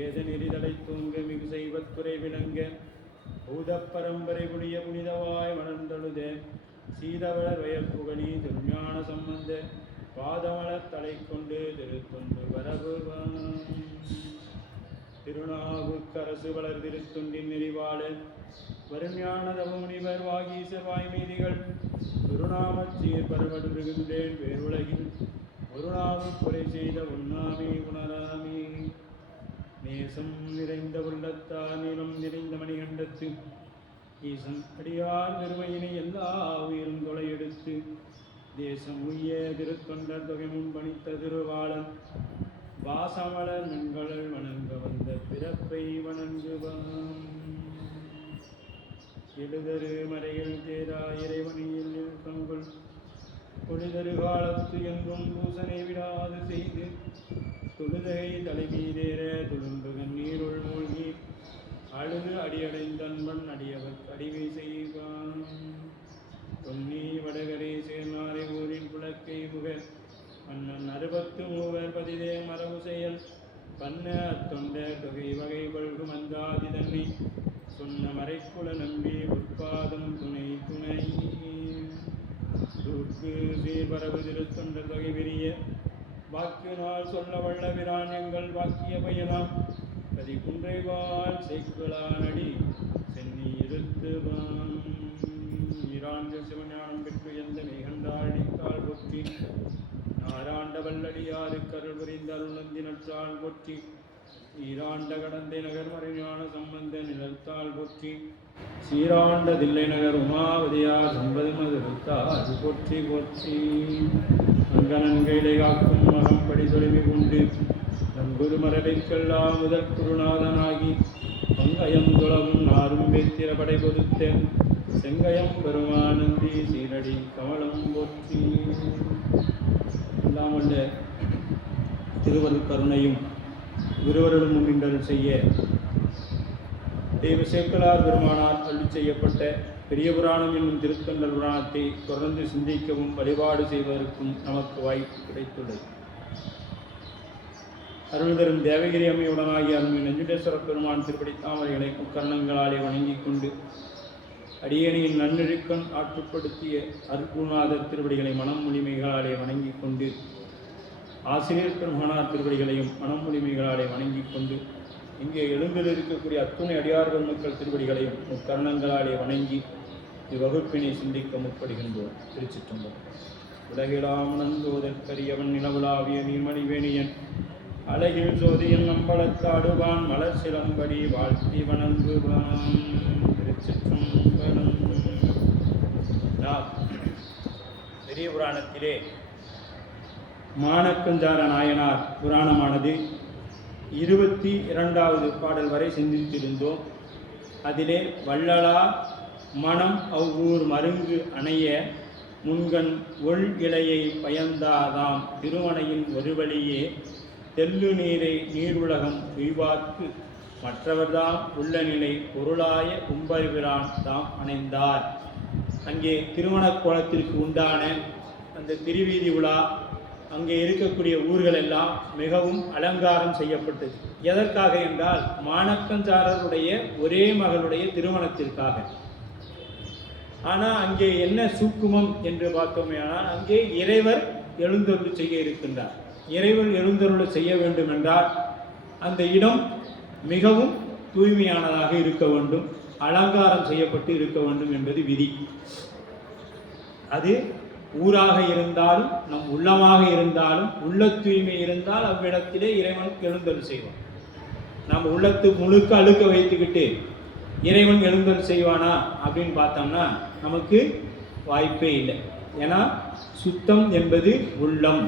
வேத நெறிதலை தூங்க மிகு செய்வத்துறை விளங்க பூதப்பரம்பரை புனிய புனிதவாய் வளர்ந்தழுத சீதவளர் வயற்புகழி திருஞான சம்பந்த பாதமலர் தலை கொண்டு திருத்தொண்டு வரவுவான் திருநாவுக்கரசு வளர் திருத்தொண்டின் நெறிவாளர் வருஞான தவமுனிவர் வாகீசர் வாய்மீதிகள் திருநாமச்சீர் பரவடு மிகுந்தேன் பேருலகில் ஒருநாமம் கொலை செய்த உண்ணாமே உணராமே நேசம் நிறைந்த உள்ளத்தார் நிலம் நிறைந்த மணிகண்டத்து ஈசன் அடியார் பெருமையினை எல்லா உயிரும் தொலையெடுத்து தேசம் உய்ய திருத்தொண்டர் தொகைமுன் பணித்த திருவாளன் வாசமலர் மென்களல் வணங்க வந்த பிறப்பை வணங்குவான் எழுதரு மறையில் தேரா இறைவனியில் நிற்கங்கள் பொழுதரு காலத்து என்றும் பூசனை விடாது செய்து தொழுதகை தலைமீதேற துளும்புகன் நீருள் மூழ்கி அழுது அடியடைந்தன்பன் அடியவர் அடிவை செய்வான் பொன்னி வடகரை சேர்நாரை ஊரின் புலக்கை முக மன்னன் 63 பதிதே மரபு செயல் பண்ண அத்தொண்ட தொகை வகை கொள்கு மந்தாதி தன்னை சொன்ன மறைக்குல நம்பி உற்பாதம் துணை துணை தூக்கு சீர்பரவு திருத்தொண்ட தொகை விரிய வாக்கினால் சொல்ல வல்ல விராணியங்கள் வாக்கிய பயனாம் கதி குன்றைவாள் செய்குளானடி சென்னி இருத்துவான் இராண்ட சிவஞானம் பெற்று எந்த மேகண்டாடித்தாள் பொற்றி நாராண்ட வல்லடியாறு கருள் புரிந்த அருளந்தி நற்றாள் பொற்றி ஈராண்ட கடந்தை நகர் மறைஞான சம்பந்த நிலத்தாள் பொற்றி சீராண்ட தில்லை நகர் உமாவதியார் சம்பது மதுத்தாள் பொற்றி பொற்றி அங்கனன்கையிலை காக்கும் மகம் படி தொலைமை கொண்டு நம் குருமரபைக்கெல்லாம் முதல் குருநாதனாகி பங்கயம் துளவும் நாரும் வெத்திர படை பொதுத்த செங்கயம் பெருமானந்தி சீரடி கமலம் பொற்றி எல்லாம் வந்த திருவருள் கருணையும் இருவருடன் முன்னின்றல் செய்ய தெய்வ சேக்கலார் பெருமானார் அருளி செய்யப்பட்ட பெரிய புராணம் என்னும் திருத்தொண்டர் புராணத்தை தொடர்ந்து சிந்திக்கவும் வழிபாடு செய்வதற்கும் நமக்கு வாய்ப்பு கிடைத்துள்ளது. அருள்தரும் தேவகிரி அம்மையுடனாகிய அருள்மிகு நெஞ்சுடேஸ்வர பெருமான் திருப்படி தாமரைகளை முக்கரணங்களாலே வணங்கிக் கொண்டு அடியணியின் நன்னெழுக்கண் ஆற்றுப்படுத்திய அருள்குருநாதர் திருவடிகளை மனம் மொழிமைகளாலே வணங்கிக் கொண்டு ஆசிரியர் பெருமானார் திருவடிகளையும் மனம் மொழிமைகளாலே வணங்கிக் கொண்டு இங்கே எழுந்தில் இருக்கக்கூடிய அத்துணை அடியார்கள் மக்கள் திருவடிகளையும் முக்கரணங்களாலே வணங்கி இவ்வகுப்பினை சிந்திக்க முற்படுகின்றோம். திருச்சிற்றம்பலம். உலகிலாமணந்தோதற்கரியவன் நிலவுலாவிய நீர்மணிவேணியன் அழகில் ஜோதியன் நம்பளத்தாடுவான் மலர் சிலம்படி வாழ்த்தி வணங்குவான். திருச்சிற்றம்பலம். பெரிய புராணத்திலே மானக்கஞ்சார நாயனார் புராணமானது 22வது பாடல் வரை சிந்தித்திருந்தோம். அதிலே வள்ளலா மனம் அவ்வூர் மருங்கு அணைய முன்கண் ஒள் இலையை பயந்தாதாம் திருமணையின் ஒரு வழியே தெல்லு நீரை நீருலகம் உய்வார்க்கு மற்றவர்தாம் உள்ள நிலை பொருளாய கும்பரிபிரான் தாம் அணைந்தார். அங்கே திருமண கோலத்திற்கு உண்டான அந்த திருவீதி உலா, அங்கே இருக்கக்கூடிய ஊர்கள் எல்லாம் மிகவும் அலங்காரம் செய்யப்பட்டது. எதற்காக என்றால் மானக்கஞ்சாரருடைய ஒரே மகளுடைய திருமணத்திற்காக. ஆனால் அங்கே என்ன சூக்குமம் என்று பார்த்தோமே, ஆனால் அங்கே இறைவர் எழுந்தருள் செய்ய இருக்கின்றார். இறைவர் எழுந்தருள் செய்ய வேண்டும் என்றால் அந்த இடம் மிகவும் தூய்மையானதாக இருக்க வேண்டும், அலங்காரம் செய்யப்பட்டு இருக்க வேண்டும் என்பது விதி. அது ஊராக இருந்தாலும் நம் உள்ளமாக இருந்தாலும் உள்ள தூய்மை இருந்தால் அவ்விடத்திலே இறைவன் எழுந்தருள் செய்வான். நாம் உள்ளத்து முழுக்க அழுக்க வைத்துக்கிட்டு இறைவன் எழுந்தருள் செய்வானா அப்படின்னு பார்த்தோம்னா நமக்கு வாய்ப்பே இல்லை. ஏன்னா சுத்தம் என்பது உள்ளம்.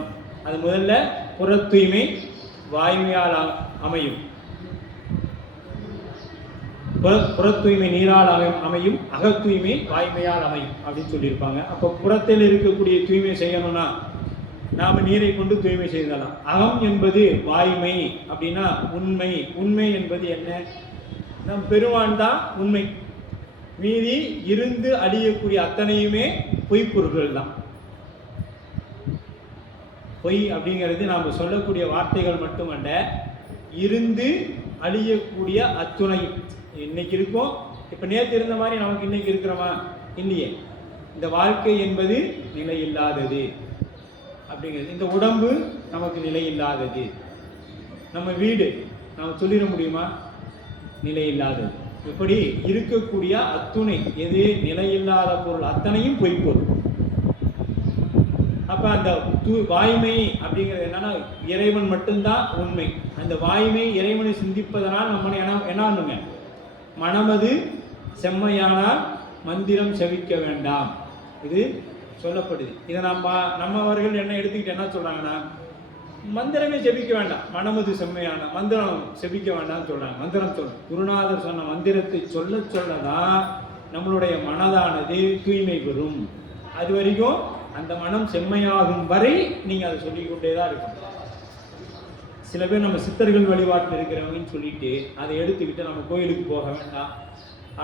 அது முதல்ல புற தூய்மை வாய்மையால் அமையும், புற தூய்மை நீரால் அமையும், அக தூய்மை வாய்மையால் அமையும் அப்படின்னு சொல்லியிருப்பாங்க. அப்போ புறத்தில் இருக்கக்கூடிய தூய்மை செய்யணும்னா நாம் நீரை கொண்டு தூய்மை செய்தலாம். அகம் என்பது வாய்மை அப்படின்னா உண்மை. உண்மை என்பது என்ன? நம் பெருமான் தான் உண்மை. மீதி இருந்து அழியக்கூடிய அத்தனையுமே பொய்ப்பொருள்கள் தான். பொய் அப்படிங்கிறது நாம் சொல்லக்கூடிய வார்த்தைகள் மட்டுமல்ல, இருந்து அழியக்கூடிய அத்துணை இன்னைக்கு இருக்கும். இப்போ நேற்று இருந்த மாதிரி நமக்கு இன்னைக்கு இருக்கிறோமா? இல்லையே. இந்த வாழ்க்கை என்பது நிலை இல்லாதது அப்படிங்கிறது. இந்த உடம்பு நமக்கு நிலை இல்லாதது. நம்ம வீடு நாம் சொல்லிட முடியுமா? நிலை இல்லாதது. இப்படி இருக்கக்கூடிய அத்துணை எது நிலையில்லாத பொருள் அத்தனையும் பொய்ப்பொருள். அப்ப அந்த வாய்மை அப்படிங்கிறது என்னன்னா இறைவன் மட்டும்தான் உண்மை. அந்த வாய்மை இறைவனை சிந்திப்பதனால் நம்ம என்ன மனமது செம்மையானால் மந்திரம் செவிக்க வேண்டாம், இது சொல்லப்படுது. இதை நம்மவர்கள் என்ன எடுத்துக்கிட்டு என்ன சொல்றாங்கன்னா, மந்திரமே செபிக்க வேண்டாம், மனமது செம்மையான மந்திரம் செபிக்க வேண்டாம்னு சொல்றாங்க. மந்திரம் சொல்ல குருநாதர் சொன்ன மந்திரத்தை சொல்ல சொல்லதான் நம்மளுடைய மனதானது தூய்மை பெறும். அது வரைக்கும் அந்த மனம் செம்மையாகும் வரை நீங்க அதை சொல்லிக்கொண்டே தான் இருக்கணும். சில பேர் நம்ம சித்தர்கள் வழிபாட்டில் இருக்கிறவங்கன்னு சொல்லிட்டு அதை எடுத்துக்கிட்டு நம்ம கோயிலுக்கு போக வேண்டாம்,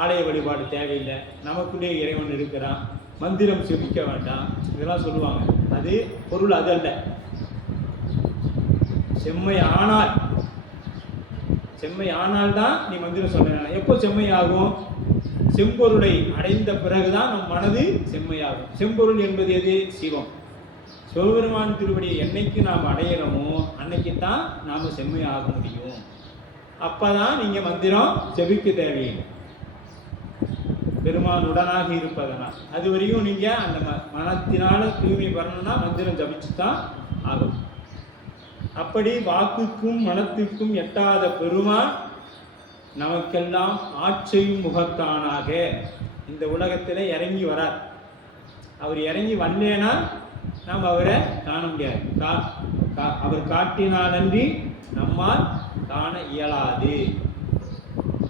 ஆலய வழிபாடு தேவையில்லை, நமக்குள்ளே இறைவன் இருக்கிறான், மந்திரம் செபிக்க வேண்டாம், இதெல்லாம் சொல்லுவாங்க. அது பொருள் அது அல்ல. செம்மை ஆனால் தான் நீ மந்திரம் சொல்ல. எப்போ செம்மையாகும்? செம்பொருளை அடைந்த பிறகுதான் நம் மனது செம்மையாகும். செம்பொருள் என்பது எது? சிவம். சிவபெருமான் திருவடியை என்னைக்கு நாம் அடையிறோமோ அன்னைக்கு தான் நாம் செம்மையாக முடியும். அப்பதான் நீங்க மந்திரம் செபிக்க தேவையில்லை, பெருமானுடனாக இருப்பதனால். அது வரையும் நீங்க அந்த மனத்தினால தூய்மை பெறணும்னா மந்திரம் ஜபிச்சு தான் ஆகும். அப்படி வாக்குக்கும் மனத்துக்கும் எட்டாத பெருமான் நமக்கெல்லாம் ஆட்சியும் முகத்தானாக இந்த உலகத்தில் இறங்கி வரார். அவர் இறங்கி வரலேனா நாம் அவரை காண முடியாது. அவர் காட்டினாலன்றி நம்மால் காண இயலாது.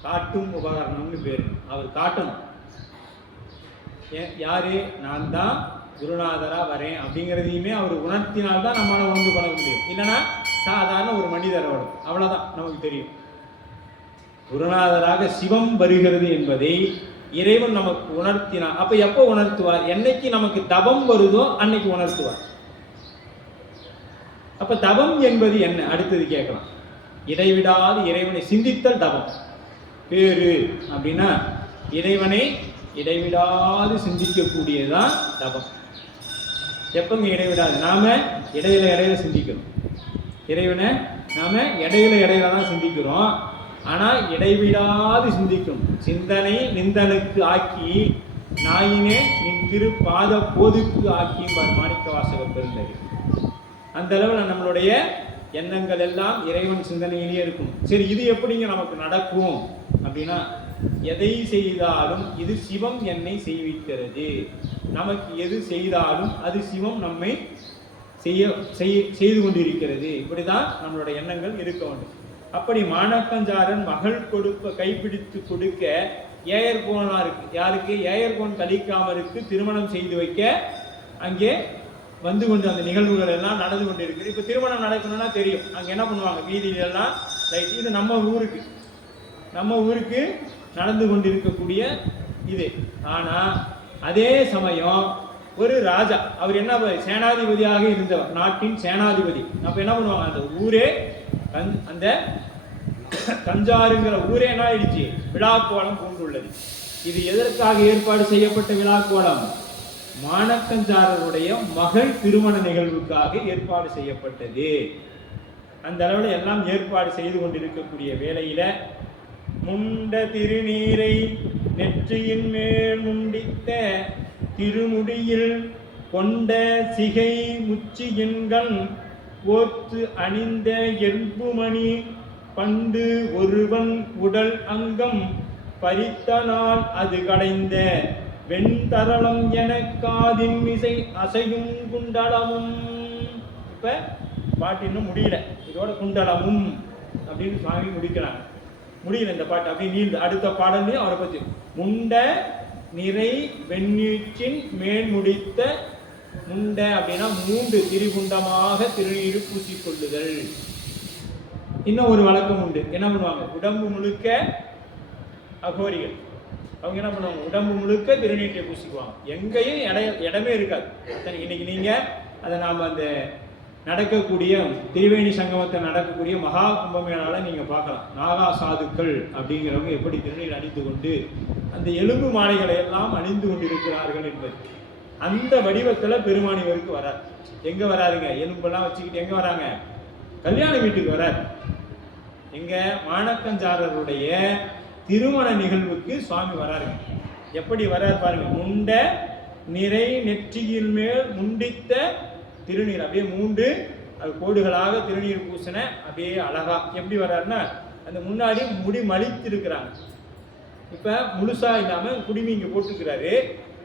காட்டும் உபகரணம்னு பேர். அவர் காட்டணும். யாரு? நான் தான் குருநாதரா வரேன் அப்படிங்கிறதையுமே அவர் உணர்த்தினால்தான் நம்மளால உணர்ந்து பண்ண முடியும். இல்லைன்னா சாதாரண ஒரு மனிதர் வரும், அவ்வளவுதான் நமக்கு தெரியும். குருநாதராக சிவம் வருகிறது என்பதை இறைவன் நமக்கு உணர்த்தினார். அப்ப எப்போ உணர்த்துவார்? என்னைக்கு நமக்கு தபம் வருதோ அன்னைக்கு உணர்த்துவார். அப்ப தபம் என்பது என்ன? அடுத்தது கேட்கலாம். இடைவிடாது இறைவனை சிந்தித்தல் தபம். பேரு அப்படின்னா இறைவனை இடைவிடாது சிந்திக்கக்கூடியதான் தபம். எப்பங்க இடைவிடாது? நாம இடையில சிந்திக்கிறோம். இறைவனை நாம இடையில தான் சிந்திக்கிறோம். ஆனா இடைவிடாது சிந்திக்கும். சிந்தனை நிந்தனுக்கு ஆக்கி நாயினே நின் திரு பாத போதுக்கு ஆக்கியும் மாணிக்க வாசகர் பெருந்தகை. அந்த அளவில் நம்மளுடைய எண்ணங்கள் எல்லாம் இறைவன் சிந்தனையிலேயே இருக்கும். சரி, இது எப்படிங்க நமக்கு நடக்கும் அப்படின்னா, எதை செய்தாலும் இது சிவம் என்னை செய்விக்கிறது. நமக்கு எது செய்தாலும் அது சிவம் நம்மை செய்து கொண்டிருக்கிறது. இப்படிதான் நம்மளுடைய எண்ணங்கள் இருக்க வேண்டும். அப்படி மாணக்கஞ்சாரன் மகள் கைப்பிடித்து கொடுக்க ஏயர் கோனாருக்கு, யாருக்கு? ஏயர் கோன் கலிக்காமருக்கு திருமணம் செய்து வைக்க அங்கே வந்து கொண்டு அந்த நிகழ்வுகள் எல்லாம் நடந்து கொண்டு இருக்குது. இப்போ திருமணம் நடக்கணும்னா தெரியும், அங்கே என்ன பண்ணுவாங்க, வீதியிலெல்லாம் லைட். இது நம்ம ஊருக்கு நடந்து கொண்டிருக்கக்கூடிய இது. ஆனால் அதே சமயம் ஒரு ராஜா, அவர் என்ன சேனாதிபதியாக இருந்தவர், நாட்டின் சேனாதிபதி. அப்போ என்ன பண்ணுவாங்க, அந்த ஊரே அந்த கஞ்சாருங்கிற ஊரே என்ன ஆயிடுச்சு, விழாக்கோலம் பூண்டுள்ளது. இது எதற்காக ஏற்பாடு செய்யப்பட்ட விழாக்கோலம்? மாணக்கஞ்சாரருடைய மகள் திருமண நிகழ்வுக்காக ஏற்பாடு செய்யப்பட்டது. அந்த அளவில் எல்லாம் ஏற்பாடு செய்து கொண்டிருக்கக்கூடிய வேளையில முண்ட திருநீரை நெற்றியின் மேல் முண்டித்த திருமுடியில் கொண்ட சிகை முச்சியின்கண் போர்த்து அணிந்த எல்புமணி பண்டு ஒருவன் உடல் அங்கம் பறித்த நாள் அது கடைந்த வெண்தரளம் என காதின் மிசை அசையும் குண்டலமும். இப்ப பாட்டு இன்னும் முடியல, இதோட குண்டலமும் அப்படின்னு சுவாமி முடிக்கிறாங்க. முடியல இந்த பாட்டு, அப்படி நீள். அடுத்த பாடல்லையும் அவரை பற்றி முண்ட நிறை வெண்ணீற்றின் மேல் முடித்த முண்ட அப்படின்னா 3 திரிகுண்டமாக திருநீர் பூசிக்கொள்ளுதல். இன்னும் ஒரு வழக்கம் உண்டு. என்ன பண்ணுவாங்க, உடம்பு முழுக்க அகோரிகள் அவங்க என்ன பண்ணுவாங்க, உடம்பு முழுக்க திருநீற்றை பூசிக்குவாங்க. எங்கேயும் இடமே இருக்காது. இன்னைக்கு நீங்க அதை நாம் அந்த நடக்கக்கூடிய திரிவேணி சங்கமத்தில் நடக்கக்கூடிய மகா கும்பமேளால நீங்கள் பார்க்கலாம். நாகா சாதுக்கள் அப்படிங்கிறவங்க எப்படி திருநீர் அணிந்து கொண்டு அந்த எலும்பு மாலைகளை எல்லாம் அணிந்து கொண்டிருக்கிறார்கள் என்பது. அந்த வடிவத்தில் பெருமான் இவருக்கு வரார். எங்கே வராருங்க? எலும்பெல்லாம் வச்சுக்கிட்டு எங்கே வராங்க? கல்யாண வீட்டுக்கு வரார். எங்கே? மாணக்கஞ்சாரருடைய திருமண நிகழ்வுக்கு சுவாமி வராருங்க. எப்படி வரார் பாருங்க. முண்ட நிறை நெற்றியில் மேல் முண்டித்த திருநீர், அப்படியே 3 கோடுகளாக திருநீர் பூசின அப்படியே அழகா எப்படி வர்றாருன்னா, அந்த முன்னாடி முடி மலித்து இருக்கிறாங்க. இப்போ முழுசா இல்லாமல் குடிமி இங்கே போட்டுக்கிறாரு.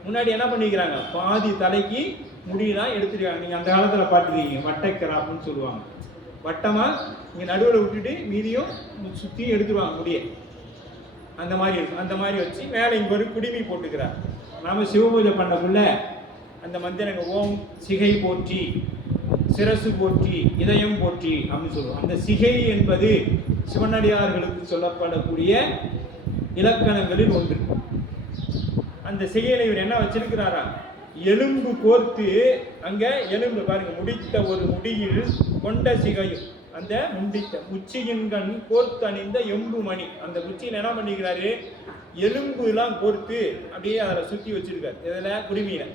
முன்னாடி என்ன பண்ணிக்கிறாங்க? பாதி தலைக்கு முடியெல்லாம் எடுத்துருக்காங்க. நீங்கள் அந்த காலத்தில் பார்த்துருக்கீங்க, வட்டைக்கராப்புன்னு சொல்லுவாங்க. வட்டமாக இங்கே நடுவில் விட்டுட்டு மீதியும் சுற்றி எடுத்துருவாங்க முடியை. அந்த மாதிரி இருக்கும். அந்த மாதிரி வச்சு மேலே இங்கே ஒரு குடிமி போட்டுக்கிறார். நாம் சிவபூஜை பண்ணக்குள்ள அந்த மந்திரங்க ஓம் சிகை போற்றி, சிரசு போற்றி, இதயம் போற்றி அப்படின்னு சொல்லுவோம். அந்த சிகை என்பது சிவனடியார்களுக்கு சொல்லப்படக்கூடிய இலக்கணங்களில் ஒன்று. அந்த சிகையில இவர் என்ன வச்சிருக்கிறாரா? எலும்பு கோர்த்து, அங்க எலும்பு பாருங்க, முடித்த ஒரு முடியில் கொண்ட சிகையும் அந்த முண்டித்த உச்சியின்கண் கோர்த்து அணிந்த எம்பு மணி. அந்த உச்சியில் என்ன பண்ணிக்கிறாரு? எலும்பு எல்லாம் கோர்த்து அப்படியே அதில் சுற்றி வச்சிருக்காரு. இதில் குடிமையில.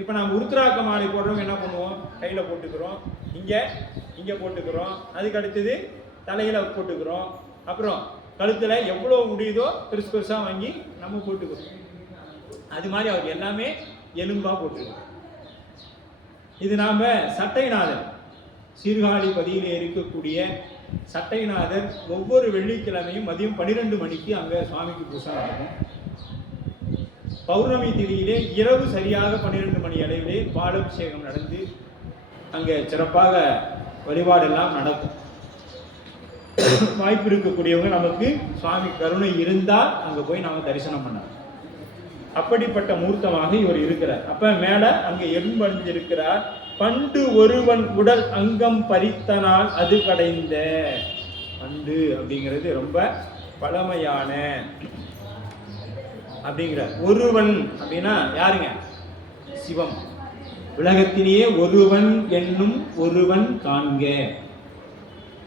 இப்போ நம்ம உருத்திராக்க மாலை போடுறவங்க என்ன பண்ணுவோம்? கையில் போட்டுக்கிறோம், இங்கே போட்டுக்கிறோம், அதுக்கு அடுத்தது தலையில் போட்டுக்கிறோம், அப்புறம் கழுத்தில் எவ்வளோ முடியுதோ பெருசு பெருசாக வாங்கி நம்ம போட்டுக்கிறோம். அது மாதிரி அவர் எல்லாமே எலும்பாக போட்டுக்கிறோம். இது நாம் சட்டைநாதர் சீர்காழி பதியிலே இருக்கக்கூடிய சட்டைநாதர் ஒவ்வொரு வெள்ளிக்கிழமையும் மதியம் 12 மணிக்கு அங்கே சுவாமிக்கு பூசை நடக்கும். பௌர்ணமி திதியிலே இரவு சரியாக 12 மணி அளவிலே பாலாபிஷேகம் நடந்து அங்கே சிறப்பாக வழிபாடெல்லாம் நடக்கும். வாய்ப்பு இருக்கக்கூடியவங்க நமக்கு சுவாமி கருணை இருந்தால் அங்கே போய் நாம் தரிசனம் பண்ணலாம். அப்படிப்பட்ட மூர்த்தமாக இவர் இருக்கிறார். அப்ப மேல அங்கே எலும்பணிஞ்சிருக்கிறார். பண்டு ஒருவன் உடல் அங்கம் பறித்தனால் அது கடைந்த. பண்டு அப்படிங்கிறது ரொம்ப பழமையான அப்படிங்கிறார். ஒருவன் அப்படின்னா யாருங்க? சிவம். உலகத்திலேயே ஒருவன் என்னும் ஒருவன் காண்க.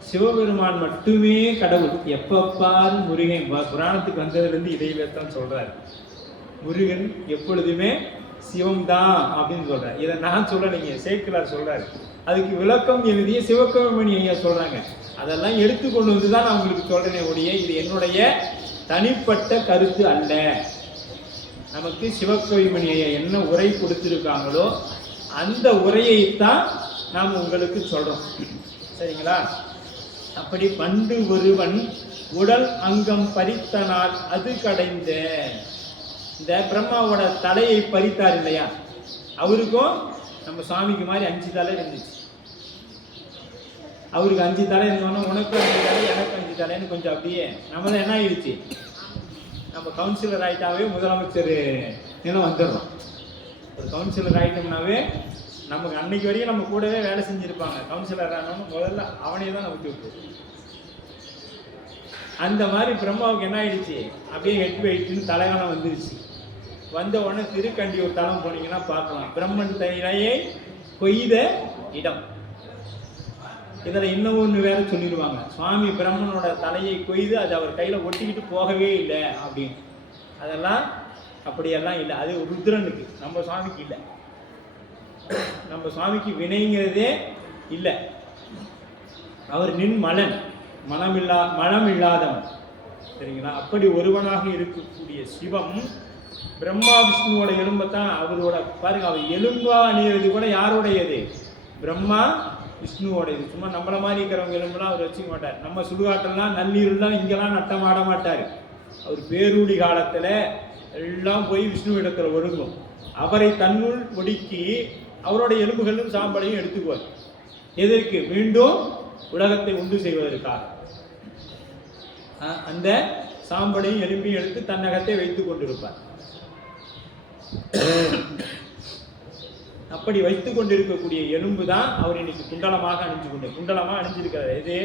சிவபெருமான் மட்டுமே கடவுள். எப்பப்பார் முருகன் புராணத்துக்கு வந்ததுலேருந்து இதையத்தான் சொல்றாரு. முருகன் எப்பொழுதுமே சிவம் தான் அப்படின்னு சொல்றாரு. இதை நான் சொல்லலைங்க, சேக்கிழார் சொல்றாரு. அதுக்கு விளக்கம் எழுதிய சிவகவிமணி ஐயா சொல்றாங்க. அதெல்லாம் எடுத்துக்கொண்டு வந்து தான் நான் உங்களுக்கு சொல்றேனே ஒழிய இது என்னுடைய தனிப்பட்ட கருத்து அல்ல. நமக்கு சிவகவிமணி ஐயா என்ன உரை கொடுத்திருக்காங்களோ அந்த உரையைத்தான் நாம் உங்களுக்கு சொல்றோம். சரிங்களா? அப்படி பண்டு ஒருவன் உடல் அங்கம் பறித்தனால் அது கடைந்த. இந்த பிரம்மாவோட தலையை பறித்தார் இல்லையா, அவருக்கும் நம்ம சுவாமிக்கு மாதிரி 5 தலை இருந்துச்சு. அவருக்கு 5 தலை இருந்தோன்னா உனக்கு 5 தலை எனக்கு 5 தலைன்னு கொஞ்சம் அப்படியே நம்மள என்ன ஆயிடுச்சு, நம்ம கவுன்சிலர் ஆகிட்டாவே முதலமைச்சர் நிலம் வந்துடுறோம். ஒரு கவுன்சிலர் ஆகிட்டோம்னாவே நமக்கு அன்னைக்கு வரைக்கும் நம்ம கூடவே வேலை செஞ்சுருப்பாங்க. கவுன்சிலர் ஆனோன்னு முதல்ல அவனே தான் நமக்கு விட்டு. அந்த மாதிரி பிரம்மாவுக்கு என்ன ஆயிடுச்சு, அப்படியே ஹெட் வெயிட்னு தலைகாலம் வந்துருச்சு. வந்த உடனே திருக்கண்டியூர் தலம் போனீங்கன்னா பார்க்கலாம், பிரம்மன் தலையை கொய்த இடம். இதில் இன்னும் ஒன்று வேற சொல்லிடுவாங்க, சுவாமி பிரம்மனோட தலையை கொய்து அது அவர் கையில் ஒட்டிக்கிட்டு போகவே இல்லை அப்படின்னு. அதெல்லாம் அப்படியெல்லாம் இல்லை. அது ருத்ரனுக்கு, நம்ம சுவாமிக்கு இல்லை. நம்ம சுவாமிக்கு வினைங்கிறதே இல்லை. அவர் மலன், மனம் இல்லாதவன். சரிங்களா? அப்படி ஒருவனாக இருக்கக்கூடிய சிவம் பிரம்மா விஷ்ணுவோட எலும்பைத்தான் அவரோட பாருங்க. அவர் எலும்பா அணியிறது கூட யாரோடையது? பிரம்மா விஷ்ணுவோடையது. சும்மா நம்மள மாதிரி இருக்கிறவங்க எலும்புலாம் அவர் வச்சுக்க மாட்டார். நம்ம சுடுகாட்டெல்லாம் நன்னீர்லாம் இங்கெல்லாம் நட்டம் ஆட மாட்டார். அவர் பேரூடி காலத்தில் எல்லாம் போய் விஷ்ணு இடத்துல ஒழுங்கும். அவரை தன்னுள் ஒடுக்கி அவரோட எலும்புகளும் சாம்பலையும் எடுத்துக்குவார். எதற்கு? மீண்டும் உலகத்தை உண்டு செய்வதற்காக. அந்த சாம்பலையும் எலும்பையும் எடுத்து தன்னகத்தை வைத்துக் கொண்டிருப்பார். அப்படி வைத்துக் கொண்டிருக்கக்கூடிய எலும்பு தான் அவர் இன்னைக்கு குண்டலமாக அணிஞ்சிருக்கிறார். இது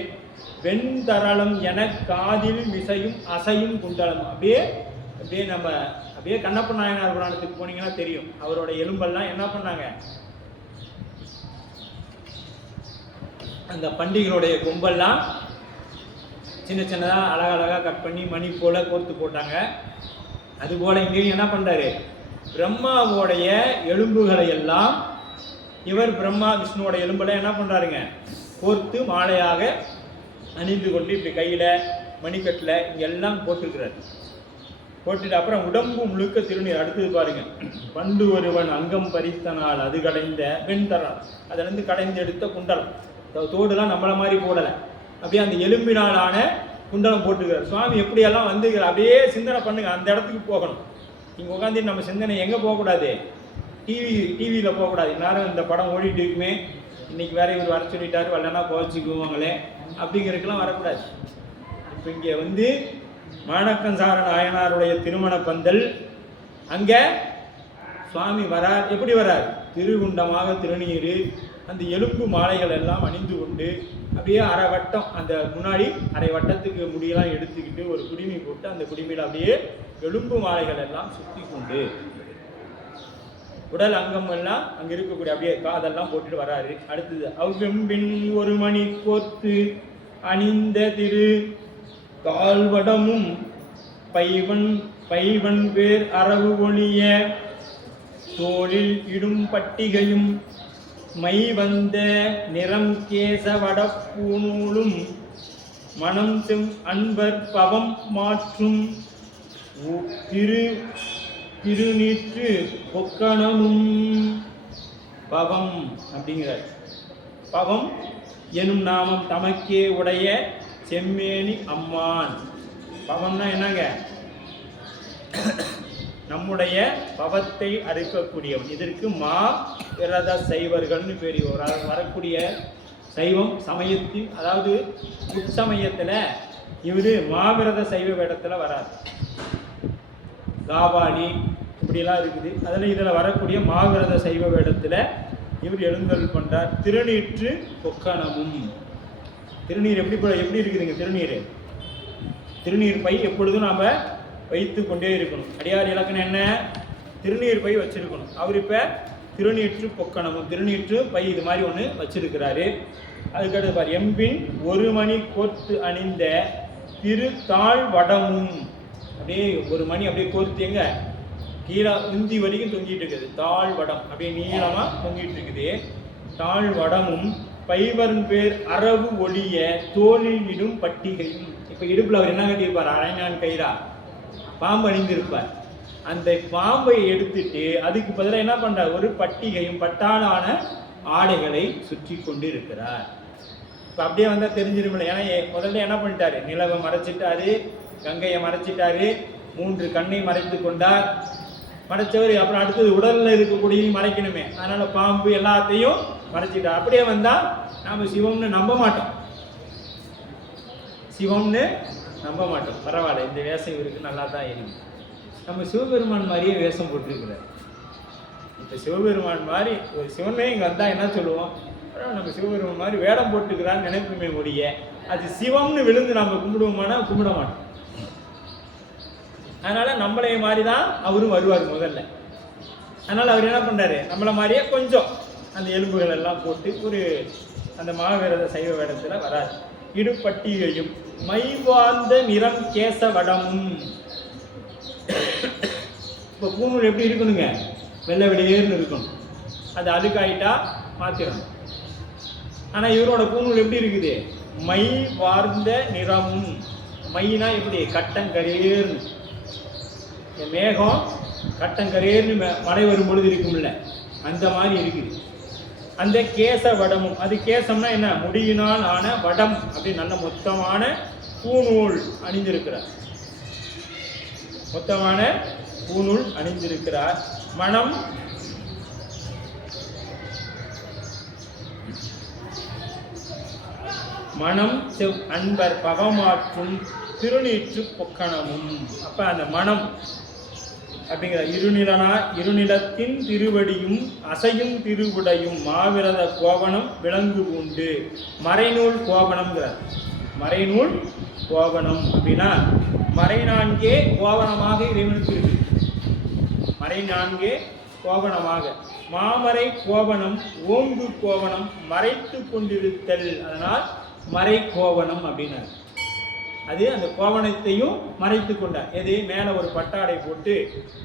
வெண்தரளம் என காதில் மிசையும் அசையும் குண்டலம். அப்படியே நம்ம அப்படியே கண்ணப்ப நாயனார் புராணத்துக்கு போனீங்கன்னா தெரியும். அவரோட எலும்பெல்லாம் என்ன பண்ணாங்க, அந்த பண்டிகைகளுடைய கொம்பெல்லாம் சின்ன சின்னதாக அழகழகாக கட் பண்ணி மணி போல் கோர்த்து போட்டாங்க. அதுபோல் இங்கேயும் என்ன பண்ணுறாரு, பிரம்மாவோடைய எலும்புகளை எல்லாம் இவர் பிரம்மா விஷ்ணுவோட எலும்புல என்ன பண்ணுறாருங்க, கோர்த்து மாலையாக அணிந்து கொண்டு இப்படி கையில் மணிக்கட்டில் இங்கெல்லாம் போட்டுருக்கிறார். போட்டுட்டு அப்புறம் உடம்பு முழுக்க திருநீர். அடுத்தது பாருங்க, பண்டு ஒருவன் அங்கம் பறித்தனால் அது கடைந்த வெண்தரம், அதிலிருந்து கடைந்து எடுத்த குண்டலம். தோடுலாம் நம்மளை மாதிரி போடலை, அப்படியே அந்த எலும்பினாலான குண்டலம் போட்டுக்கிறார். சுவாமி எப்படியெல்லாம் வந்துக்கிறார், அப்படியே சிந்தனை பண்ணுங்க. அந்த இடத்துக்கு போகணும். இங்கே உட்காந்து நம்ம சிந்தனை எங்கே போகக்கூடாது, டிவியில் போகக்கூடாது. எல்லாரும் இந்த படம் ஓடிட்டு இருக்குமே, இன்னைக்கு வேற இவர் வர சொல்லிட்டாரு, வரலன்னா போச்சுக்குவாங்களே அப்படிங்கிறதுக்கெல்லாம் வரக்கூடாது. இப்போ இங்கே வந்து மாணக்கஞ்சார நாயனாருடைய திருமண பந்தல், அங்கே சுவாமி வரார். எப்படி வரார், திருகுண்டமாக திருநீர், அந்த எலும்பு மாலைகள் எல்லாம் அணிந்து கொண்டு அப்படியே அரை வட்டம், அந்த முன்னாடி அரை வட்டத்துக்கு முடியெல்லாம் எடுத்துக்கிட்டு ஒரு குடிமி போட்டு அந்த குடிமையில் அப்படியே எலும்பு மாலைகள் எல்லாம் சுற்றி கொண்டு உடல் அங்கம் எல்லாம் அங்கே இருக்கக்கூடிய அப்படியே காதெல்லாம் போட்டுட்டு வராரு. அடுத்தது, அவ்வெம்பின் ஒரு மணி கோர்த்து அணிந்த திரு கால்வடமும் பைவன் பேர் அரவு ஒளிய தோளில் இடும் பட்டிகையும் மை வந்த நிறம் கேச வடப்பூநூலும் மனம் செம் அன்பர் பவம் மாற்றும் திருநீற்று பொக்கணமும். பவம் அப்படிங்கிறார். பவம் எனும் நாமம் தமக்கே உடைய செம்மேனி அம்மான். பவம்னா என்னங்க, நம்முடைய பவத்தை அறுக்கக்கூடியவன். இதற்கு மா விரத சைவர்கள்னு பேர். வரக்கூடிய சைவம் சமயத்தின், அதாவது உட்சமயத்தில் இவர் மாவிரத சைவ வேடத்தில் வராது. காபாடி இப்படிலாம் இருக்குது. அதில் இதில் வரக்கூடிய மாவிரத சைவ வேடத்தில் இவர் எழுந்தருள் பண்ணுறார். திருநீற்று பொக்கணமும். திருநீர் எப்படி இருக்குதுங்க, திருநீர் பை எப்பொழுதும் நாம் வைத்து கொண்டே இருக்கணும். அடியார் இலக்கணம் என்ன, திருநீர் பை வச்சிருக்கணும். அவர் இப்போ திருநீற்று பொக்கணமும், திருநீற்று பை இது மாதிரி ஒன்று வச்சிருக்கிறாரு. அதுக்கடுத்து பாரு, எம்பின் ஒரு மணி கோர்த்து அணிந்த திருத்தாள் வடமும். அப்படியே ஒரு மணி அப்படியே கோர்த்து எங்க கீழே உந்தி வரைக்கும் தொங்கிட்டு இருக்குது. தாழ் வடம் அப்படியே நீளமாக தொங்கிட்டு இருக்குது. தாழ் வடமும் பைவன் பேர் அரவு ஒளிய தோளில் இடும் பட்டிகையும். இப்போ இடுப்பில் அவர் என்ன கட்டியிருப்பார், அரைஞான் கயிறா பாம்பு அணிந்திருப்பார். அந்த பாம்பை எடுத்துட்டு அதுக்கு பதிலாக என்ன பண்றார், ஒரு பட்டிகையும் பட்டாளான ஆடைகளை சுற்றி கொண்டு இருக்கிறார். இப்போ அப்படியே வந்தால் தெரிஞ்சிருமில்ல. ஏன்னா முதல்ல என்ன பண்ணிட்டாரு, நிலவை மறைச்சிட்டாரு, கங்கையை மறைச்சிட்டாரு, 3 கண்ணை மறைத்து கொண்டார். மறைச்சவர் அப்புறம் அடுத்தது உடலில் இருக்கக்கூடிய மறைக்கணுமே, அதனால பாம்பு எல்லாத்தையும் மறைச்சிட்டார். அப்படியே வந்தால் நாம் சிவம்னு நம்ப மாட்டோம், பரவாயில்ல, இந்த வேஷம் இவருக்கு நல்லா தான் இருக்கு. நம்ம சிவபெருமான் மாதிரியே வேஷம் போட்டிருக்கிறார். இப்போ சிவபெருமான் மாதிரி ஒரு சிவனே இங்கே வந்தால் என்ன சொல்லுவோம், நம்ம சிவபெருமான் மாதிரி வேடம் போட்டுக்கிறான்னு நினைப்புமே முடிய, அது சிவம்னு விழுந்து நம்ம கும்பிடுவோமானா கும்பிட மாட்டோம். அதனால நம்மளே மாதிரி தான் அவரும் வருவார் முதல்ல. அதனால அவர் என்ன பண்றாரு, நம்மளை மாதிரியே கொஞ்சம் அந்த எலும்புகள் எல்லாம் போட்டு ஒரு அந்த மாவிரத சைவ வேடத்தில் வராது. இடுப்பட்டியையும் மைவார்ந்த நிறம் கேச வடமும். இப்போ பூநூல் எப்படி இருக்கணுங்க, வெள்ளை வெளியேறுன்னு இருக்கணும். அது அழுக்காயிட்டா மாத்திரணும். ஆனால் இவரோட பூநூல் எப்படி இருக்குது, மை வார்ந்த நிறமும். மைனா எப்படி, கட்டங்கரேர்னு, மேகம் கட்டங்கரேர்னு மழை வரும் பொழுது இருக்கும்ல, அந்த மாதிரி இருக்குது. அந்த கேச வடமும், அது கேசம்னா என்ன, முடியினால் ஆன வடம், அப்படி நல்ல மொத்தமான பூநூல் அணிந்திருக்கிறார். மொத்தமான பூநூல் அணிந்திருக்கிறார். மனம் செவ் அன்பர் பகமாற்றும் திருநீற்று பொக்கணமும். அப்ப அந்த மனம் அப்படிங்கிற இருநிலத்தின் திருவடியும் அசையும் திருவுடையும் மாவிரத கோவணம் விலங்கு உண்டு. மறைநூல் கோவணம்ங்கிறார். மறைநூல் கோவணம் அப்படின்னா மறைநான்கே கோவணமாக இறைவனுக்கு இருக்கு. மறைநான்கே கோவணமாக மாமரை கோவணம் ஓங்கு கோவணம் மறைத்து கொண்டிருத்தல், அதனால் மறை கோவணம் அப்படின்னாரு. அது அந்த கோவணத்தையும் மறைத்து கொண்டார். எது? மேலே ஒரு பட்டாடை போட்டு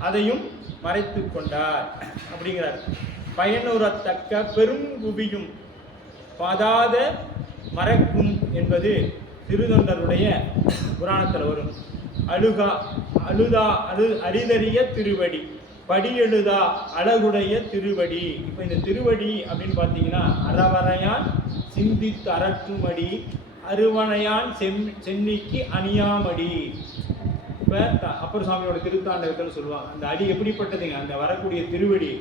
அதையும் மறைத்து கொண்டார் அப்படிங்கிறார். பயனுறத்தக்க பெரும் குவியும் பாதாத மறைக்கும் என்பது திருத்தொண்டருடைய புராணத்தில் வரும். அரிதறிய திருவடி படியெழுதா அழகுடைய திருவடி. இப்போ இந்த திருவடி அப்படின்னு பார்த்தீங்கன்னா, அறவரையான் சிந்தித்து அரற்றுமடி அருவனையான் சென்னிக்கு அணியாமடி. இப்போ அப்பர் சுவாமியோட திருத்தாண்டகத்தில் சொல்லுவாங்க, அந்த அடி எப்படிப்பட்டதுங்க? அந்த வரக்கூடிய திருவடி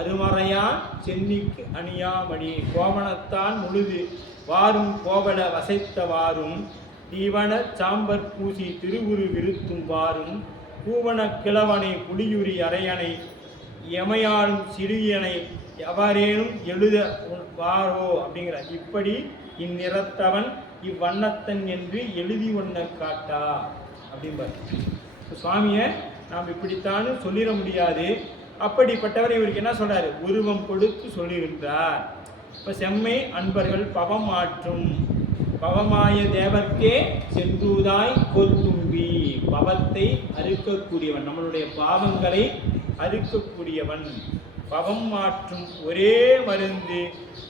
அருமறையான் சென்னிக்கு அணியாமடி, கோவணத்தான் முழுது வாரும் கோவல வசைத்த வாரும் தீவன சாம்பற் பூசி திருவுரு விருத்தும் வாரும் பூவன கிழவனை புலியுரி அரையனை எமையாளும் சிறியனை எவரேனும் எழுத வாரோ அப்படிங்கிறார். இப்படி இந்நிறத்தவன் இவ்வண்ணத்தன் என்று எழுதி ஒன்ன காட்டா அப்படிம்பார். சுவாமியை நாம் இப்படித்தான் சொல்லிட முடியாது. அப்படிப்பட்டவர் இவருக்கு என்ன சொல்றாரு? உருவம் கொடுத்து சொல்லுகின்றார். இப்போ செம்மை அன்பர்கள் பவம் ஆற்றும் பவமாய தேவர்க்கே சென்றுதாய் கொத்தும்பி, பவத்தை அறுக்கக்கூடியவன், நம்மளுடைய பாவங்களை அறுக்கக்கூடியவன், பவம் மாற்றும் ஒரே மருந்து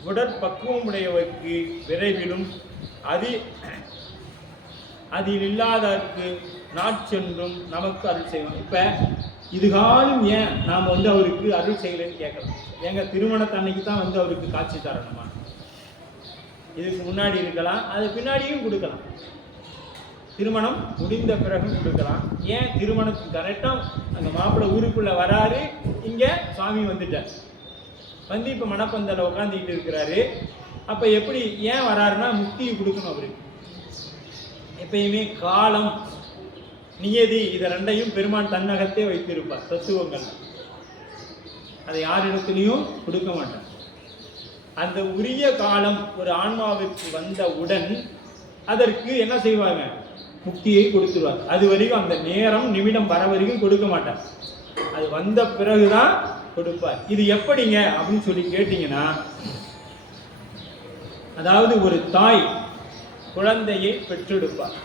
உடற்பக்குவமுடையவர்க்கு விரைவிலும் அதில் இல்லாதற்கு நாட்சென்றும் நமக்கு அருள் செய்வோம். இப்போ இதுகாலும் ஏன் நாம் அவருக்கு அருள் செய்யலைன்னு கேட்கலாம். எங்கள் திருமணத்தன்னைக்கு தான் அவருக்கு காட்சி தரணுமா? இதுக்கு முன்னாடி இருக்கலாம், அது பின்னாடியும் கொடுக்கலாம், திருமணம் முடிந்த பிறகு கொடுக்கலாம். ஏன் திருமணத்துக்கு கரெக்டாக அந்த மாப்பிள்ளை ஊருக்குள்ளே வராரு, இங்கே சுவாமி வந்துட்டார், வந்து இப்போ மணப்பந்தல உட்காந்துக்கிட்டு இருக்கிறாரு. அப்போ எப்படி ஏன் வராருன்னா முக்தியை கொடுக்கணும் அவருக்கு. எப்பயுமே காலம் நியதி இதை ரெண்டையும் பெருமான் தன்னகத்தே வைத்திருப்பார் தத்துவங்கள். அதை யாரிடத்துலையும் கொடுக்க மாட்டார். அந்த உரிய காலம் ஒரு ஆன்மாவிற்கு வந்தவுடன் அதற்கு என்ன செய்வாங்க? முக்தியை கொடுத்துருவார். அது வரைக்கும் அந்த நேரம் நிமிடம் வர வரைக்கும் கொடுக்க மாட்டார். அது வந்த பிறகுதான் கொடுப்பார். இது எப்படிங்க அப்படின்னு சொல்லி கேட்டீங்கன்னா, அதாவது ஒரு தாய் குழந்தையை பெற்றெடுப்பார்.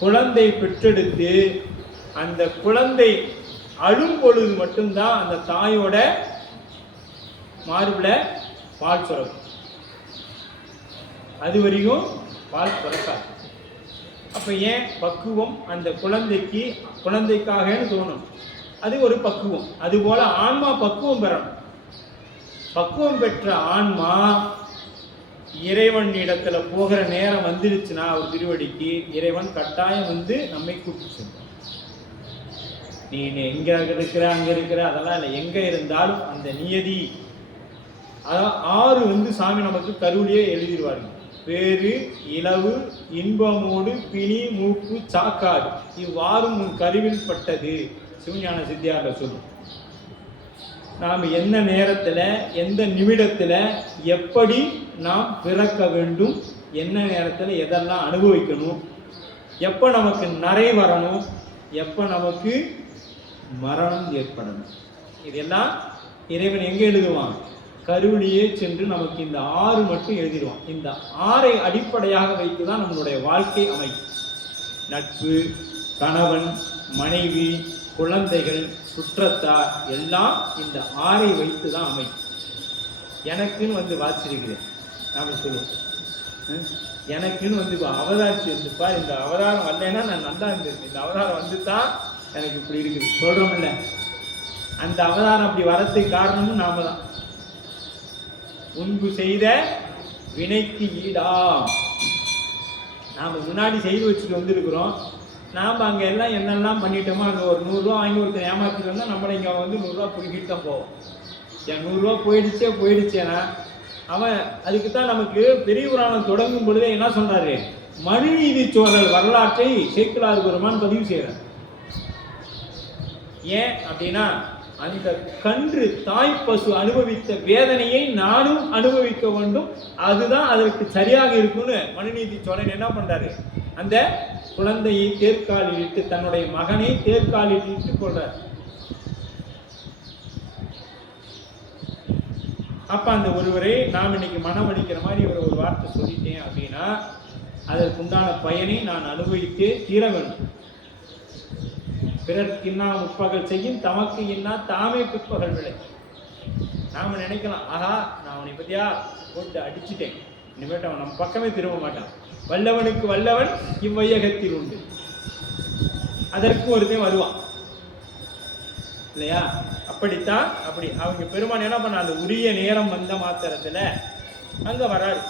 குழந்தை பெற்றெடுத்து அந்த குழந்தை அழும் பொழுது மட்டும்தான் அந்த தாயோட மார்பில் பால் சுரக்கும். அது வரைக்கும் பால் சுரக்காது. அப்போ ஏன்? பக்குவம் அந்த குழந்தைக்காகன்னு தோணும். அது ஒரு பக்குவம். அதுபோல ஆன்மா பக்குவம் பெறணும். பக்குவம் பெற்ற ஆன்மா இறைவன் இடத்துல போகிற நேரம் வந்துருச்சுன்னா ஒரு திருவடிக்கு இறைவன் கட்டாயம் நம்மை கூப்பிட்டு செல்வான். நீ எங்க இருக்கிற அங்க இருக்கிற அதெல்லாம் இல்லை, எங்க இருந்தாலும் அந்த நியதி அதான் 6 சாமி நமக்கு கருவிலேயே எழுதிடுவார்கள். பேரு இளவு இன்பமோடு பிணி மூப்பு சாக்காடு இவ்வாறும் உன் கருவில் பட்டது சிவஞான சித்தியார் சொல்லும். நாம் எந்த நேரத்தில் எந்த நிமிடத்தில் எப்படி நாம் பிறக்க வேண்டும், என்ன நேரத்தில் எதெல்லாம் அனுபவிக்கணும், எப்போ நமக்கு நரை வரணும், எப்போ நமக்கு மரணம் ஏற்படணும், இதெல்லாம் இறைவன் எங்கே எழுதுவான்? கருவிலேயே சென்று நமக்கு இந்த 6 மட்டும் எழுதிடுவான். இந்த 6 அடிப்படையாக வைத்து தான் நம்மளுடைய வாழ்க்கை அமையும். நட்பு, கணவன், மனைவி, குழந்தைகள், சுற்றத்தார் எல்லாம் இந்த 6 வைத்து தான் அமையும். எனக்குன்னு வாசிச்சிருக்கிறேன், நாம் சொல்லுவோம், எனக்குன்னு அவதாரிச்சு வந்துப்பா, இந்த அவதாரம் வரலைன்னா நான் நல்லா இருந்திருக்கேன், இந்த அவதாரம் வந்துதான் எனக்கு இப்படி இருக்குது சொல்கிறோம்ல. அந்த அவதாரம் அப்படி வரதுக்கு காரணமும் நாம தான். முன்பு செய்த வினைக்கு ஈடா நாம் முன்னாடி செய்து வச்சுட்டு வந்திருக்கிறோம். நாம் அங்கே எல்லாம் என்னெல்லாம் பண்ணிட்டோமோ, அங்கே ஒரு 100 ரூபா வாங்கி ஒருத்தர் ஏமாற்றிட்டு வந்தால் நம்மளை இங்கே 100 ரூபா பிடிக்கிட்டு தான் போவோம். என் 100 ரூபா போயிடுச்சேன்னா அவன் அதுக்கு தான் நமக்கு பெரிய புராணம் தொடங்கும் பொழுதே என்ன சொல்றாரு? மனுநீதி சோழல் வரலாற்றை சேக்கிழார் பெருமான் பதிவு செய்கிறார். ஏன் அப்படின்னா, அந்த கன்று தாய் பசு அனுபவித்த வேதனையை நானும் அனுபவிக்க வேண்டும், அதுதான் அதற்கு சரியாக இருக்கும்னு மனுநீதி சோழன் என்ன பண்றாரு? அந்த குழந்தையை தேர்காலில் இட்டு, தன்னுடைய மகனை தேர்காலில் இட்டு கொள்றார். அப்போ அந்த ஒருவரை நாம் இன்னைக்கு மனம் அளிக்கிற மாதிரி ஒரு வார்த்தை சொல்லிட்டேன் அப்படின்னா அதற்குண்டான பயனை நான் அனுபவித்து தீர வேண்டும். பிறர்க்கு இன்னா முற்பகல் செய்யும் தமக்கு இன்னா தாமே பிற்பகல் விளை. நாம் நினைக்கலாம், ஆஹா நான் அவனை பற்றியா போட்டு அடிச்சுட்டேன், இனிமேட்டு அவன் நம்ம பக்கமே திரும்ப மாட்டான். வல்லவனுக்கு வல்லவன் இவ்வையகத்தில் உண்டு. அதற்கு ஒருத்தையும் வருவான் இல்லையா? அப்படித்தான். அப்படி அவங்க பெருமான் என்ன பண்ண, அந்த உரிய நேரம் வந்த மாத்திரத்தில் அங்கே வராரு.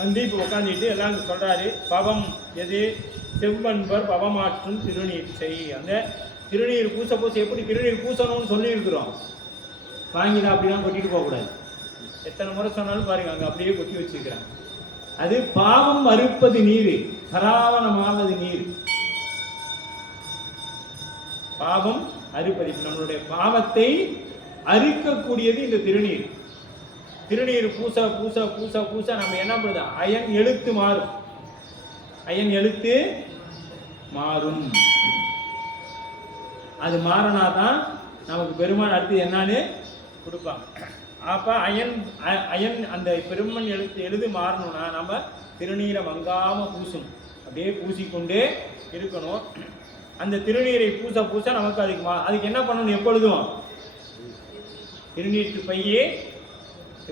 வந்து இப்போ உட்காந்துட்டு எல்லாம் சொல்கிறாரு. பவம் எது? செவ்வன்பர் பவமாற்றும் திருநீர் செய். அந்த திருநீர் பூச எப்படி திருநீர் பூசணும்னு சொல்லியிருக்கிறோம். வாங்கிதான் அப்படிலாம் கொட்டிட்டு போகக்கூடாது. எத்தனை முறை சொன்னாலும் பாருங்க, அங்கே அப்படியே கொட்டி வச்சுக்கிறாங்க. அது பாவம் அறுப்பது நீர், சராவணமாவது நீர். பாவம் அறுப்பது, நம்மளுடைய பாவத்தை அறுக்கக்கூடியது இந்த திருநீர். திருநீர் பூச பூச பூச பூச நம்ம என்ன பண்ணுது, அயன் எழுத்து மாறும். அயன் எழுத்து மாறும். அது மாறினாதான் நமக்கு பெருமான் அடுத்து என்னன்னு கொடுப்பாங்க. அப்போ அயன் அந்த பெருமன் எழுது மாறணும்னா நம்ம திருநீரை மங்காமல் பூசணும். அப்படியே பூசிக்கொண்டே இருக்கணும். அந்த திருநீரை பூச பூச நமக்கு அதுக்கு என்ன பண்ணணும், எப்பொழுதும் திருநீற்று பையே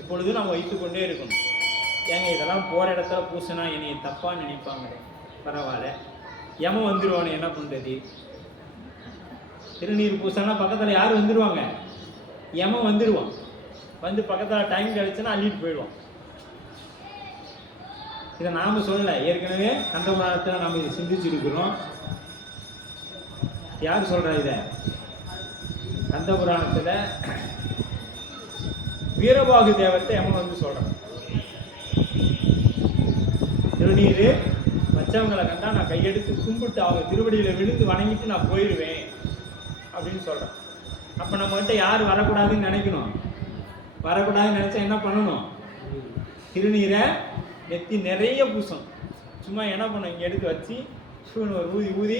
எப்பொழுதும் நம்ம வைத்துக்கொண்டே இருக்கணும். ஏங்க இதெல்லாம் போகிற இடத்துல பூசினா என்னை தப்பாக நினைப்பாங்க, பரவாயில்ல, யமன் வந்துடுவானு என்ன பண்ணுறது? திருநீர் பூசினா பக்கத்தில் யார் வந்துடுவாங்க? யமன் வந்துடுவான். வந்து பக்கத்தில் டைம் கிடைச்சுன்னா அள்ளிட்டு போயிடுவான். இதை நாம் சொல்லலை, ஏற்கனவே கந்தபுராணத்தில் நாம் இதை சிந்திச்சிருக்கிறோம். யார் சொல்கிறா இதை? கந்தபுராணத்தில் வீரபாகு தேவத்தை யமன் வந்து சொல்கிறான். திருநீர் மற்றவங்களை கண்டா நான் கையெடுத்து கும்பிட்டு அவங்க திருவடியில் விழுந்து வணங்கிட்டு நான் போயிடுவேன் அப்படின்னு சொல்கிறேன். அப்போ நம்மகிட்ட யார் வரக்கூடாதுன்னு நினைக்கணும். வரக்கூடாதுன்னு நினச்சா என்ன பண்ணணும்? திருநீரை நெத்தி நிறைய பூசணும். சும்மா என்ன பண்ணணும், இங்கே எடுத்து வச்சு ஒரு ஊதி ஊதி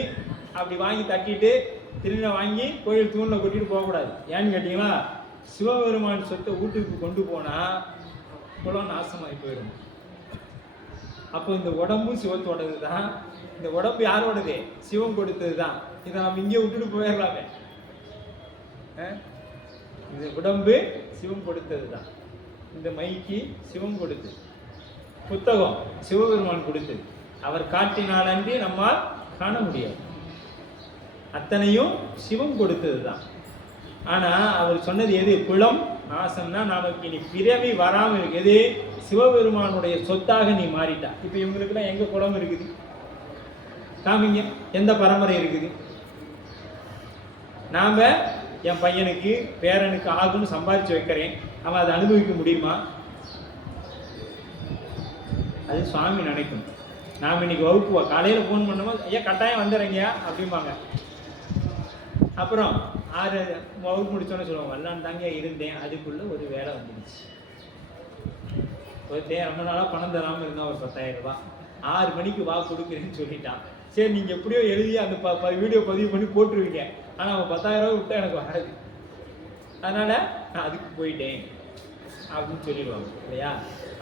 அப்படி வாங்கி தட்டிட்டு திருநீரை வாங்கி கோயில் தூணில் கொட்டிட்டு போகக்கூடாது. ஏன்னு கேட்டிங்களா, சிவபெருமான் சொத்தை வீட்டுக்கு கொண்டு போனால் குலம் நாசமாகி போயிடும். அப்போ இந்த உடம்பும் சிவத்தோடது தான். இந்த உடம்பு யாரோடது? சிவம் கொடுத்தது தான். இதை நம்ம இங்கே விட்டுட்டு போயிடலாமே. இந்த உடம்பு சிவம் கொடுத்தது தான். இந்த மைக்கு சிவம் கொடுத்தது, புத்தகம் சிவபெருமான் கொடுத்தது. அவர் காட்டினாலன்றி நம்மால் காண முடியாது. அத்தனையும் சிவம் கொடுத்தது தான். ஆனால் அவர் சொன்னது எது? குலம் நாசம்னா நமக்கு இனி பிறவி வராமல் இருக்கு. எது? சிவபெருமானுடைய சொத்தாக நீ மாறிட்டா. இப்போ இவங்களுக்குலாம் எங்கே குலம் இருக்குது? காமிங்க, எந்த பரம்பரை இருக்குது? நாம் என் பையனுக்கு பேரனுக்கு ஆகும்னு சம்பாதிச்சு வைக்கிறேன், அவன் அதை அனுபவிக்க முடியுமா? அது சுவாமி நினைக்கணும். நாம் இன்னைக்கு வகுப்பு காலையில் ஃபோன் பண்ணும்போது ஐயா கட்டாயம் வந்துடுறீங்கயா அப்படிம்பாங்க. அப்புறம் 6 வகுப்பு முடிச்சோன்னு சொல்லுவாங்க, வரலான்னு தாங்க இருந்தேன், அதுக்குள்ளே ஒரு வேலை வந்துடுச்சு. ஒருத்தன் ரொம்ப நாளாக பணம் தராமல் இருந்தால் ஒரு 10,000 ரூபா 6 மணிக்கு வா கொடுக்குறேன்னு சொல்லிட்டான். சரி நீங்கள் எப்படியோ எழுதி அந்த வீடியோ பதிவு பண்ணி போட்டுருவீங்க, ஆனால் அவன் 10,000 ரூபா விட்டால் எனக்கு வராது, அதனால் நான் அதுக்கு போயிட்டேன் அப்படின்னு சொல்லிடுவாங்க இல்லையா?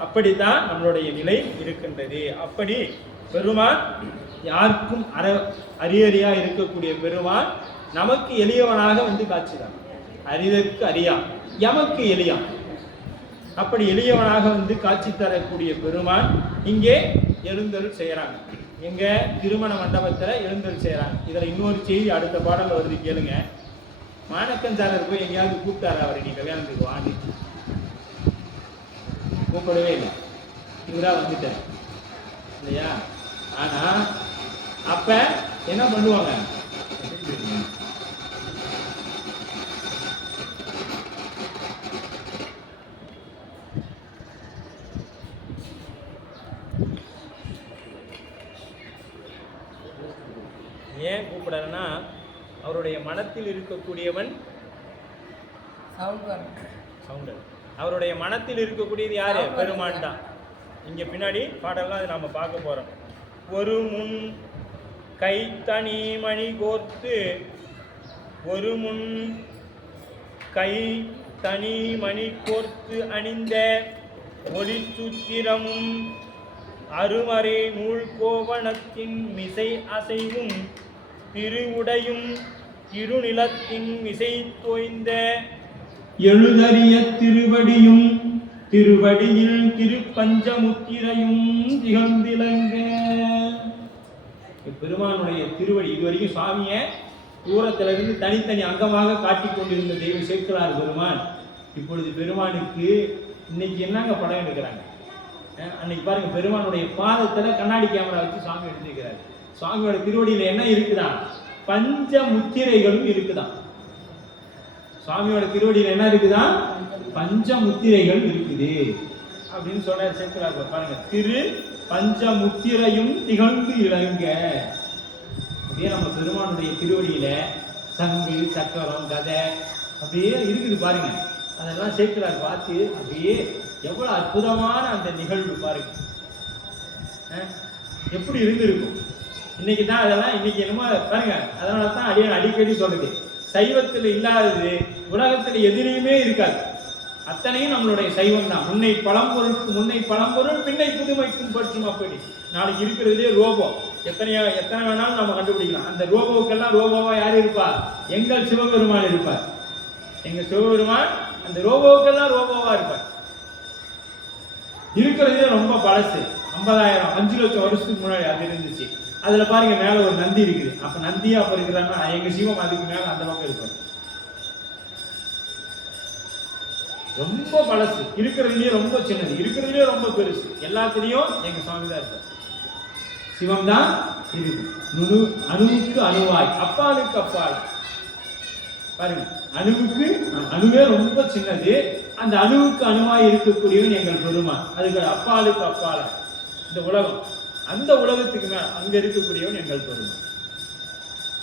அப்படித்தான் நம்மளுடைய நிலை இருக்கின்றது. அப்படி பெருமான் யாருக்கும் அரியறியா இருக்கக்கூடிய பெருமான் நமக்கு எளியவனாக வந்து காட்சிதான். அரிதற்கு அறியான், எமக்கு எளியான். அப்படி எளியவனாக வந்து காட்சி தரக்கூடிய பெருமான் இங்கே எழுந்தருள் செய்கிறாங்க. எங்க திருமண மண்டபத்தில் எழுந்தருள் செய்கிறாங்க. இதில் இன்னொரு செய்தி அடுத்த பாடலில் வருது, கேளுங்க. மாணக்கஞ்சாரர் போய் எங்கேயாவது கூப்பிட்டாரு அவரை, நீ கல்யாணத்துக்கு வாங்கி? கூப்பிடவே இல்லை, இவரா வந்துட்டார் இல்லையா? ஆனால் அப்போ என்ன பண்ணுவாங்க? ஏன் கூப்பிடறேன்னா, அவருடைய மனத்தில் இருக்கக்கூடியவன் சவுண்டர். அவருடைய மனத்தில் இருக்கக்கூடியது யாரு? பெருமான் தான். இங்கே பின்னாடி பாடலாம் அது நாம் பார்க்க போகிறோம். ஒரு முன் கை தனி மணி கோர்த்து, ஒரு முன் கை தனி மணி கோர்த்து அணிந்த ஒளி சூத்திரமும் அருமறை நூல் கோவணத்தின் மிசை அசைவும் திருவுடையும் இருநிலத்தின் மிசை தோய்ந்த எழுதறிய திருவடியும் திருவடியில் திருப்பஞ்சமுத்திரையும் திகழ்ந்திலங்க. பெருமானுடைய திருவடி இதுவரைக்கும் சுவாமியை தூரத்திலிருந்து தனித்தனி அங்கமாக காட்டிக் கொண்டிருந்த தெய்வம் சேர்க்கிறார் பெருமான். இப்பொழுது பெருமானுக்கு இன்னைக்கு என்னங்க படம் எடுக்கிறாங்க? அன்னைக்கு பாருங்க, பெருமானுடைய பாதத்துல கண்ணாடி கேமரா வச்சு சுவாமி எடுத்துக்கிறாரு. சுவாமியோட திருவடியில என்ன இருக்குதான்? பஞ்ச முத்திரைகளும் இருக்குதான். சுவாமியோட திருவடியில என்ன இருக்குதான்? பஞ்ச முத்திரைகள் இருக்குது அப்படின்னு சொல்ற சேர்க்கிறார் பாருங்க. திரு பஞ்ச முத்திரையும் திகழ்ந்து இளங்க. அப்படியே நம்ம பெருமானுடைய திருவடியில சங்கு சக்கரம் கதை அப்படியே இருக்குது பாருங்க. அதெல்லாம் சேர்க்கிறார் பார்த்து அப்படியே எவ்வளவு அற்புதமான அந்த நிகழ்வு பாருங்க. எப்படி இருந்திருக்கும் இன்னைக்கு தான் அதெல்லாம் இன்னைக்கு என்னமோ பாருங்க. அதனால தான் அடிக்கடி சொல்றது, சைவத்தில் இல்லாதது உலகத்தில் எதிரையுமே இருக்காது. அத்தனையும் நம்மளுடைய சைவம் தான். முன்னை பழம்பொருள் பின்னை புதுமைக்கும் பற்றும். அப்படி நாளைக்கு இருக்கிறதுலே ரோபோ எத்தனை வேணாலும் நம்ம கண்டுபிடிக்கலாம். அந்த ரோபோவுக்கெல்லாம் ரோபோவா யார் இருப்பார்? எங்கள் சிவபெருமான் இருப்பார். எங்க சிவபெருமான் அந்த ரோபோவுக்கெல்லாம் ரோபோவா இருப்பார். இருக்கிறதே ரொம்ப பழசு, 50,000 5 லட்சம் வருஷத்துக்கு முன்னாடி அது இருந்துச்சு. அதுல பாருங்க மேல ஒரு நந்தி இருக்குது. அப்ப நந்தியா அப்ப இருக்கிறான்னா எங்க சிவம் அதுக்கு மேல அந்த பக்கம் இருப்பார். ரொம்ப பழசு, இருக்கிறதுலயே ரொம்ப சின்னது, இருக்கிறதுலயே ரொம்ப பெருசு, எல்லாத்திலையும் எங்க சுவாமி தான் இருப்பார். சிவம் தான் இருக்கு. அணுவுக்கு அணுவாய் அப்பாலுக்கு அப்பால். பாருங்க, அணுவே ரொம்ப சின்னது, அந்த அணுவுக்கு அணுவாய் இருக்கக்கூடியவன் எங்கள் பெருமான். அதுக்கு அப்பாலுக்கு அப்பால இந்த உலகம், அந்த உலகத்துக்கு மேல அங்க இருக்கக்கூடியவன் எங்கள் பெருமான்.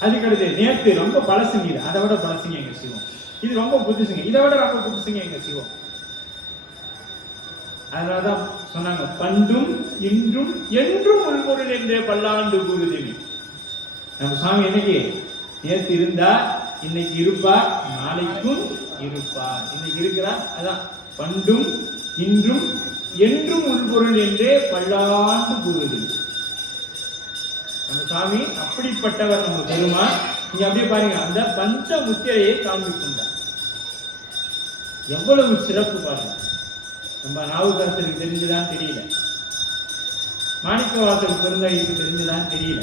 அதுக்கடுத்து நேற்று ரொம்ப பழசுங்க, இது அதை விட பழசுங்க எங்க சிவம். இது ரொம்ப புதுசுங்க, இதை விட ரொம்ப புதுசுங்க எங்க சிவம். அதனாலதான் சொன்னாங்க, பண்டும் இன்றும் என்றும் உள்பொருள் என்றே பல்லாண்டு கூறுதேவி. நம்ம சாமி என்னைக்கு நேற்று இருந்தா இன்னைக்கு இருப்பார், நாளைக்கும் இருப்பார். இன்னைக்கு இருக்கிறார், அதான் பண்டும் இன்றும் என்றும் உள்பொருள் என்றே பல்லாண்டு கூறுதேவி. நம்ம சாமி அப்படிப்பட்டவர் நம்ம பெருமான். நீங்க அப்படியே பாருங்க, அந்த பஞ்ச முத்திரையை காண்பிக்கின்றார். எவ்வளவு சிறப்பு பாருங்க. நம்ம நாவுக்கரசருக்கு தெரிஞ்சுதான் தெரியல, மாணிக்கவாசல் பெருந்தகைக்கு தெரிஞ்சுதான் தெரியல.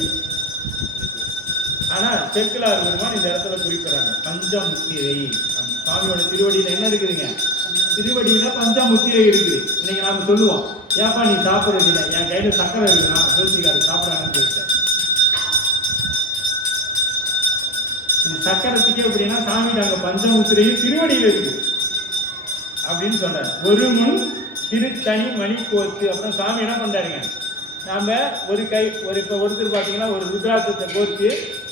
ஆனா செக்குலார் பெருமான் இந்த இடத்துல குறிப்பிடறாங்க பஞ்சமுத்திரை. சுவாமியோட திருவடியில என்ன இருக்குதுங்க? திருவடியில பஞ்சமுத்திரை இருக்குது. இன்னைக்கு நாம சொல்லுவோம், ஏப்பா நீ சாப்பிடுறது இல்லை, என் கையில சக்கரை இருக்குன்னா ஜோசிக்காரு சாப்பிடாங்கன்னு சொல்லிட்டேன். இந்த சக்கரத்துக்கே எப்படின்னா சாமி அங்க பஞ்சமுத்திரையும் திருவடியில இருக்கு அப்படின்னு சொல்றாரு. ஒரு முன் திருத்தனி மணி கோர்த்து. அப்புறம் சாமி என்ன பண்றாருங்க, நாம ஒரு கை இப்ப ஒருத்தர் பாத்தீங்கன்னா ஒரு ருத்ராட்சத்தை கோர்த்து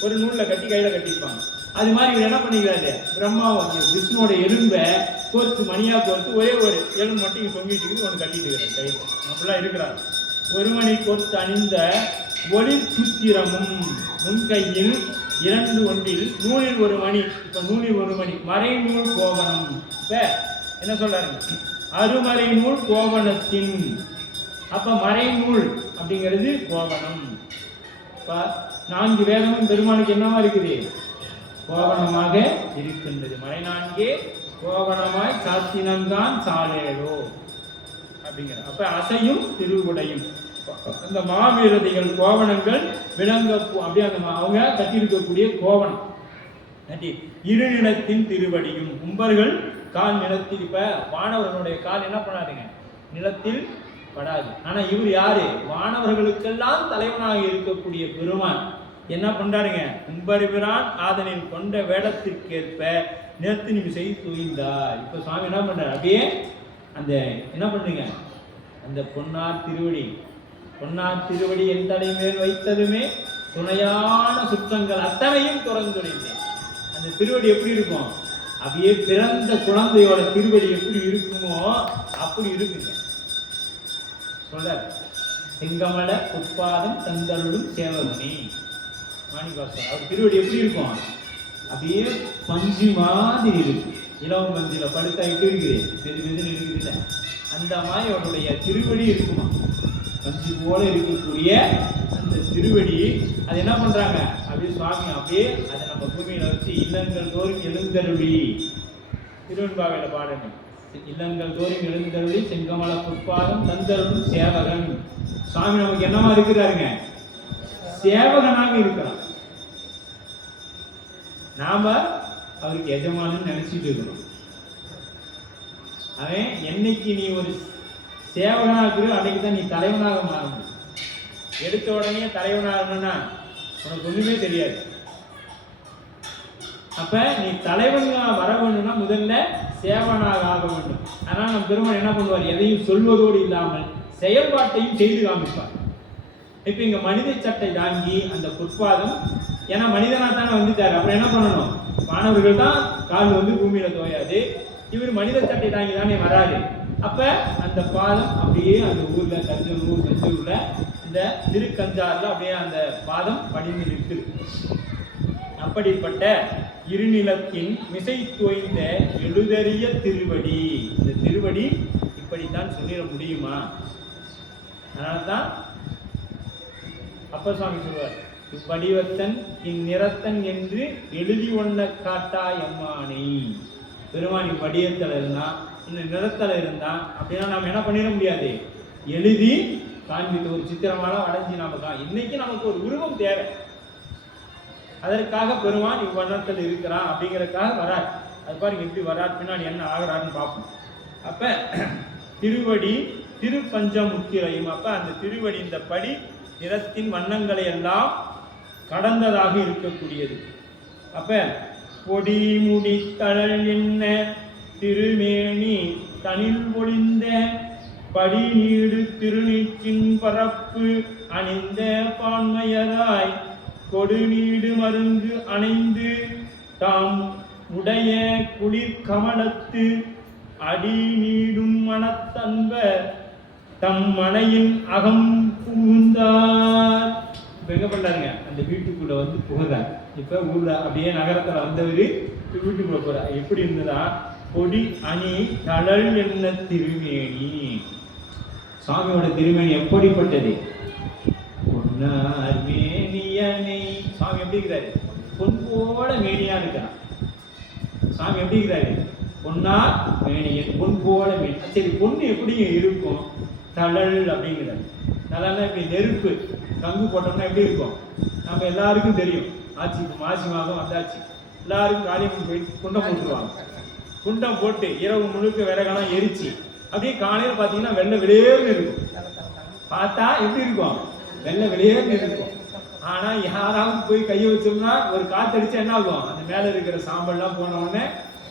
ஒரு நூல்ல கட்டி கையில கட்டிருப்பாங்க. அது மாதிரி இவர் என்ன பண்ணிக்கிறாரு, பிரம்மா விஷ்ணுவோட எலும்பை கோர்த்து மணியா கோர்த்து ஒரே ஒரு எலும்பு மட்டும் இங்க தொங்கிட்டு ஒன்று கட்டிட்டு இருக்கிறார் கையில. அப்படிலாம் இருக்கிறார். ஒரு மணி கோர்த்து அணிந்த ஒளி சூத்திரமும் முன்கையில் 2 ஒன்றில் நூலில் ஒரு மணி. இப்ப நூலில் ஒரு மணி மறைநூல் கோவணம். இப்ப என்ன சொல்றாருங்க, அருமறை நூல் கோவணத்தின். அப்ப மறைநூல் அப்படிங்கிறது கோவணம். 4 வேதமும் பெருமானுக்கு என்னவா இருக்குது? கோவணமாக இருக்கின்றது. மறை 4 கோவணமாய் சாத்தினங்கான் சாலேடோ அப்படிங்கிற. அப்ப அசையும் திருவுடையும் அந்த மாவீரதிகள் கோவணங்கள் விளங்க அப்படியே அந்த அவங்க கட்டியிருக்கக்கூடிய கோவணம் கட்டி இருநிலத்தின் திருவடியும். கும்பர்கள் கால் நிலத்தில், இப்ப வானவர்களுடைய கால் என்ன பண்ணாதுங்க, நிலத்தில் படாது. ஆனா இவர் யாரு? வானவர்களுக்கெல்லாம் தலைவனாக இருக்கக்கூடிய பெருமான் என்ன பண்றாருங்க, கும்பரிபிரான் ஆதனின் கொண்ட வேடத்திற்கேற்ப நிலத்தின் மிசை தூய்ந்தார். இப்ப சுவாமி என்ன பண்றாரு, அப்படியே அந்த என்ன பண்ணுங்க, அந்த பொன்னார் திருவடி என் தலைமேல் வைத்ததுமே துணையான சுற்றங்கள் அத்தனையும் துறந்துடைந்தேன். அந்த திருவடி எப்படி இருக்கும், அப்படியே பிறந்த குழந்தையோட திருவடி எப்படி இருக்குமோ அப்படி இருக்குங்க சொல்றாரு. செங்கமல உட்பாதம் தந்தருளும் சேவகனி மாணிக்கவாசகர். அவர் திருவடி எப்படி இருக்கும், அப்படியே பஞ்சு மாதிரி இருக்கு. இளவம் பஞ்சில படுத்தா எப்படி இருக்குது, மெது மெதுன்னு இருக்குது இல்லை, அந்த மாதிரி அவருடைய திருவடி இருக்குமா. பஞ்சு போல இருக்கக்கூடிய அந்த திருவடி அது என்ன பண்றாங்க, அப்படியே சுவாமி அப்படியே அதை நம்ம பூமியில வச்சு இல்லங்கள் தோறும் எழுந்தருளி, திருவெண்பாவையில பாடுங்க, இல்லங்கள் தோறும் எழுந்தருளி செங்கமல புட்பாதம் தந்தருளும் சேவகன். சுவாமி நமக்கு என்னமா இருக்கிறாருங்க, சேவகனாக இருக்கிறார். நாம அவருக்கு எஜமானன்னு நினைச்சிட்டு இருக்கணும். அவன் என்னைக்கு நீ ஒரு சேவகனாக இருக்கிற அன்னைக்கு தான் நீ தலைவனாக மாற முடியும். எடுத்த உடனே தலைவனாகணும்னா உனக்கு ஒண்ணுமே தெரியாது. அப்ப நீ தலைவனாக வர வேண்டும்னா முதல்ல சேவனாக ஆக வேண்டும். அதனால நம்ம பெருமாள் என்ன பண்ணுவார், எதையும் சொல்வதோடு இல்லாமல் செயல்பாட்டையும் செய்து காமிப்பார். இப்ப இங்க மனித சட்டை தாங்கி அந்த புட்பாதம், ஏன்னா மனிதனா தானே வந்துட்டாரு, அப்புறம் என்ன பண்ணணும், மாணவர்கள் தான் கால் வந்து பூமியில தோயாது, இவர் மனித சட்டை தாங்கி தானே வராரு. அப்ப அந்த பாதம் அப்படியே அந்த ஊர்ல தஞ்சூர்ல இந்த திருக்கஞ்சாறுல அப்படியே அந்த பாதம் படிந்து நிற்குது. அப்படிப்பட்ட இருநிலத்தின் மிசை தோய்ந்த எழுதறிய திருவடி, இந்த திருவடி இப்படித்தான் சொல்லிட முடியுமா? அதனால்தான் அப்பர் சுவாமி சொல்வார், இப்படிவத்தன் இந்நிறத்தன் என்று எழுதி ஒன்ன காட்டாய் அம்மானை. பெருமானி வடிவத்தில் இருந்தா, இன்னும் நிறத்தில் இருந்தா, அப்படின்னா நாம் என்ன பண்ணிட முடியாது, எழுதி காண்பித்து ஒரு சித்திரமான அடைஞ்சி நாம இன்னைக்கு நமக்கு ஒரு உருவம் தேவை. அதற்காக பெருமான் இவ்வண்ணத்தில் இருக்கிறான் அப்படிங்கிறதுக்காக வரார். அது பாருங்க எப்படி வரார், பின்னாடி என்ன ஆகிறாருன்னு பார்ப்போம். அப்ப திருவடி திருப்பஞ்சமுத்திரையும், அப்ப அந்த திருவடி இந்த படி நிறத்தின் வண்ணங்களை எல்லாம் கடந்ததாக இருக்கக்கூடியது. அப்ப பொடி முடி தழல் என்ன திருமேனி தனில் ஒளிந்த படி நீடு திருநீற்றின் பரப்பு அணிந்த பான்மையராய் கொடு நீடு மருங்கு அணைந்து தாம் உடைய குளிர் கமலத்து அடி நீடும் மனத்தன்பர் தம் மனையின் அகம் புகுந்தார். இப்ப எங்க பண்ணாருங்க, அந்த வீட்டுக்குள்ள வந்து புகுதார். இப்ப ஊர்ல அப்படியே நகரத்துல வந்தவரு வீட்டுக்குள்ள போறார். எப்படி இருந்ததா, கொடி அணி தழல் என்ன திருமேனி. சுவாமியோட திருமேனி எப்படிப்பட்டது, பொன்னார் மேனியனை. சுவாமி எப்படி இருக்கிறாரு, பொன் போல மேனியா இருக்கிறார். சுவாமி எப்படி இருக்கிறாரு, பொன்னார் மேனியன், பொன் போல மேனி. சரி, பொண்ணு எப்படி இருக்கும், தழல் அப்படிங்கிறாரு. தழல்னா இப்படி நெருப்பு, கங்கு போட்டோம்னா எப்படி இருக்கும், நம்ம எல்லாருக்கும் தெரியும். மாசி மாதம் வந்தாச்சு, எல்லாருக்கும் காலையில் போயிட்டு குண்டம் போட்டுருவாங்க. குண்டம் போட்டு இரவு முழுக்க விறகெல்லாம் எரிச்சு அப்படியே காலையில் பார்த்தீங்கன்னா வெள்ளை வெளியேன்னு இருக்கும். பார்த்தா எப்படி இருக்கும், வெள்ளை வெளியேன்னு இருக்கும். ஆனா யாராவது போய் கையை வச்சோம்னா ஒரு காத்தடிச்சா என்ன ஆகும், அந்த மேல இருக்கிற சாம்பல்லாம் போன உடனே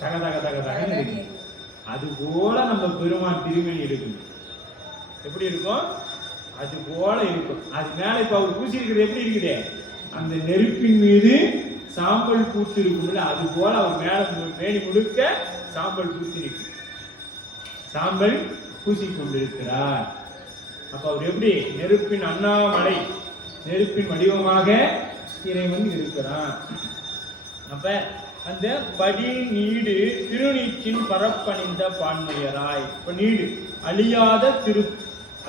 தக தக தக தகன்னு இருக்கு. அது போல நம்ம பெருமான் திருமணி இருக்கும். எப்படி இருக்கும், அது போல இருக்கும். அது மேல இப்ப அவர் பூசி இருக்கிறது எப்படி இருக்குது, அந்த நெருப்பின் மீது சாம்பல் பூத்து இருக்கும்ல, அது போல அவர் மேல மேனி முழுக்க சாம்பல் பூத்து இருக்கு, சாம்பல் பூசி கொண்டிருக்கிறார். அப்ப அவர் எப்படி, நெருப்பின் அண்ணாமலை, நெருப்பின் வடிவமாக இறைவன் இருக்கிறான். அப்ப அந்த படி நீடு திருநீற்றின் பரப்பணிந்த பான்மையராய். இப்ப நீடு அழியாத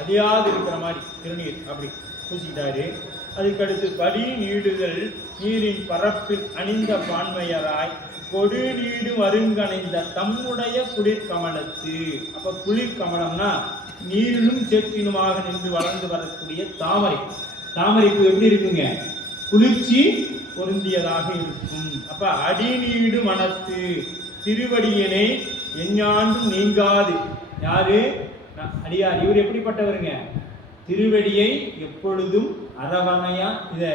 அழியாது இருக்கிற மாதிரி திருநீர் அப்படி பூசிட்டாரு. அதுக்கடுத்து படி நீடுதல் நீரின் பரப்பில் அணிந்த பான்மையராய் கொடு நீடு மருங்கணைந்த தம்முடைய குளிர் கமலத்து. அப்ப குளிர் கமலம்னா நீரிலும் சேற்றினுமாக நின்று வளர்ந்து வரக்கூடிய தாமரை. தாமரைப்பு எப்படி இருக்குங்க, குளிர்ச்சி பொருந்தியதாக இருக்கும். அப்ப அடிநீடு மனத்து திருவடியினை எஞ்ஞாண்டும் நீங்காது. யாரு, அடியார். இவர் எப்படிப்பட்டவருங்க, திருவடியை எப்பொழுதும் அரவணையா இத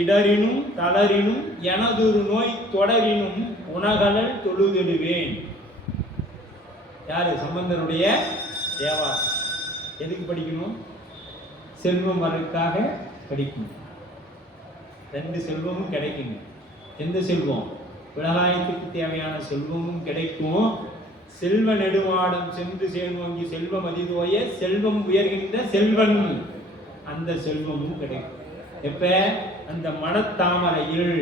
இடரினும் தளரினும் எனதொரு நோய் தொடரினும் உணகலல் தொழுதெழுவேன். யாரு, சம்பந்தருடைய தேவா. எதுக்கு படிக்கணும், செல்வம் வரதுக்காக படிக்கணும். ரெண்டு செல்வமும் கிடைக்குங்க. எந்த செல்வம், விவசாயத்துக்கு தேவையான செல்வமும் கிடைக்கும். செல்வ நெடுமாடம் சென்று சேர்வங்கி செல்வம் அதிதோய செல்வம் உயர்கின்ற செல்வன், அந்த செல்வமும் கிடைக்கும். எப்ப, அந்த மனத்தாமரையில்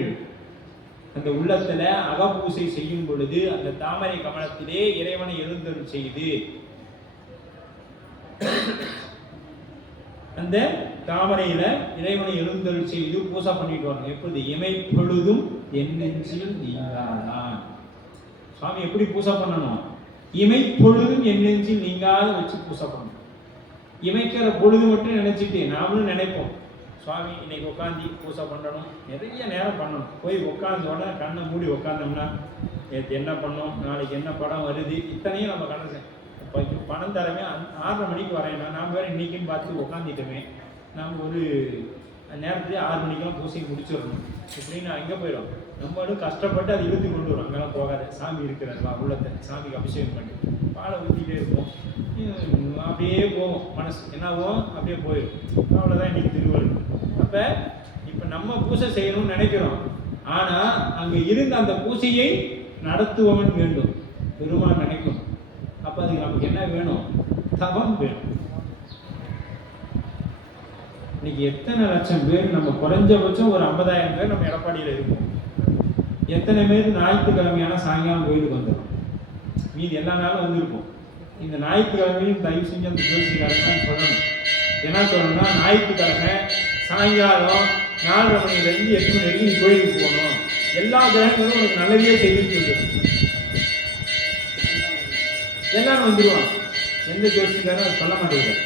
அந்த உள்ளத்துல அகப்பூசை செய்யும் பொழுது அந்த தாமரை கமலத்திலே இறைவனை எழுந்தருள் செய்து அந்த தாமரையில இறைவனை எழுந்தருள் செய்து பூசை பண்ணிட்டு வரணும். எப்படி? இமைப்பொழுதும் என் நெஞ்சில் நீங்காதான். சுவாமி எப்படி பூசை பண்ணணும்? இமைப்பொழுதும் என் நெஞ்சில் நீங்காத வச்சு பூசை பண்ணணும். இமைக்கிற பொழுது மட்டும் நினைச்சிட்டு நாமளும் நினைப்போம், சுவாமி இன்னைக்கு உட்காந்து பூசை பண்ணணும், நிறைய நேரம் பண்ணணும். போய் உட்காந்து உடனே கண்ணை மூடி உட்காந்தோம்னா நேற்று என்ன பண்ணோம், நாளைக்கு என்ன படம் வருது, இத்தனையும் நம்ம கணக்கு. இப்போ பணம் தரமே 6:30 மணிக்கு வரேன்னா நாம் வேறு இன்றைக்கின்னு பார்த்து உட்காந்துட்டோமே, நாம் ஒரு நேரத்துலேயே 6 மணிக்கெல்லாம் பூசை முடிச்சிடணும் இப்படின்னு அங்கே போயிடும். நம்மளும் கஷ்டப்பட்டு அதை இழுத்து கொண்டு வரும். அங்கெல்லாம் போகாத, சாமி இருக்கிறார்களா உள்ளத்தை சாமிக்கு அபிஷேகம் பண்ணி பாலை ஊற்றிக்கிட்டே இருப்போம். அப்படியே போவோம், மனசு என்னாவும் அப்படியே போயிடும். அவ்வளோதான் இன்னைக்கு திருவள்ளுவர். அப்போ இப்போ நம்ம பூசை செய்யணும்னு நினைக்கிறோம், ஆனால் அங்கே இருந்த அந்த பூசையை நடத்துவவன் வேண்டும், பெருமான் நினைக்கும். அப்போ அதுக்கு நமக்கு என்ன வேணும்? தவம் வேணும். இன்னைக்கு எத்தனை லட்சம் பேர், நம்ம குறைஞ்சபட்சம் ஒரு 50,000 பேர் நம்ம எடப்பாடியில் இருக்கோம். எத்தனை பேர் ஞாயிற்றுக்கிழமையான சாயங்காலம் கோயிலுக்கு வந்துடும், மீதி எல்லா நாளும் வந்திருப்போம். இந்த ஞாயிற்றுக்கிழமையும் தயவு செஞ்சு அந்த ஜோசிக்காரன் சொல்லணும். என்ன சொல்லணும்னா, ஞாயிற்றுக்கிழமை சாயங்காலம் 4:30 மணிலேருந்து 8 மணி வரைக்கும் நீ கோயிலுக்கு போகணும், எல்லா கிரகங்களும் உனக்கு நல்லதே செய்யுன்னு சொல்லிடும். எல்லாரும் வந்துடுவான். எந்த ஜோசிக்காரும் அதை சொல்ல மாட்டேங்கிறார்.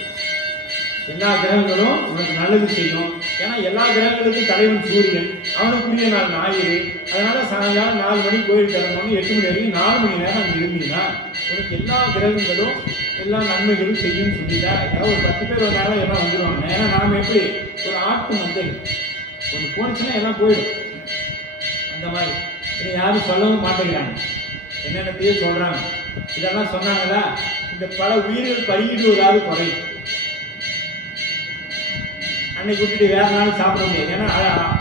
எல்லா கிரகங்களும் உனக்கு நல்லது செய்யும். ஏன்னா எல்லா கிரகங்களுக்கும் தலைவன் சூரியன், அவனுக்குரிய நாள் ஞாயிறு. அதனால சாயங்காலம் 4 மணி கோயில் கிளம்பணும், 8 மணி வரைக்கும் 4 மணி நேரம் அங்கே இருந்தீங்கன்னா உனக்கு எல்லா கிரகங்களும் எல்லா நன்மைகளும் செய்யும்னு சொல்லிட்டா, ஏதாவது ஒரு 10 பேர் வந்தாலும் எல்லாம் வந்துடுவாங்க. ஏன்னா நாம் எப்படி ஒரு ஆட்டு மந்தை ஒன்று போனுச்சுன்னா எல்லாம் போயிடும். அந்த மாதிரி இதை யாரும் சொல்லவும் மாட்டேங்கிறாங்க, என்னென்னத்தையே சொல்கிறாங்க. இதெல்லாம் சொன்னாங்களா இந்த பல உயிர்கள் பருகிடுவதாவது குறையும். அன்னைக்கு விட்டுட்டு வேற நாள் சாப்பிட முடியாது. ஏன்னா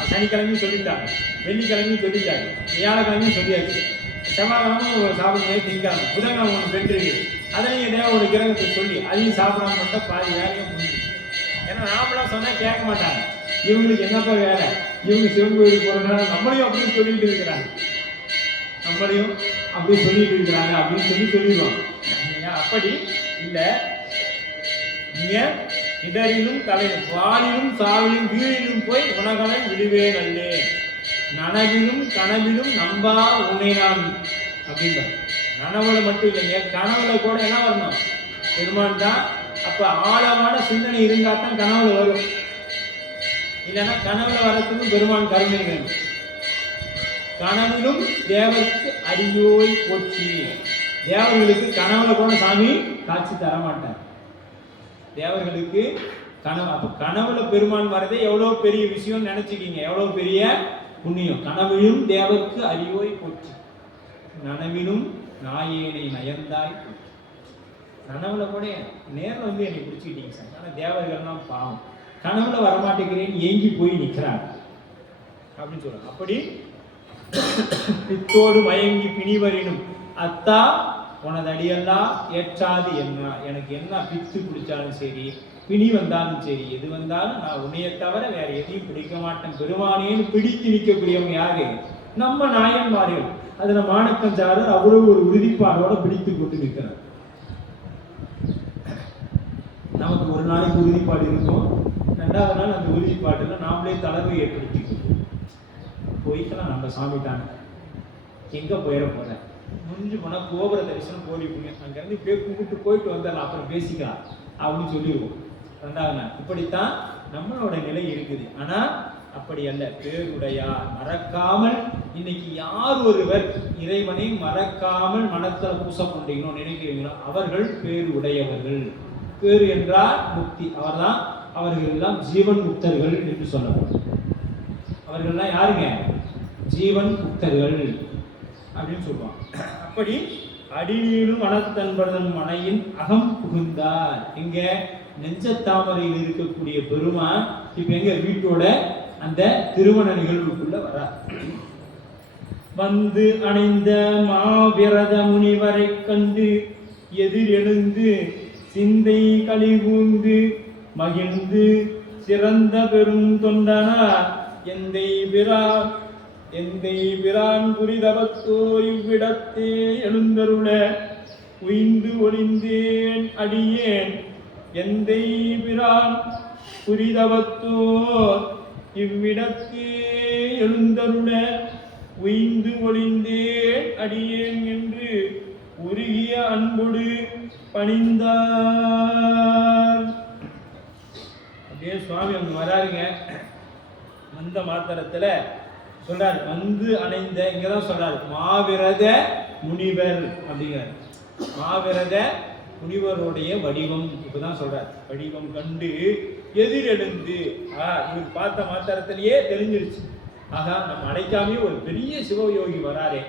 சனிக்கிழமையும் சொல்லிட்டாங்க, வெள்ளிக்கிழமையும் சொல்லிட்டாங்க, வியாழக்கிழமையும் சொல்லியாச்சு, செவ்வாய்க்கிழமை சாப்பிட முடியாது, திங்காங்க, புதன்கிழமை ஒன்று பெற்றிருக்கு. அதனையும் ஏதாவது ஒரு கிரகத்தை சொல்லி அதையும் சாப்பிடாம மட்டும் பாதி வேலையும் முடிஞ்சு. ஏன்னா நாமளாம் சொன்னால் கேட்க மாட்டாங்க. இவங்களுக்கு என்னப்பா வேலை, இவங்க சிவன் கோயிலுக்கு போகிறதுனால நம்மளையும் அப்படின்னு சொல்லிட்டு இருக்கிறாங்க, நம்மளையும் அப்படி சொல்லிட்டு இருக்கிறாங்க அப்படின்னு சொல்லிடுவாங்க. அப்படி இல்லை, நீங்கள் இடரிலும் கலையும் வாளிலும் சாவிலும் வீழிலும் போய் உனகளை விடுவே நல்லே, நனவிலும் கனவிலும் நம்பா உன்னை நான் அப்படின்ற. நனவுல மட்டும் இல்லைங்க, கனவுல கூட என்ன வரணும்? பெருமான் தான். அப்ப ஆழமான சிந்தனை இருந்தா தான் கனவுல வரும். இல்லைன்னா கனவுல வரத்துக்கும் பெருமான் கருணை வேணும். கனவிலும் தேவருக்கு அரியோய் போச்சு. தேவர்களுக்கு கனவுல கூட சாமி காட்சி தர மாட்டார். தேவர்களுக்கு கனவு. அப்ப கனவுல பெருமான் வரதே எவ்வளவு பெரிய விஷயம் நினைச்சுக்கீங்க, எவ்வளவு பெரிய புண்ணியம். கனவிலும் தேவருக்கு அரியோய் போச்சு, நனவிலும் நாயேனை நயந்தாய். கனவுல கூட நேரில் வந்து என்னை பிடிச்சிக்கிட்டீங்க சார். ஆனால் தேவர்கள்லாம் பாவம், கனவுல வரமாட்டேங்கிறேன்னு ஏங்கி போய் நிற்கிறாங்க அப்படின்னு சொல்றாங்க. அப்படி பித்தோடு மயங்கி பிணிவரினும் அத்தா உனது அடியெல்லாம் ஏற்றாது என்ன. எனக்கு என்ன பித்து பிடிச்சாலும் சரி, பிணி வந்தாலும் சரி, எது வந்தாலும் நான் உன்னையை தவிர வேற எதையும் பிடிக்க மாட்டேன் பெருமானேன்னு பிடித்து நிற்கக்கூடியவங்க யாரு? நம்ம நாயன்மார்கள். அதுல மாணிக்கஞ்சாரர் அவ்வளவு ஒரு உறுதிப்பாடோட பிடித்து கொண்டு நிற்கிறார். நமக்கு ஒரு நாளைக்கு உறுதிப்பாடு இருக்கும், 2வது நாள் அந்த உறுதிப்பாடுல நாமளே தளர்வை ஏற்படுத்திக்கணும். போய்க்கலாம் நம்ம சாமிட்டாங்க, எங்க போயிட போற, முடிஞ்சு போனால் கோபுர தரிசனம் கோடி புண்ணியம், அங்கேருந்து கும்பிட்டு போயிட்டு வந்துடலாம், அப்புறம் பேசிக்கலாம் அப்படின்னு சொல்லிடுவோம் 2வது நாள். இப்படித்தான் நம்மளோட நிலை இருக்குது. ஆனால் அப்படி அல்ல. பேருடையார் மறக்காமல், இன்னைக்கு யார் ஒருவர் இறைவனை மறக்காமல் மனத்தில் பூசை கொண்டீங்கன்னு நினைக்கிறீங்களோ அவர்கள் பேரு உடையவர்கள். பேரு என்றால் முக்தி. அவர்தான், அவர்கள் எல்லாம் ஜீவன் முக்தர்கள் என்று சொல்லப்படும். அவர்கள்லாம் யாருங்க? ஜீவன் முக்தர்கள் அப்படின்னு சொல்லுவாங்க. அப்படி அடிநீளும் மனத்தன்பதன் மனையின் அகம் புகுந்தார். எங்க? நெஞ்சத்தாமரையில் இருக்கக்கூடிய பெருமான் இப்ப எங்க? வீட்டோட அந்த திருமண நிகழ்வுக்குள்ள வரார். வந்து அணைந்த மாவிரத முனிவரை கண்டு எதிர் எழுந்து சிந்தை கழிவுந்து மகிழ்ந்து சிறந்த பெரும் தொண்டனார் எந்தை பிறா எந்தை பிரான் புரிதவத்தோர் இவ்விடத்தே எழுந்தருள உய்ந்து ஒளிந்தேன் அடியேன். எந்தை பிரான் புரிதவத்தோர் இவ்விடத்தே எழுந்தருள உய்ந்து ஒளிந்தேன் அடியேன் என்று உருகிய அன்பொடு பணிந்தார். அப்படியே சுவாமி அங்க வராருங்க. வந்த மாத்திரத்துல சொல்றாரு, வந்து அணைந்த, இங்கதான் சொல்றாரு மாவிரத முனிவர் அப்படிங்கிறார். மாவிரத முனிவருடைய வடிவம் இப்பதான் சொல்றார். வடிவம் கண்டு எதிரெழுந்து, இவர் பார்த்த மாத்திரத்திலேயே தெரிஞ்சிருச்சு, ஆகா நம்ம அழைக்காமே ஒரு பெரிய சிவயோகி வராரே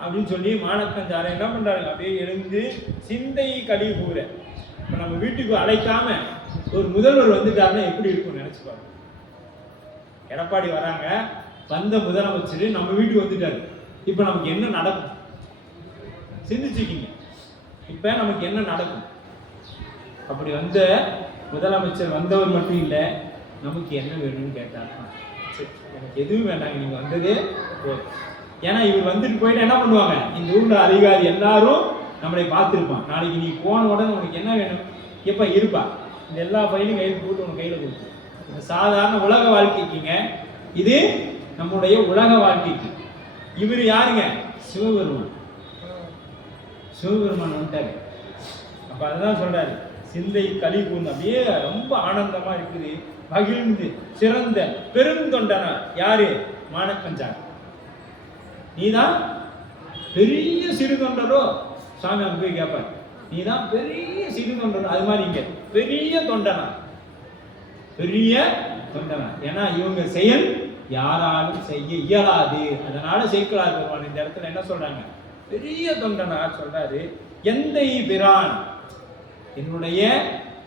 அப்படின்னு சொல்லி மாணக்கஞ்சாரை என்ன பண்றாரு, அப்படியே எழுந்து சிந்தை களி கூற. இப்ப நம்ம வீட்டுக்கு அழைக்காம ஒரு முதல்வர் வந்துட்டாருன்னா எப்படி இருக்கும் நினைச்சு பாருங்க. எடப்பாடி வராங்க, வந்த முதலமைச்சர் நம்ம வீட்டுக்கு வந்துட்டாரு, இப்ப நமக்கு என்ன நடக்கும் சிந்திச்சுக்கிங்க. இப்ப நமக்கு என்ன நடக்கும்? அப்படி வந்த முதலமைச்சர் வந்தவர் மட்டும் இல்லை, நமக்கு என்ன வேணும்னு கேட்டார். எனக்கு எதுவும் வேண்டாங்க, நீங்க வந்ததே போதும். ஏன்னா இவர் வந்துட்டு போயிட்டு என்ன பண்ணுவாங்க, இந்த ஊர்ல அதிகாரி எல்லாரும் நம்மளை பார்த்துருப்பான். நாளைக்கு நீ போன உடனே உனக்கு என்ன வேணும், எப்ப இருப்பா, இந்த எல்லா பையனும் கையில் போட்டு உனக்கு கையில கொடுத்து. இந்த சாதாரண உலக வாழ்க்கைக்குங்க, இது நம்முடைய உலக வாழ்க்கைக்கு. இவர் யாருங்க, சிவபெருமான். சிவபெருமான் வந்துட்டாரு. அப்ப அதுதான் சொல்றாரு, சிந்தை களி கூர்ந்து அப்படியே ரொம்ப ஆனந்தமா இருக்குது, மகிழ்ந்து சிறந்த பெருந்தொண்டனா யாரு, மாணக்கஞ்சார். நீதான் பெரிய சிறு தொண்டரோ, சாமி அங்க போய் கேட்பார், நீதான் பெரிய சிறு தொண்டரோ. அது மாதிரி இங்க பெரிய தொண்டனா, பெரிய தொண்டனா. ஏன்னா இவங்க செயல் யாராலும் செய்ய இயலாது. அதனால சேர்க்கிறார் பெருமான் இந்த இடத்துல என்ன சொல்றாங்க, பெரிய தொண்டனா சொல்றாரு. எந்தை பிரான், என்னுடைய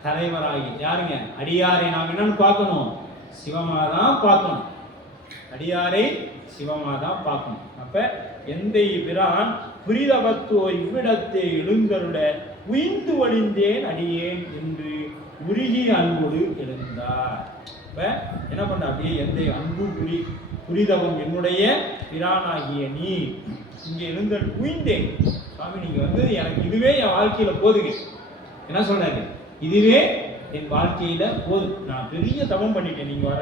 தலைவராகி யாருங்க, அடியாரை நாம் என்னன்னு பார்க்கணும், சிவமாதான் பார்க்கணும். அடியாரை சிவமாதான் பார்க்கணும். அப்ப எந்தை பிரான் புரிதவத்தோ இவ்விடத்தை எழுந்தருட உய்ந்து ஒளிந்தேன் அடியேன் என்று உருகி அன்போடு எழுந்தார். இப்ப என்ன பண்ண, அப்படியே எந்தை அன்பு புரிதவன் என்னுடைய பிரானாகிய நீ இங்கே எழுந்தல் உய்ந்தேன். சுவாமி நீங்க வந்து எனக்கு இதுவே என் வாழ்க்கையில போதுங்க. என்ன சொல்றாரு, இதுவே என் வாழ்க்கையில போதும், நான் பெரிய தவம் பண்ணிட்டேன், நீங்க வர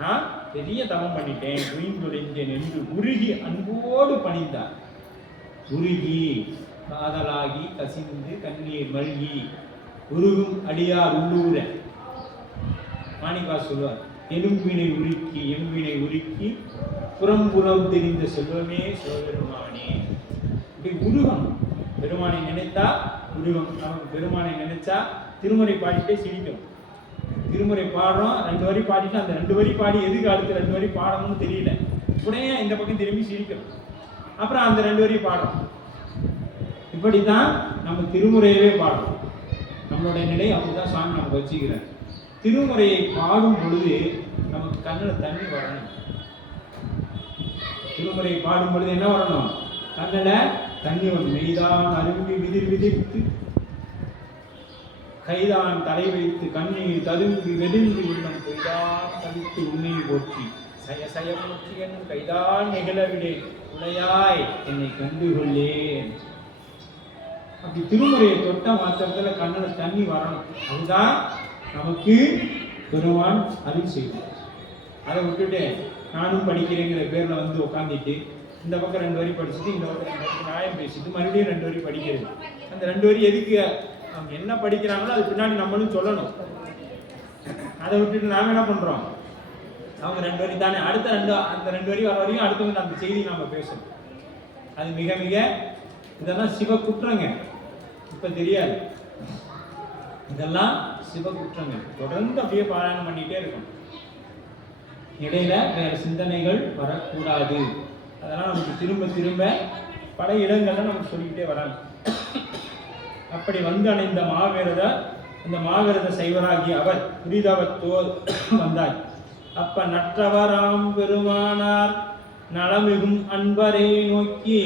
நான் பெரிய தவம் பண்ணிட்டேன், உயிர்ந்தொழிந்தேன் என்று உருகி அன்போடு பணிந்தார். உருகி காதலாகி கசிந்து கண்ணீர் மல்கி உருகும் அடியார் உள்ளூர. மாணிக்கா சொல்வார், எலும்பினை உருக்கி எம்பினை உருக்கி புறம்புறம் தெரிந்த செல்வமே சிவபெருமானே. இப்படி உருகம், பெருமானை நினைத்தா உருகம். நமக்கு பெருமானை நினைச்சா திருமுறை பாடிட்டே சிரிக்கும். திருமுறை பாடுறோம், 2 வரி பாடிட்டு அந்த 2 வரி பாடி எதுக்கு அடுத்த 2 வரி பாடணும்னு தெரியல, உடனே இந்த பக்கம் திரும்பி சிரிக்கிறோம், அப்புறம் அந்த 2 வரி பாடுறோம். இப்படித்தான் நம்ம திருமுறையவே பாடுறோம். நம்மளுடைய நிலை அப்படிதான் சுவாமி நமக்கு வச்சுக்கிறார். திருமுறையை பாடும் பொழுது நமக்கு கண்ணில் தண்ணி வரணும். திருமுறையை பாடும் பொழுது என்ன வரணும், கண்ணில் தண்ணி வரும். மெய்தான் அரும்பி விதிர் விதிர்த்து கைதான் தலை வைத்து கண்ணீர் ததும்பி வெதிர்ந்து உள்ளம் கைதான் தவித்து உன்னை போற்றி சய சய போற்றி என்னும் கைதான் நிகழவிடேன் உடையாய் என்னை கண்டுகொள்ளேன். அப்படி திருமுறையை தொட்ட மாத்திரத்துல கண்ணுல தண்ணி வரணும். அதுதான் நமக்கு பெருமான் அருள் செய்வார். அதை விட்டுட்டு நானும் படிக்கிறேங்கிற பேர்ல வந்து உட்காந்துட்டு இந்த பக்கம் 2 வரி படிச்சுட்டு இந்த பக்கம் நியாயம் பேசிட்டு மறுபடியும் 2 வரி படிக்கிறது. அந்த 2 வரி எதுக்கு, அவங்க என்ன படிக்கிறாங்களோ அது பின்னாடி நம்மளும் சொல்லணும். அதை விட்டுட்டு நாம என்ன பண்றோம், அவங்க 2 வரி தானே, அடுத்த அந்த 2 வரி வர வரையும் அடுத்தவங்க அந்த செய்தி நாம பேசணும். அது மிக மிக இதெல்லாம் சிவ குற்றங்க. இப்ப தெரியாது, இதெல்லாம் சிவ குற்றங்கள். தொடர்ந்து அப்படியே பாராயணம் பண்ணிட்டே இருக்கணும். இடையில வேற சிந்தனைகள் வரக்கூடாது. அதெல்லாம் நமக்கு திரும்ப திரும்ப பல இடங்கள்ல நமக்கு சொல்லிக்கிட்டே வராங்க. அப்படி வந்து அணைந்த இந்த மாவிரத சைவராகி அவர் புரிதவத்தோர் வந்தார். அப்ப நற்றவராம் பெருமானார் நலமிகும் அன்பரை நோக்கி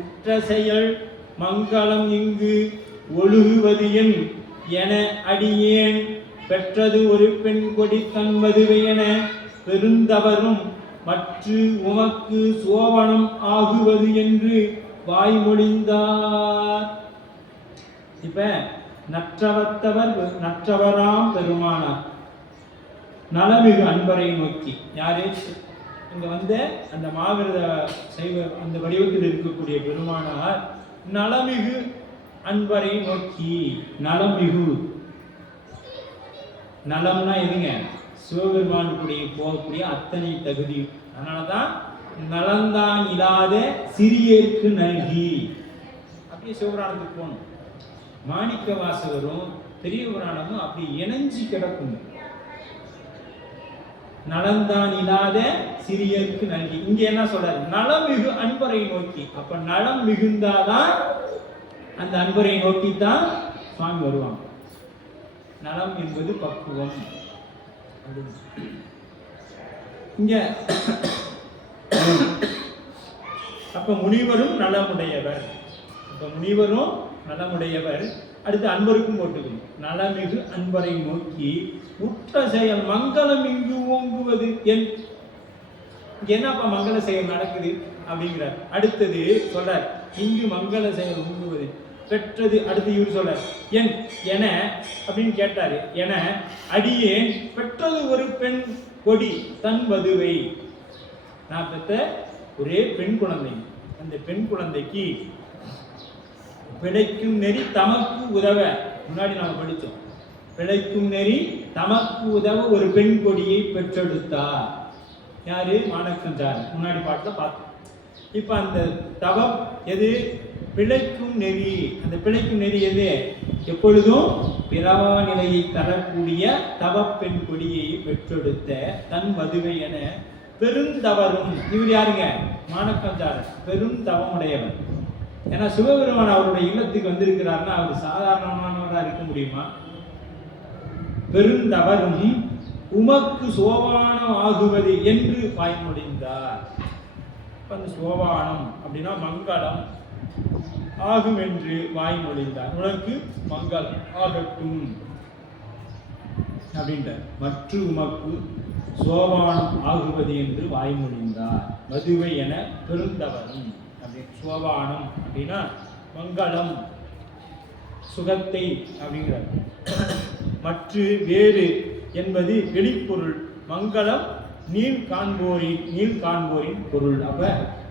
உற்ற செயல் மங்களம் இங்கு ஒழுகுவது என அடியேன் பெற்றது ஒரு பெண் கொடி தன்மதுவையென பெருந்தவரும் மற்று உமக்கு சோவனம் ஆகுவது என்று வாய்மொழிந்தார். இப்ப நற்றவராம் பெருமானார் நலமிகு அன்பரை நோக்கி, யாரே இங்க அந்த மாவிரத சைவ அந்த வடிவத்தில் இருக்கக்கூடிய பெருமானார் நலமிகு அன்பரை நோக்கி, நலமிகு நலம்னா எதுங்க? சிவபெருமானுடைய போகக்கூடிய அத்தனை தகுதி. அதனாலதான் நலந்தான் இல்லாத சிறியேற்கு நல்கி. அப்படியே சிவபுராணத்துக்கு போகணும். மாணிக்க வாசகரும் பெரிய புராணமும் அப்படி இணைஞ்சி கிடக்கும். நலந்தான் இல்லாத சிறியருக்கு நல்கி. இங்க என்ன சொல்றாரு? நலமிகு அன்பரை நோக்கி. அப்ப நலம் மிகுந்தாதான் அந்த அன்பரை நோக்கி தான் சுவாமி வருவாங்க. நலம் என்பது பக்குவம். இங்க அப்ப முனிவரும் நலமுடையவர். அப்ப முனிவரும் நலமுடையவர். அடுத்து அன்பருக்கும் போட்டுக்கணும். நலமிகு அன்பரை நோக்கி உற்ற செயல் மங்களம் இங்கு ஓங்குவது என். என்னப்பா மங்கள செயல் நடக்குது அப்படிங்கிறார். அடுத்தது சொல்றார், இங்கு மங்கள செயல் ஓங்குவது பெற்றது. அடுத்து இவர் சொல்றார், என் என அப்படின்னு கேட்டாரு. என அடியேன் பெற்றது ஒரு பெண் கொடி தன் வதுவை. நான் பெற்ற ஒரே பெண் குழந்தை. அந்த பெண் குழந்தைக்கு பிழைக்கும் நெறி தமக்கு உதவ, முன்னாடி நாம் படித்தோம், பிழைக்கும் நெறி தமக்கு உதவ ஒரு பெண் கொடியை பெற்றெடுத்தார். யாரு? மாணக்கஞ்சார். முன்னாடி பாட்டில் பார்த்தோம். இப்ப அந்த தவம் எது? பிழைக்கும் நெறி. அந்த பிழைக்கும் நெறி எது? எப்பொழுதும் பிறவா நிலையை தரக்கூடிய தவ பெண் கொடியை பெற்றெடுத்த தன் வதுவை என பெருந்தவரும். இவர் யாருங்க? மாணக்கஞ்சாரர். பெரும் தவமுடையவர். ஏன்னா சிவபெருமான் அவருடைய இல்லத்துக்கு வந்திருக்கிறாருன்னா அவர் சாதாரணமானவராக இருக்க முடியுமா? பெருந்தவரும் உமக்கு சோபானம் ஆகுவது என்று வாய்மொழிந்தார். அந்த சோபானம் அப்படின்னா மங்களம் ஆகும் என்று வாய்மொழிந்தார். உனக்கு மங்களம் ஆகட்டும் அப்படின்ற. மற்ற உமக்கு சோபானம் ஆகுவது என்று வாய்மொழிந்தார். மதுவை என பெருந்தவரும். சோபானம் அப்படின்னா மங்களம், சுகத்தை அப்படிங்கிறார். மற்ற வேறு என்பது வெளிப்பொருள். மங்களம் நீள் காண்போரின் பொருள். அப்ப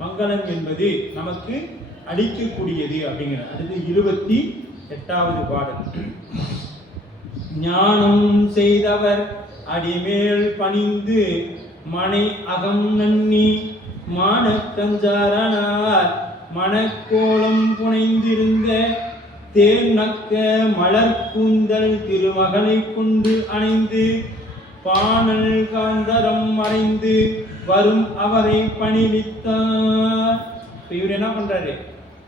மங்களம் என்பது நமக்கு அளிக்கக்கூடியது அப்படிங்கிறார். அடுத்து 28வது பாடல். ஞானம் செய்தவர் அடிமேல் பணிந்து மனை அகம் நன்னி மானக்கஞ்சாரனார் மணக்கோலம் புனைந்திருந்த தேனக்க மலர் கூந்தல் திருமகளை கொண்டு அணைந்து பானல் காந்தரம் மறைந்து வரும் அவரை பணிவித்தார். இவர் என்ன பண்றாரு?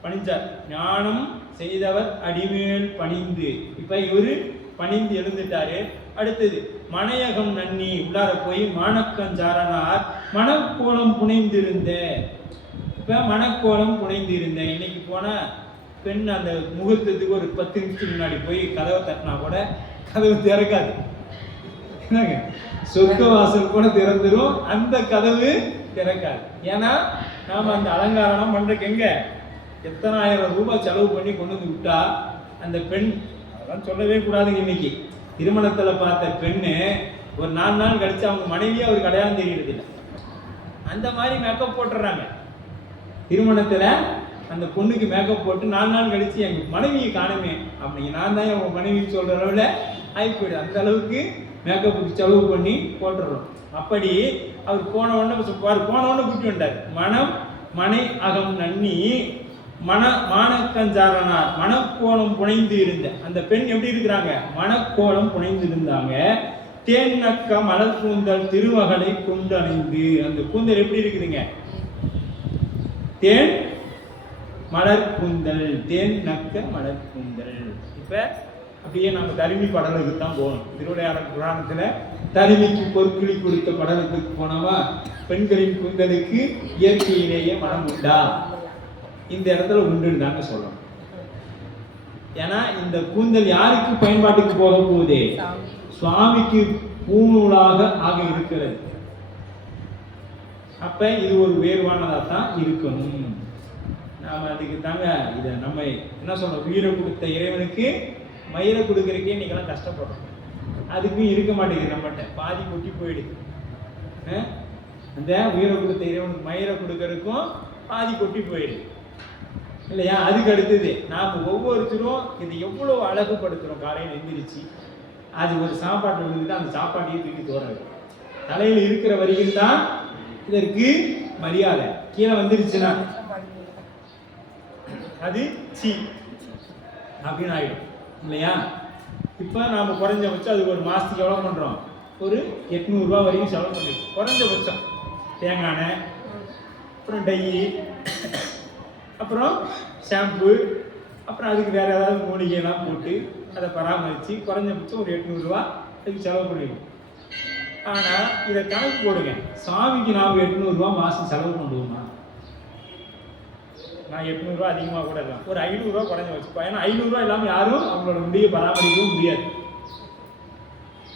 பணிஞ்சார். ஞானம் செய்தவர் அடிமேல் பணிந்து. இப்ப இவரு பணிந்து எழுந்துட்டாரு. அடுத்தது மனையகம் நன்னி, உள்ளார போய் மாணக்கஞ்சாரனார் மணக்கோலம் புனைந்திருந்த. இப்ப மணக்கோலம் புனைந்திருந்த. இன்னைக்கு போனா பெண் அந்த முகூர்த்தத்துக்கு ஒரு 10 நிமிஷத்துக்கு முன்னாடி போய் கதவை தட்டினா கூட கதவு திறக்காது. என்னங்க, சொர்க்க வாசல் கூட திறந்துடும், அந்த கதவு திறக்காது. ஏன்னா நாம அந்த அலங்காரம் பண்றதுக்கு எங்க எத்தனை ஆயிரம் ரூபாய் செலவு பண்ணி கொண்டு வந்து விட்டா அந்த பெண், அதெல்லாம் சொல்லவே கூடாதுங்க. இன்னைக்கு திருமணத்துல பார்த்த பெண்ணு ஒரு 4 நாள் கழிச்சு அவங்க மனைவியே அவருக்கு அடையாளம் தெரியறது இல்லை. அந்த மாதிரி மேக்கப் போட்டுறாங்க. திருமணத்துல அந்த பொண்ணுக்கு மேக்கப் போட்டு 4 நாள் கழிச்சு எங்க மனைவியை காணுமே அப்படிங்க, நான் தான் அவங்க மனைவின்னு சொல்ற அளவுல ஆயிப்போயிடு. அந்த அளவுக்கு மேக்கப்புக்கு செலவு பண்ணி போட்டுறோம். அப்படி அவர் போன உடனே கூட்டி வந்தார். மனை அகம் நன்னி மானக்கஞ்சாரனார் மணக்கோலம் புனைந்து இருந்த. அந்த பெண் எப்படி இருக்கிறாங்க? மணக்கோலம் புனைந்து இருந்தாங்க. தேனக்க மலர் கூந்தல் திருமகளை கொண்டு அணைந்து. அந்த கூந்தல் எப்படி இருக்குதுங்க? தேன் மலர் கூந்தல், தேன் நக்க மலர் கூந்தல். இப்ப அப்படியே நம்ம தருமி படலுக்கு தான் போகணும். திருவிளையாடல் புராணத்துல தருமிக்கு பொற்கிளி கொடுத்த படலுக்கு போனவா பெண்களின் கூந்தலுக்கு இயற்கையிலேயே மனம் உண்டா? இந்த இடத்துல உண்டுன்னு தாங்க சொல்லணும். ஏன்னா இந்த கூந்தல் யாருக்கு பயன்பாட்டுக்கு போக போகுது? சுவாமிக்கு பூநூலாக ஆக இருக்கிறது. அப்ப இது ஒரு உயர்வானதா தான் இருக்கணும். நாம அதுக்கு தாங்க இதை நம்ம என்ன சொல்றோம், உயிரை கொடுத்த இறைவனுக்கு மயிரை கொடுக்கறதுக்கே இன்னைக்கெல்லாம் கஷ்டப்படுறோம். அதுக்கும் இருக்க மாட்டேங்குது நம்மகிட்ட, பாதி கொட்டி போயிடுது. அந்த உயிரை கொடுத்த இறைவனுக்கு மயிரை கொடுக்கறதுக்கும் பாதி கொட்டி போயிடுது இல்லையா? அதுக்கு அடுத்தது நாம் ஒவ்வொருத்தரும் இதை எவ்வளோ அழகுபடுத்துகிறோம். காலையில் எந்திரிச்சு அது ஒரு சாப்பாட்டில் விழுந்துட்டு அந்த சாப்பாட்டையே தூக்கி தோறது. தலையில் இருக்கிற வரைக்கும் தான் இதற்கு மரியாதை. கீழே வந்துருச்சுன்னா அது சி அப்படின்னு ஆகிடும் இல்லையா? இப்போ நாம் குறைஞ்சபட்சம் அதுக்கு ஒரு மாதத்துக்கு எவ்வளோ பண்ணுறோம், ஒரு 800 ரூபா வரைக்கும் செலவு பண்ணிடுவோம் குறைஞ்சபட்சம். தேங்காய் எண்ணெய், அப்புறம் டை, அப்புறம் ஷாம்பு, அப்புறம் அதுக்கு வேறு ஏதாவது மூலிகைலாம் போட்டு அதை பராமரித்து குறைஞ்சபட்சம் ஒரு 800 ரூபா அதுக்கு செலவு பண்ணிடுவோம். ஆனால் இதை கணக்கு போடுங்க, சாமிக்கு நாம் 800 ரூபா மாதம் செலவு பண்ணுவோமா? நான் 800 ரூபா அதிகமாக கூட இருக்கலாம், ஒரு 500 ரூபா குறைஞ்ச வச்சுப்போம். ஏன்னா 500 ரூபா இல்லாமல் யாரும் அவங்களோட முடியை பராமரிக்கவும் முடியாது.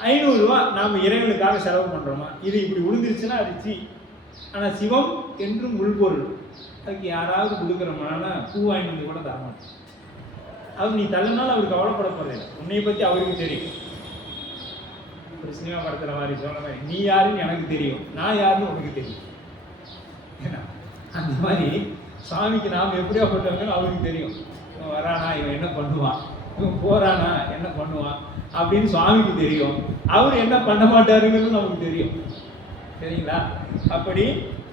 500 ரூபா நாம் இறைவனுக்காக செலவு பண்ணுறோமா? இது இப்படி விழுந்துருச்சுன்னா அது சி. ஆனால் சிவம் என்றும் உள்பொருள். அதுக்கு யாராவது கொடுக்குறோம்னா பூ வாங்கிட்டு வந்து கூட தரமாட்டோம். அவர் நீ தள்ளினாலும் அவருக்கு கவலைப்பட போறதில்லை. உன்னையை பற்றி அவருக்கு தெரியும். ஒரு சினிமா படத்தில் மாதிரி சொல்ற மாதிரி, நீ யாருன்னு எனக்கு தெரியும், நான் யாருன்னு உனக்கு தெரியும். ஏன்னா அந்த மாதிரி சாமிக்கு நாம் எப்படியாப்பட்டவங்கன்னு அவருக்கு தெரியும். இவன் வரானா, இவன் என்ன பண்ணுவான், இவன் போறானா என்ன பண்ணுவான் அப்படின்னு சுவாமிக்கு தெரியும். அவர் என்ன பண்ண மாட்டாருங்கிறது நமக்கு தெரியும். சரிங்களா? அப்படி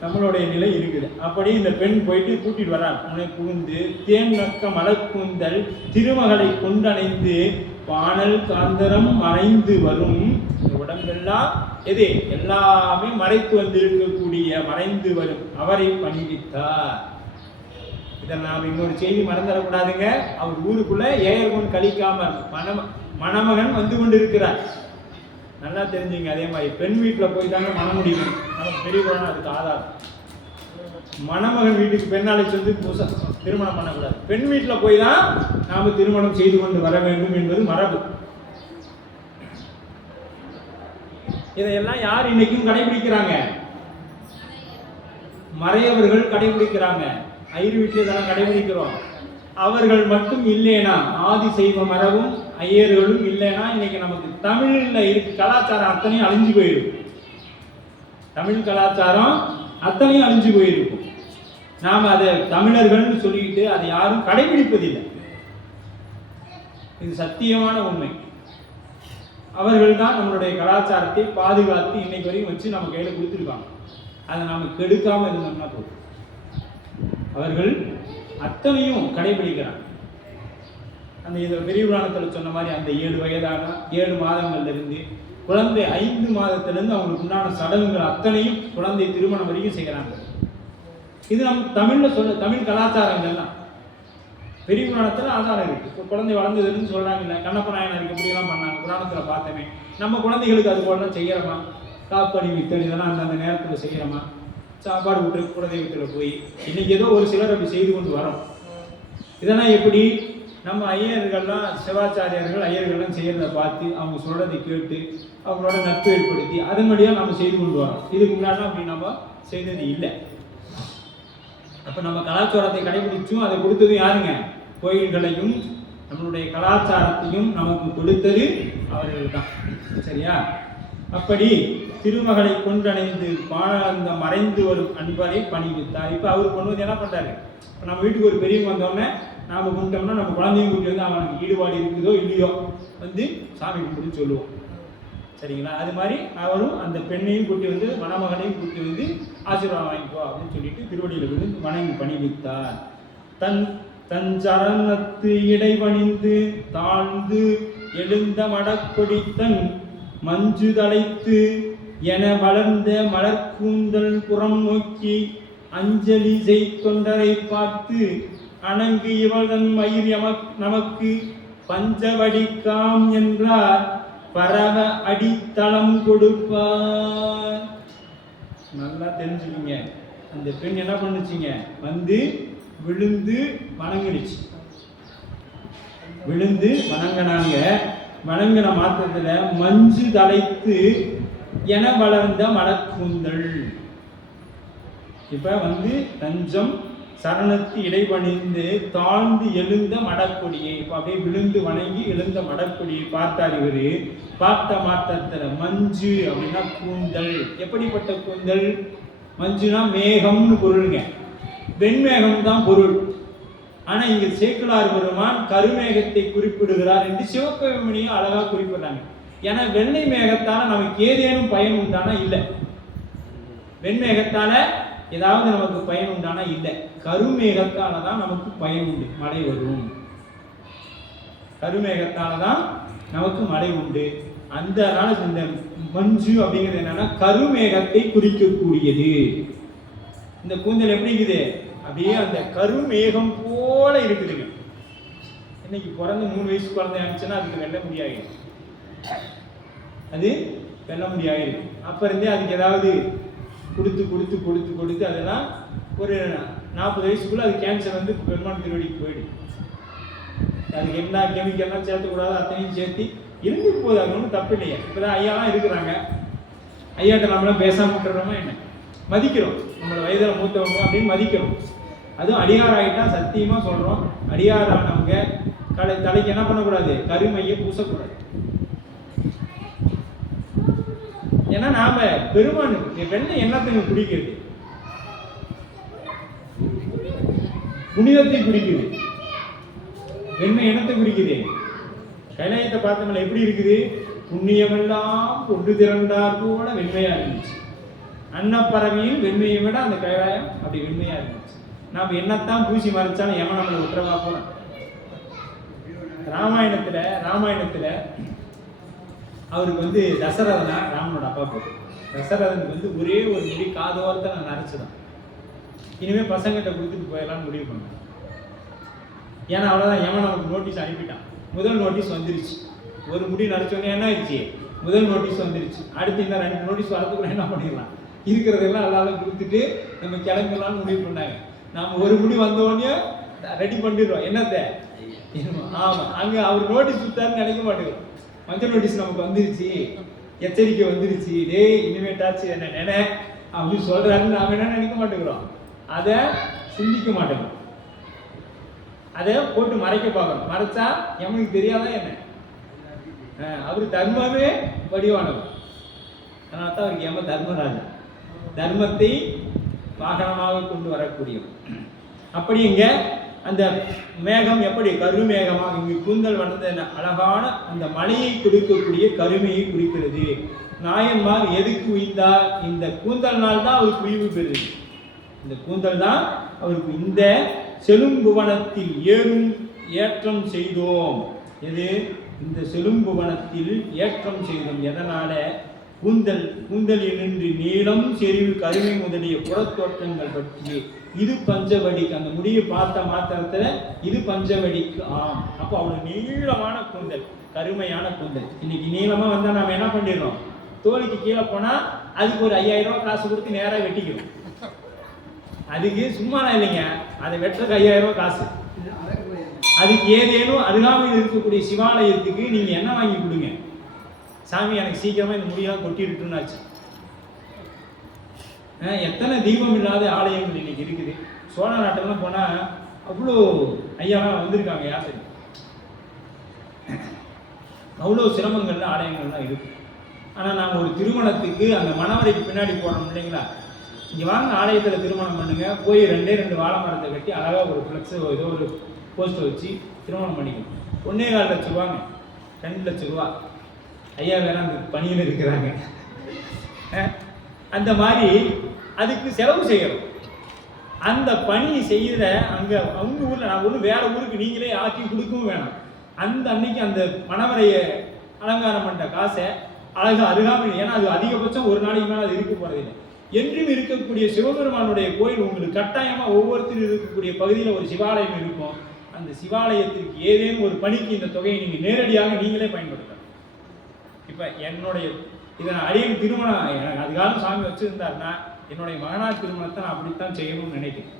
நம்மளுடைய நிலை இருக்குது. அப்படி இந்த பெண் போயிட்டு கூட்டிட்டு வரான். உன்னை புகுந்து தேன் நக்க மலர்கூந்தல் திருமகளை கொண்டணைந்து பானல் காந்தரம் மறைந்து வரும். உடம்பெல்லாம் எது எல்லாமே மறைத்து வந்திருக்கக்கூடிய மறைந்து வரும் அவரை பணிவித்தார். இதை நாம் இன்னொரு செய்தி மறந்துடக்கூடாதுங்க. அவர் ஊருக்குள்ள ஏயர்கொண்டு கழிக்காம மணமகன் வந்து கொண்டு இருக்கிறார். நல்லா தெரிஞ்சுங்க. அதே மாதிரி பெண் வீட்டில் போய் தாங்க மனம் முடிக்கணும். நமக்கு பெரிய புராணம் அதுக்கு ஆதாரம். மணமகன் வீட்டுக்கு பெண்ணாலை வந்து திருமணம் பண்ணக்கூடாது. பெண் வீட்டில் போய் தான் நாம் திருமணம் செய்து கொண்டு வர வேண்டும் என்பது மரபு. இதையெல்லாம் யார் இன்னைக்கும் கடைபிடிக்கிறாங்க? மறையவர்கள் கடைபிடிக்கிறாங்க. ஐயர் வீட்டில் தான் கடைபிடிக்கிறோம். அவர்கள் மட்டும் இல்லைனா, ஆதி செய்வ மரபும் ஐயர்களும் இல்லைன்னா இன்னைக்கு நமக்கு தமிழில் இருக்கு கலாச்சாரம் அத்தனையும் அழிஞ்சு போயிருக்கும். தமிழ் கலாச்சாரம் அத்தனையும் அழிஞ்சு போயிருக்கும். நாம் அதை தமிழர்கள்னு சொல்லிக்கிட்டு அதை யாரும் கடைபிடிப்பதில்லை. இது சத்தியமான உண்மை. அவர்கள் தான் நம்மளுடைய கலாச்சாரத்தை பாதுகாத்து இன்னைக்கு வரையும் வச்சு நம்ம கையில் கொடுத்துருக்காங்க. அதை நாம் கெடுக்காமல் இருந்தோம்னா போதும். அவர்கள் அத்தனையும் கடைபிடிக்கிறாங்க. அந்த இதில் பெரிய புராணத்தில் சொன்ன மாதிரி அந்த 7 வயதான 7 மாதங்கள்லேருந்து குழந்தை 5 மாதத்திலேருந்து அவங்களுக்கு உண்டான சடங்குகள் அத்தனையும் குழந்தை திருமணம் வரைக்கும் செய்கிறாங்க. இது நம்ம தமிழில் தமிழ் கலாச்சாரங்கள்லாம் பெரிய புராணத்தில் ஆதாரம் இருக்குது. இப்போ குழந்தை வளர்ந்ததுன்னு சொல்கிறாங்க. இல்லை கண்ணப்ப நாயனாருக்கு எப்படிலாம் பண்ணாங்க புராணத்தில் பார்த்தமே. நம்ம குழந்தைகளுக்கு அது போலலாம் செய்கிறோமா? காப்படி வித்தல் இதெல்லாம் அந்தந்த நேரத்தில் செய்கிறோமா? சாப்பாடு விட்டு குலதெய்வத்தில் போய் இன்னைக்கு ஏதோ ஒரு சிலர் அப்படி செய்து கொண்டு வரோம். இதெல்லாம் எப்படி? நம்ம ஐயர்கள்லாம் சிவாச்சாரியர்கள் ஐயர்கள்லாம் செய்கிறத பார்த்து அவங்க சொல்கிறதை கேட்டு அவங்களோட நட்பு ஏற்படுத்தி அதன்படியாக நம்ம செய்து கொண்டு வரோம். இதுக்கு முன்னாடி அப்படி நம்ம செய்தது இல்லை. அப்போ நம்ம கலாச்சாரத்தை கடைபிடிச்சும் அதை கொடுத்தது யாருங்க? கோயில்களையும் நம்மளுடைய கலாச்சாரத்தையும் நமக்கு கொடுத்தது அவர்கள் தான். சரியா? அப்படி திருமகளை கொண்டணைந்து பாழந்த மறைந்து வரும் அன்பரை பணிவித்தார். இப்போ அவர் கொண்டு என்ன பண்ணுறாரு? இப்போ நம்ம வீட்டுக்கு ஒரு பெரியவங்க வந்தோடனே நாம் கும்பிட்டோம்னா நம்ம குழந்தையும் கூட்டி வந்து அவனுக்கு ஈடுபாடு இருக்குதோ இல்லையோ வந்து சாமி கும்பிட்டு சொல்லுவோம். சரிங்களா? அது மாதிரி அவரும் அந்த பெண்ணையும் கூட்டி வந்து மணமகனையும் கூட்டி வந்து ஆசீர்வாதம் வாங்கிக்கோ அப்படின்னு சொல்லிட்டு திருவடியில் விழுந்து வணங்கி பணிவித்தார். தன் சரணத்து இடைவணிந்து தாழ்ந்து எழுந்த மடக்கொடித்தன் மஞ்சு தலைத்து என வளர்ந்த மலர்கூந்தல் புறம் நோக்கி அஞ்சலி செய்தொண்டரை பார்த்து அணங்கு இவள்தன் மயிர் நமக்கு பஞ்சவடிக்காம் என்றார் பரவ அடித்தளம் கொடுப்பார். நல்லா தெரிஞ்சுக்கிங்க. அந்த பெண் என்ன பண்ணுச்சுங்க? வந்து விழுந்து வணங்கிடுச்சு. விழுந்து வணங்கினாங்க. வணங்கின மாத்திரத்துல மஞ்சு தலைத்து என வளர்ந்த மலர்கூந்தல். இப்போ தஞ்சம் சரணத்து இடைபணிந்து தாழ்ந்து எழுந்த மடக்கொடியை, இப்போ அப்படியே விழுந்து வணங்கி எழுந்த மடக்கொடியை பார்த்தார் இவர். பார்த்த மாற்றத்தில் மஞ்சு அப்படின்னா கூந்தல். எப்படிப்பட்ட கூந்தல்? மஞ்சுனா மேகம்னு பொருளுங்க, வெண்மேகம் தான் பொருள். ஆனால் இங்கே சேக்கிழார் பெருமான் கருமேகத்தை குறிப்பிடுகிறார் என்று சிவகவிமணியும் அழகாக குறிப்பிடுறாங்க. ஏன்னா வெள்ளை மேகத்தால் நமக்கு ஏதேனும் பயன் உண்டானா இல்லை, வெண்மேகத்தால் ஏதாவது நமக்கு பயன் உண்டானா இல்லை, கருமேகத்தால தான் நமக்கு பயன் உண்டு, மழை வரும். கருமேகத்தால தான் நமக்கு மழை உண்டு. அந்த இந்த மஞ்சு அப்படிங்கிறது என்னன்னா கருமேகத்தை குறிக்கக்கூடியது. இந்த கூந்தல் எப்படி இருக்குது? அப்படியே அந்த கருமேகம் போல இருக்குதுங்க. இன்னைக்கு பிறந்த 3 வயசு குழந்தை ஆயிடுச்சுன்னா அதுக்கு வெல்ல முடியாது, அது வெல்ல முடியாது. அப்ப இருந்தே அதுக்கு ஏதாவது கொடுத்து கொடுத்து கொடுத்து கொடுத்து அதெல்லாம் ஒரு 40 வயசுக்குள்ள அது கேன்சர் பெருமாள் திருவடிக்கு போயிடும். அதுக்கு என்ன கெமிக்கல்லாம் சேர்த்துக்கூடாது, அத்தனையும் சேர்த்து இருந்து போகுது. அது ஒன்றும் தப்பு இல்லையா? இப்போதான் ஐயாலாம் இருக்கிறாங்க, ஐயாட்ட நம்மளாம் பேசாம விட்டுறோமா என்ன? மதிக்கிறோம், நம்மளோட வயதில் மூத்தவங்க அப்படின்னு மதிக்கிறோம். அதுவும் அடியார் ஆகிட்டா சத்தியமாக சொல்கிறோம், அடியாரானவங்க தலைக்கு என்ன பண்ணக்கூடாது? கருமையை பூசக்கூடாது. ஏன்னா நாம பெருமானுக்கு வெண்ணை என்னத்துக்கு குடிக்கிறது? புனிதத்தை குடிக்குது. வெண்ணை என்னத்தை குடிக்குது? கைலாயத்தை பார்த்தோம்ல எப்படி இருக்குது? புண்ணியமெல்லாம் ஒன்று திரண்டார் போல வெண்மையா இருந்துச்சு. அன்னப்பறவையும் வெண்மையை விட அந்த கைலாயம் அப்படி வெண்மையா இருந்துச்சு. நாம என்னத்தான் பூசி மறைச்சாலும் எவன் நம்மளை விட்டுறவா போறோம். ராமாயணத்துல அவருக்கு தசரதனா ராமனோட அப்பா போட்டு, தசரதனுக்கு ஒரே ஒரு முடி காதோரத்தை நான் நரைச்சுதான். இனிமே பசங்கிட்ட கொடுத்துட்டு போயிடலாம்னு முடிவு பண்ணேன். ஏன்னா அவ்வளோதான், எவன் நமக்கு நோட்டீஸ் அனுப்பிட்டான். முதல் நோட்டீஸ் வந்துருச்சு. ஒரு முடி நரைச்சோன்னே என்ன ஆயிடுச்சு? முதல் நோட்டீஸ் வந்துருச்சு. அடுத்து இந்த 2 நோட்டீஸ் வரதுக்குள்ள என்ன பண்ணிடலாம்? இருக்கிறதெல்லாம் எல்லாரும் கொடுத்துட்டு நம்ம கிளம்பலாம்னு முடிவு பண்ணாங்க. நாம ஒரு முடி வந்தோடனே ரெடி பண்ணிடுறோம். என்னத்தை? ஆமா, அங்க அவர் நோட்டீஸ் கொடுத்தாருன்னு நினைக்க மாட்டேங்கிறோம். மஞ்சள் நோட்டீஸ் நமக்கு வந்துருச்சு, எச்சரிக்கை வந்துருச்சு, டேய் இனிமேட்டாச்சு என்ன நினை அப்படின்னு சொல்றாருன்னு நாம என்ன நினைக்க மாட்டேங்கிறோம், அதை சிந்திக்க மாட்டேங்கிறோம். அதை போட்டு மறைக்க பார்க்கணும். மறைச்சா எவனுக்கு தெரியாதான் என்ன? அவரு தர்மமே வடிவானவர். அதனால தான் அவருக்கு ஏமா தர்மராஜா, தர்மத்தை வாகனமாக கொண்டு வரக்கூடியவர். அப்படி இங்க அந்த மேகம் எப்படி கருமேகமாக இங்கு கூந்தல் வளர்ந்த அழகான அந்த மலையை கொடுக்கக்கூடிய கருமையை குறிக்கிறது. நாயன்மார் எதுக்கு உயிர்ந்தார்? இந்த கூந்தல்னால் தான் அவருக்கு உயிர்வு பெறுது. இந்த கூந்தல் தான் அவருக்கு. இந்த செலும்புவனத்தில் ஏற்றம் செய்தோம். எது? இந்த செலும்புவனத்தில் ஏற்றம் செய்தோம். எதனால? கூந்தலில் நின்று நீளம் செறிவு கருமை முதலிய புறத்தோற்றங்கள் பற்றி. இது பஞ்சவடிக்கு, அந்த முடியை பார்த்த மாத்திரத்துல இது பஞ்சவடிக்கு ஆம். அப்போ அவ்வளவு நீளமான கூந்தல், கருமையான கூந்தல். இன்னைக்கு நீளமா வந்தா நாம என்ன பண்ணிடுறோம்? தோலுக்கு கீழே போனா அதுக்கு ஒரு 5000 ரூபாய் காசு கொடுத்து நேராக வெட்டிக்கிறோம். அதுக்கு சும்மா இல்லைங்க, அதை வெட்டுறதுக்கு 5000 ரூபாய் காசு. அதுக்கு ஏதேனும் அருகாமையில் இருக்கக்கூடிய சிவாலயத்துக்கு நீங்க என்ன வாங்கி கொடுங்க, சாமி எனக்கு சீக்கிரமா இந்த முடியெல்லாம் கொட்டிட்டுனாச்சு. எத்தனை தீபம் இல்லாத ஆலயங்கள் இன்னைக்கு இருக்குது. சோழ நாட்டெல்லாம் போனா அவ்வளோ ஐயாலாம் வந்திருக்காங்க, யாசரி அவ்வளோ சிரமங்கள்ல ஆலயங்கள்லாம் இருக்கு. ஆனால் நாங்கள் ஒரு திருமணத்துக்கு அந்த மணவரைக்கு பின்னாடி போடுறோம் இல்லைங்களா, இங்கே வாங்க ஆலயத்தில் திருமணம் பண்ணுங்க, போய் 2 வாழை மரத்தை கட்டி அழகாக ஒரு ஃப்ளெக்ஸ் ஏதோ ஒரு போஸ்ட்டை வச்சு திருமணம் பண்ணிக்கணும். 1.25 லட்ச ரூபாங்க, 2 லட்ச ரூபா. ஐயா வேற அந்த பணியில் இருக்கிறாங்க. அந்த மாதிரி அதுக்கு செலவு செய்யணும். அந்த பணி செய்கிற அங்கே அவங்க ஊரில், நான் ஒன்றும் வேற ஊருக்கு நீங்களே ஆக்கி கொடுக்கவும் வேணாம். அந்த அன்னைக்கு அந்த மணவரையை அலங்காரம் பண்ணுற காசை அழகு அருகாமல், ஏன்னா அது அதிகபட்சம் ஒரு நாளைக்கு மேலே அது இருக்க போகிறதில்லை. என்றும் இருக்கக்கூடிய சிவபெருமானுடைய கோயில் உங்களுக்கு கட்டாயமாக ஒவ்வொருத்தரும் இருக்கக்கூடிய பகுதியில் ஒரு சிவாலயம் இருக்கும். அந்த சிவாலயத்திற்கு ஏதேனும் ஒரு பணிக்கு இந்த தொகையை நீங்கள் நேரடியாக நீங்களே பயன்படுத்தலாம். இப்போ என்னுடைய இதை அடியன் திருமணம் எனக்கு அதுக்காக சாமி வச்சுருந்தாருன்னா என்னுடைய மகனார் திருமணத்தை நான் அப்படித்தான் செய்யணும்னு நினைக்கிறேன்.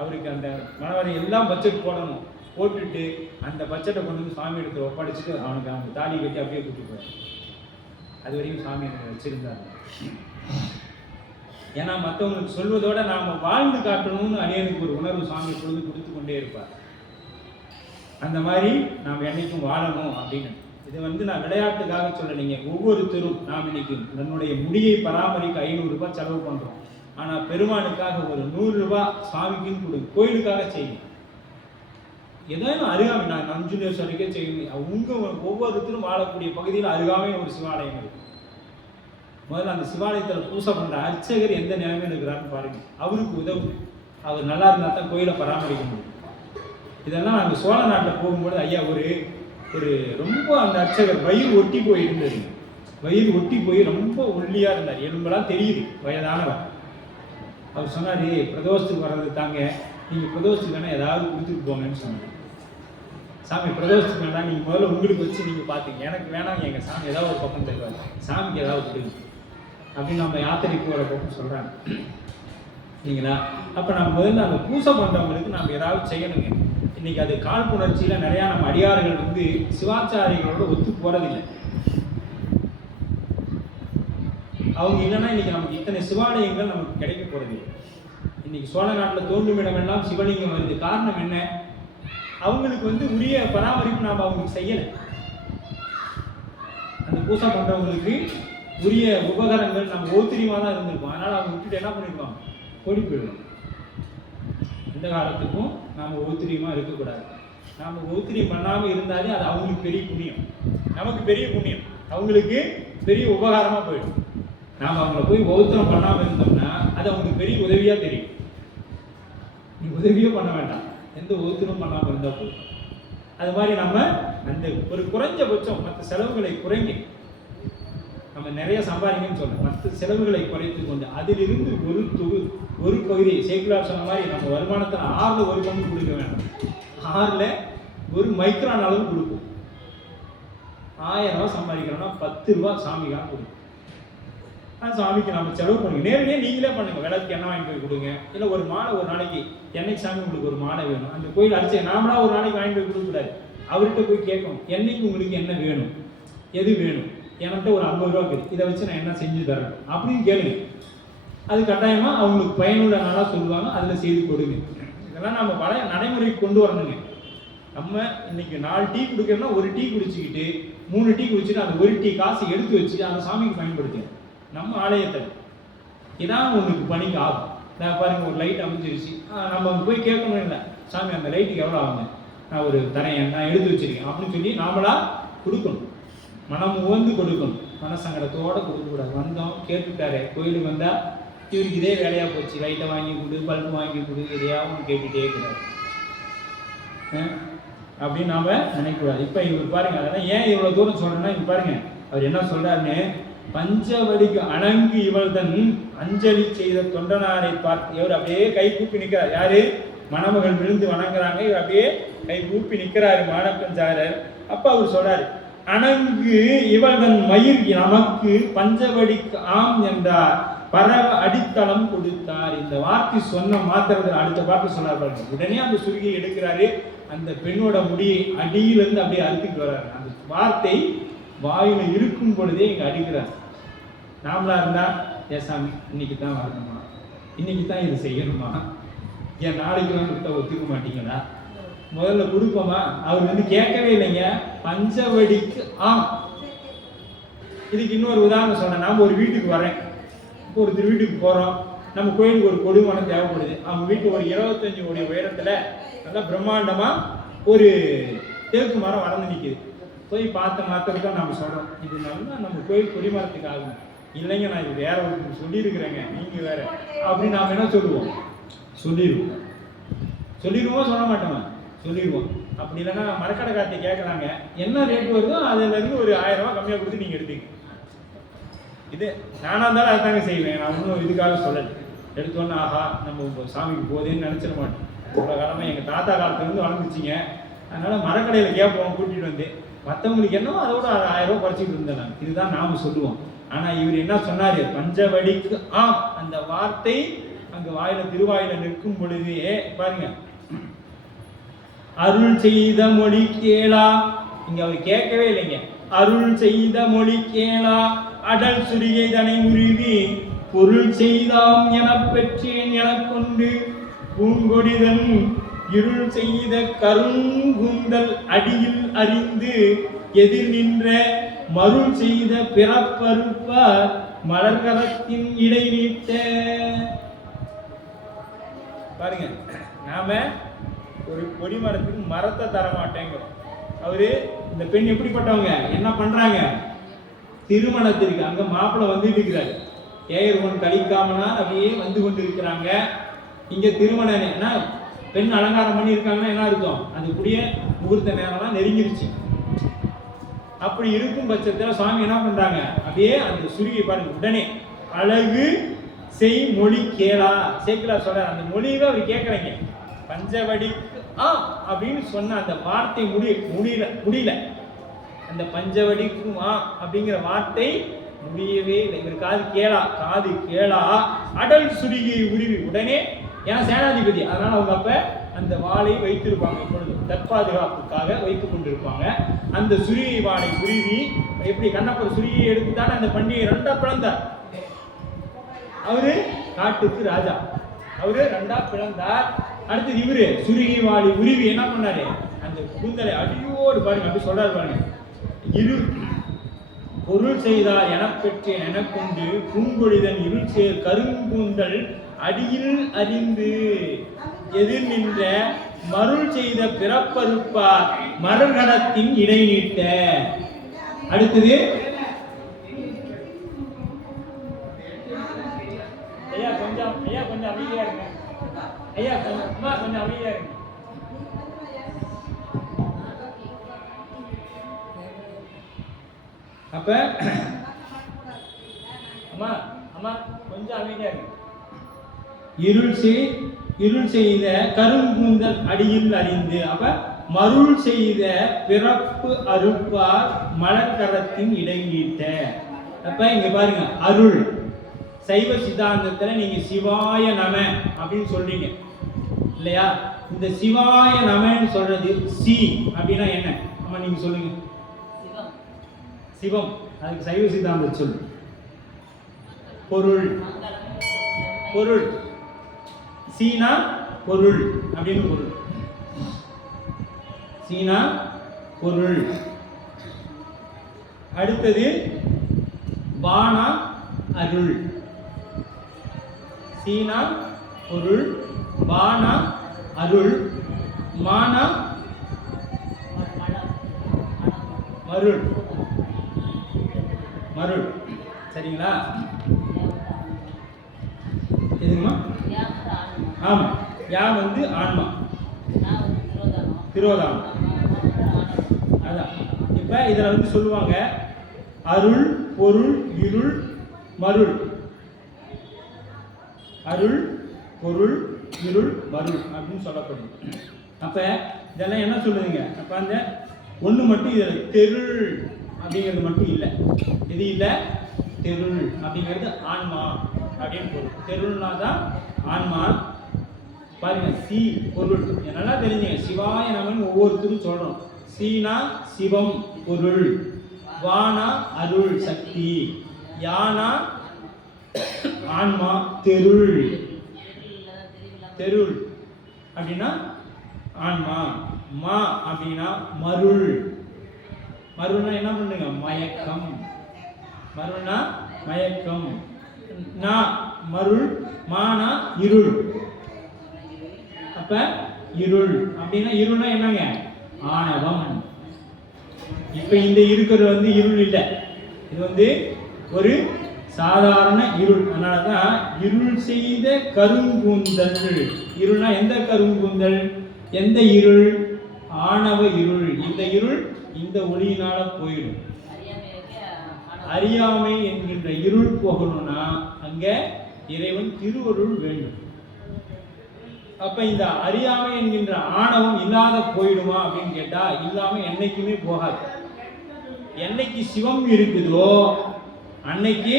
அவருக்கு அந்த மணவரை எல்லாம் பட்ஜெட் போடணும், போட்டுட்டு அந்த பட்ஜெட்டை கொண்டு வந்து சாமி எடுத்து ஒப்படைச்சிட்டு அவனுக்கு அவங்க தாலி கட்டி அப்படியே கூட்டிட்டு போவார். அது வரைக்கும் சாமி எனக்கு வச்சிருந்தாரு. ஏன்னா மற்றவங்களுக்கு சொல்வதோட நாம் வாழ்ந்து காட்டணும்னு அடியனுக்கு ஒரு உணர்வு சுவாமி பொழுது கொடுத்து கொண்டே இருப்பார். அந்த மாதிரி நாம் என்னைக்கும் வாழணும் அப்படின்னு. இது நான் விளையாட்டுக்காக சொல்லலைங்க. ஒவ்வொருத்தரும் நாம் இன்னைக்கு நம்முடைய முடியை பராமரிக்க 500 ரூபாய் செலவு பண்ணுறோம். ஆனால் பெருமானுக்காக ஒரு 100 ரூபாய் சுவாமிக்குன்னு கொடுங்க, கோயிலுக்காக செய்யுங்க. ஏதாவது அருகாமை, நான் நஞ்சுண்டேஸ்வரிக்கே செய்யுங்க. ஒவ்வொருத்தரும் வாழக்கூடிய பகுதியில் அருகாமை ஒரு சிவாலயம் இருக்கு. முதல்ல அந்த சிவாலயத்தில் பூசை பண்ணுற அர்ச்சகர் எந்த நிலைமையில் இருக்கிறாருன்னு பாருங்க. அவருக்கு உதவு. அவர் நல்லா இருந்தால் தான் கோயிலை பராமரிக்க முடியும். இதெல்லாம் நாங்கள் சோழ நாட்டில் போகும்போது ஐயா ஒரு ரொம்ப அந்த அர்ச்சகர் வயிறு ஒட்டி போய் இருந்தது. வயிறு ஒட்டி போய் ரொம்ப ஒல்லியாக இருந்தார். எலும்பெல்லாம் தெரியுது, வயதானவர். அவர் சொன்னார், பிரதோஷத்துக்கு வர்றது தாங்க, நீங்கள் பிரதோஷத்துக்கு வேணால் ஏதாவது கொடுத்துட்டு போங்கன்னு சொன்னார். சாமி பிரதோஷத்துக்கு வேணாம், நீங்கள் முதல்ல உங்களுக்கு வச்சு நீங்கள் பார்த்துங்க, எனக்கு வேணாம், எங்கள் சாமி ஏதாவது ஒரு பக்கம் தருவார், சாமிக்கு ஏதாவது கொடுங்க அப்படின்னு நம்ம யாத்திரை போகிற பக்கம் சொல்கிறாங்க. இல்லைங்களா? அப்போ நம்ம முதல்ல அந்த பூசை பண்ணுறவங்களுக்கு நம்ம ஏதாவது செய்யணுங்க. இன்னைக்கு அது காழ்ப்புணர்ச்சியில் நிறையா நம்ம அடியார்கள் சிவாச்சாரிகளோட ஒத்து போகிறதில்லை. அவங்க இல்லைன்னா இன்னைக்கு நமக்கு இத்தனை சிவாலயங்கள் நமக்கு கிடைக்க போகிறதில்லை. இன்னைக்கு சோழ நாட்டில் தோன்றும் இடமெல்லாம் சிவலிங்கம் வருது. காரணம் என்ன? அவங்களுக்கு உரிய பராமரிப்பு நாம் அவங்களுக்கு செய்யலை. அந்த பூசை பண்ணுறவங்களுக்கு உரிய உபகரணங்கள் நம்ம ஓத்திரியமாக தான் இருந்திருக்கோம். அதனால் அவங்க விட்டுட்டு என்ன பண்ணிடுவாங்க, ஓடி போயிடுவோம். இந்த காலத்துக்கும் நாம் ஓத்திரியமாக இருக்கக்கூடாது. நாம் ஓத்திரியம் பண்ணாமல் இருந்தாலே அது அவங்களுக்கு பெரிய புண்ணியம், நமக்கு பெரிய புண்ணியம், அவங்களுக்கு பெரிய உபகாரமாக போயிடும். நாம் அவங்கள போய் ஓத்திரம் பண்ணாமல் இருந்தோம்னா அது அவங்களுக்கு பெரிய உதவியாக தெரியும். நீ உதவியே பண்ண வேண்டாம், எந்த ஓத்திரம் பண்ணாமல் இருந்தால் போதும். அது மாதிரி நம்ம அந்த ஒரு குறைஞ்சபட்சம் மற்ற செலவுகளை குறைங்க. நம்ம நிறைய சம்பாதிக்கணும்னு சொல்கிறோம். மற்ற செலவுகளை குறைத்து கொண்டு அதிலிருந்து ஒரு பகுதி சேக்குலார் சொன்ன மாதிரி நம்ம வருமானத்தில் 6ல் 1 பங்கு கொடுக்க வேண்டாம். 6ல் 1 மைக்ரான் அளவு கொடுப்போம். 1000 ரூபா சம்பாதிக்கிறோம்னா 10 ரூபா சாமிக்காக கொடுக்கும். அது சாமிக்கு நம்ம செலவு பண்ணுங்க. நேரடியாக நீங்களே பண்ணுங்க. விளக்கு எண்ணெய் வாங்கி போய் கொடுங்க. இல்லை ஒரு மாலை, ஒரு நாளைக்கு என்னைக்கு சாமி உங்களுக்கு ஒரு மாலை வேணும், அந்த கோயில் அடிச்சு நாமளா ஒரு நாளைக்கு வாங்கி போய் கொடுக்கக்கூடாது. அவர்கிட்ட போய் கேட்கணும், என்னைக்கு உங்களுக்கு என்ன வேணும், எது வேணும், என்கிட்ட ஒரு 50 ரூபா இருக்குது, இதை வச்சு நான் என்ன செஞ்சு தரேன் அப்படின்னு கேளுங்க. அது கட்டாயமாக அவங்களுக்கு பயனுள்ள நாளாக சொல்லுவாங்க, அதில் செய்து கொடுங்க. இதெல்லாம் நம்ம பழைய நடைமுறைக்கு கொண்டு வரணுங்க. நம்ம இன்னைக்கு 4 டீ குடிக்கிறோம்னா 1 டீ குடிச்சிக்கிட்டு 3 டீ குடிச்சிட்டு அந்த 1 டீ காசு எடுத்து வச்சு அந்த சாமிக்கு பயன்படுத்துங்க. நம்ம ஆலயத்தில் இதான் உங்களுக்கு பணிக்கு ஆகும். நான் பாருங்கள், ஒரு லைட் அமைஞ்சிருச்சு, நம்ம அங்கே போய் கேட்கணும் இல்லை, சாமி அந்த லைட்டுக்கு எவ்வளோ ஆகுங்க, நான் ஒரு தரேன், நான் எடுத்து வச்சிருக்கேன் அப்படின்னு சொல்லி நாமளாக கொடுக்கணும். மனம் உவந்து கொடுக்கணும், மனசங்கடத்தோடு கொடுக்கக்கூடாது. வந்தோம் கேட்டுட்டாரு, கோயிலுக்கு வந்தால் இவருக்கு இதே வேலையாக போச்சு, லைட்டை வாங்கி கொடு, பல்பு வாங்கி கொடு, எதையாவது கேட்டுகிட்டே இருக்கிறார் அப்படின்னு நாம் நினைக்கக்கூடாது. இப்போ இவர் பாருங்கள், அதெல்லாம் ஏன் இவ்வளோ தூரம் சொல்கிறேன்னா, இங்கே பாருங்கள் அவர் என்ன சொல்கிறாருன்னு, பஞ்சவடிக்கு அணங்கு இவள் தன் அஞ்சலி செய்த தொண்டனாரை பார்த்து இவர் அப்படியே கை கூப்பி நிற்கிறார். யாரு? மணமகள் விழுந்து வணங்குறாங்க, இவர் அப்படியே கை கூப்பி நிற்கிறாரு மாணக்கஞ்சாரர். அப்போ அவர் சொல்றாரு, அணங்கு இவள் தன் மயிர் நமக்கு பஞ்சவடிக்கு ஆம் என்றார், பரவ அடித்தளம் கொடுத்தார். இந்த வார்த்தை சொன்ன மாத்திரத்தில் அடுத்த பாட்டு சொன்னார். உடனே அந்த சுருகியை எடுக்கிறாரு, அந்த பெண்ணோட முடியை அடியிலிருந்து அப்படியே அறுத்துட்டு வர்றாரு. அந்த வார்த்தை வாயில இருக்கும் பொழுதே இங்க அடிக்கிறார். நாமளா இருந்தா, ஏசாமி இன்னைக்கு தான் வரணுமா, இன்னைக்கு தான் இது செய்யணுமா, ஏன் நாளைக்கு வந்து ஒத்துக்க மாட்டீங்களா, முதல்ல கொடுப்போமா? அவர் கேட்கவே இல்லைங்க. பஞ்சவடிக்கு ஆம். இதுக்கு இன்னொரு உதாரணம் சொன்னேன். நாம் ஒரு வீட்டுக்கு வரேன், இப்போ ஒருத்தர் வீட்டுக்கு போகிறோம், நம்ம கோயிலுக்கு ஒரு கொடுமனம் தேவைப்படுது. அவங்க வீட்டுக்கு ஒரு 25 கோடி உயரத்தில் நல்லா பிரம்மாண்டமாக ஒரு தேக்கு மரம் வளர்ந்து நிற்கிது. போய் பார்த்த மாத்திரத்தான் நம்ம சொல்கிறோம், இது நல்லா நம்ம கோயில் கொடிமரத்துக்கு ஆகும். இல்லைங்க, நான் இது வேற ஒரு சொல்லியிருக்கிறேங்க, நீங்கள் வேற அப்படின்னு நாம் என்ன சொல்லுவோம்? சொல்லிடுவோம் சொல்ல மாட்டோமா? சொல்லிடுவோம். அப்படி இல்லைன்னா மரக்கடை கார்த்தி கேட்குறாங்க, என்ன ரேட் வருதோ அதுலேருந்து ஒரு 1000 ரூபா கம்மியாக கொடுத்து நீங்கள் எடுத்துங்க. இது நானாக இருந்தாலும் அதுதாங்க செய்வேன். நான் ஒன்றும் இதுக்காக சொல்லலை. எடுத்தோன்னே ஆஹா நம்ம சாமிக்கு போதேன்னு நினச்சிட மாட்டோம். இவ்வளோ காலமாக எங்கள் தாத்தா காலத்துலேருந்து வளர்ந்துச்சிங்க, அதனால் மரக்கடையில் கேட்போம், கூட்டிகிட்டு வந்து மற்றவங்களுக்கு என்னவோ அதோட 1000 ரூபா குறைச்சிட்டு இருந்தேன். இதுதான் நாம் சொல்லுவோம். ஆனால் இவர் என்ன சொன்னார்? பஞ்சவடிக்கு ஆம். அந்த வார்த்தை அங்கே வாயில திருவாயில நிற்கும் பொழுதே பாருங்க, அருள் செய்த மொழி கேளா. இங்க அவர் கேட்கவே இல்லைங்க. அருள் செய்த மொழி கேளா, அடல் சுரிகை தனை உருவி பொருள் செய்தாம் எனப் பெற்றேன் எனக் கொண்டு பூங்கொடிதன் இருள் செய்த கருங்குந்தல் அடியில் அறிந்து எதிர் நின்ற மருள் செய்த பிறப்பறுப்பார் மலர்கரத்தின் இடை நீட்ட. பாருங்க, நாம ஒரு கொடி மரத்துக்கு மரத்தை தர மாட்டேங்கிறோம். அவரு இந்த பெண் எப்படிப்பட்டவங்க, என்ன பண்றாங்க, திருமணத்திற்கு அங்க மாப்பிள்ளை வந்துட்டு இருக்கிறாரு, ஏயர்வன் கழிக்காமனா அப்படியே வந்து கொண்டு இருக்கிறாங்க. இங்க திருமணம் என்ன, பெண் அலங்காரம் பண்ணி இருக்காங்கன்னா என்ன அர்த்தம், அதுக்குரிய முகூர்த்த நேரம்லாம் நெருங்கிருச்சு. அப்படி இருக்கும் பட்சத்தில் சுவாமி என்ன பண்றாங்க, அப்படியே அந்த சுருகி பாருங்க, உடனே அழகு செய் மொழி கேளா, சேக்கிலா சொல்ற அந்த மொழியை அவர் கேட்கறீங்க. பஞ்சவடிக்கு அப்படின்னு சொன்ன அந்த வார்த்தை முடியல. அந்த பஞ்சவடிக்கு அப்படிங்கிற வார்த்தை முடியவே இல்லை. இவர் காது கேளா அடல் சுருகியை உருவி உடனே, ஏன் சேனாதிபதி, அதனால அவங்க அப்ப அந்த வாளை வைத்திருப்பாங்க, இப்பொழுது தற்பாதுகாப்புக்காக வைத்துக் கொண்டிருப்பாங்க. அந்த சுருகை வாளை உருவி, எப்படி கண்ணப்பர் சுருகியை எடுத்துட்டான அந்த பண்டிகை ரெண்டா பிளந்தார். அவரு காட்டுக்கு ராஜா, அவரு ரெண்டா பிளந்தார். அடுத்தது இவரு சுருகை வாளை உருவி என்ன பண்ணாரு, அந்த கூந்தலை அடியோடு பாருங்க, அப்படி சொல்றாரு பாருங்க, இரு பொருள் செய்தார் எனப் பெற்றேன் எனக்கொண்டு பூங்கொழிதன் இருள் சேர் கருங்கூந்தல் அடியில் அறிந்து எதிர் நின்ற மருள் செய்த பிறப்பறுப்பார் மரகடத்தின் இடை நீட்ட. அடுத்தது ஐயா கொஞ்சம் அமைதியா இருங்க, ஐயா கொஞ்சம் அமைதியா இருங்க. அப்ப அம்மா கொஞ்சம் அமைதியா இருக்கு. இருள் செய்த கருங்கூந்தல் அடியில் அறிந்து, அப்ப மருள் செய்த பிறப்பு அறுப்பார் மலர்கரத்தின் இடை நீட்ட. அப்ப இங்க பாருங்க, அருள் சைவ சித்தாந்தத்துல நீங்க சிவாய நம அப்படின்னு சொல்றீங்க இல்லையா? இந்த சிவாய நமன்னு சொல்றது சி அப்படின்னா என்ன அம்மா நீங்க சொல்லுங்க. சிவம், அதுக்கு சைவ சித்தாந்த சொல். பொருள் சீனா பொருள் அப்படின்னு பொருள். சீனா பொருள். அடுத்தது வானா அருள். சீனா பொருள், வானா அருள், மானா மருள். சரிங்களா? எதுங்கம்மா? ஆமா, யா வந்து ஆன்மா, திரோதானம். அதான் இப்ப இதுல வந்து சொல்லுவாங்க அருள் பொருள் இருள் மருள். அருள் பொருள் இருள் மருள் அப்படின்னு சொல்லப்படுது. அப்ப இதெல்லாம் என்ன சொல்லுதுங்க, அப்ப அந்த ஒண்ணு மட்டும் இதுல தெருள் அப்படிங்கிறது மட்டும் இல்லை. இது இல்லை, தெருள் அப்படிங்கிறது ஆன்மா அப்படின்னு பொருள். தெருள்னா தான் ஆன்மா. பாருங்க, சி பொருள் நல்லா தெரிஞ்சுங்க. சிவாய நமன்னு ஒவ்வொருத்தரும் சொல்றோம். சீனா சிவம் பொருள், வானா அருள் சக்தி, யானா ஆன்மா தெருள். தெருள் அப்படின்னா ஆன்மா, மா அப்படின்னா மருள். மருள்னா என்ன பண்ணுங்க, மயக்கம். மருள்னா மயக்கம். நா மருள், மானா இருள். அப்ப இருள் அப்படின்னா இருள்னா என்னங்க, ஆணவம். இப்ப இந்த இருக்கிறது வந்து இருள் இல்லை, இது வந்து ஒரு சாதாரண இருள். அதனாலதான் இருள் செய்த கருங்கூந்தல். இருள்னா எந்த கருங்கூந்தல், எந்த இருள், ஆணவ இருள். இந்த இருள் இந்த ஒளியினால போயிடும். அறியாமை என்கின்ற இருள் போகணும்னா அங்க இறைவன் திருவருள் வேண்டும். அப்ப இந்த அறியாமை என்கின்ற ஆணவம் இல்லாத போயிடுமா அப்படின்னு கேட்டா, இல்லாம என்னைக்குமே போகாது. என்னைக்கு சிவம் இருக்குதோ அன்னைக்கு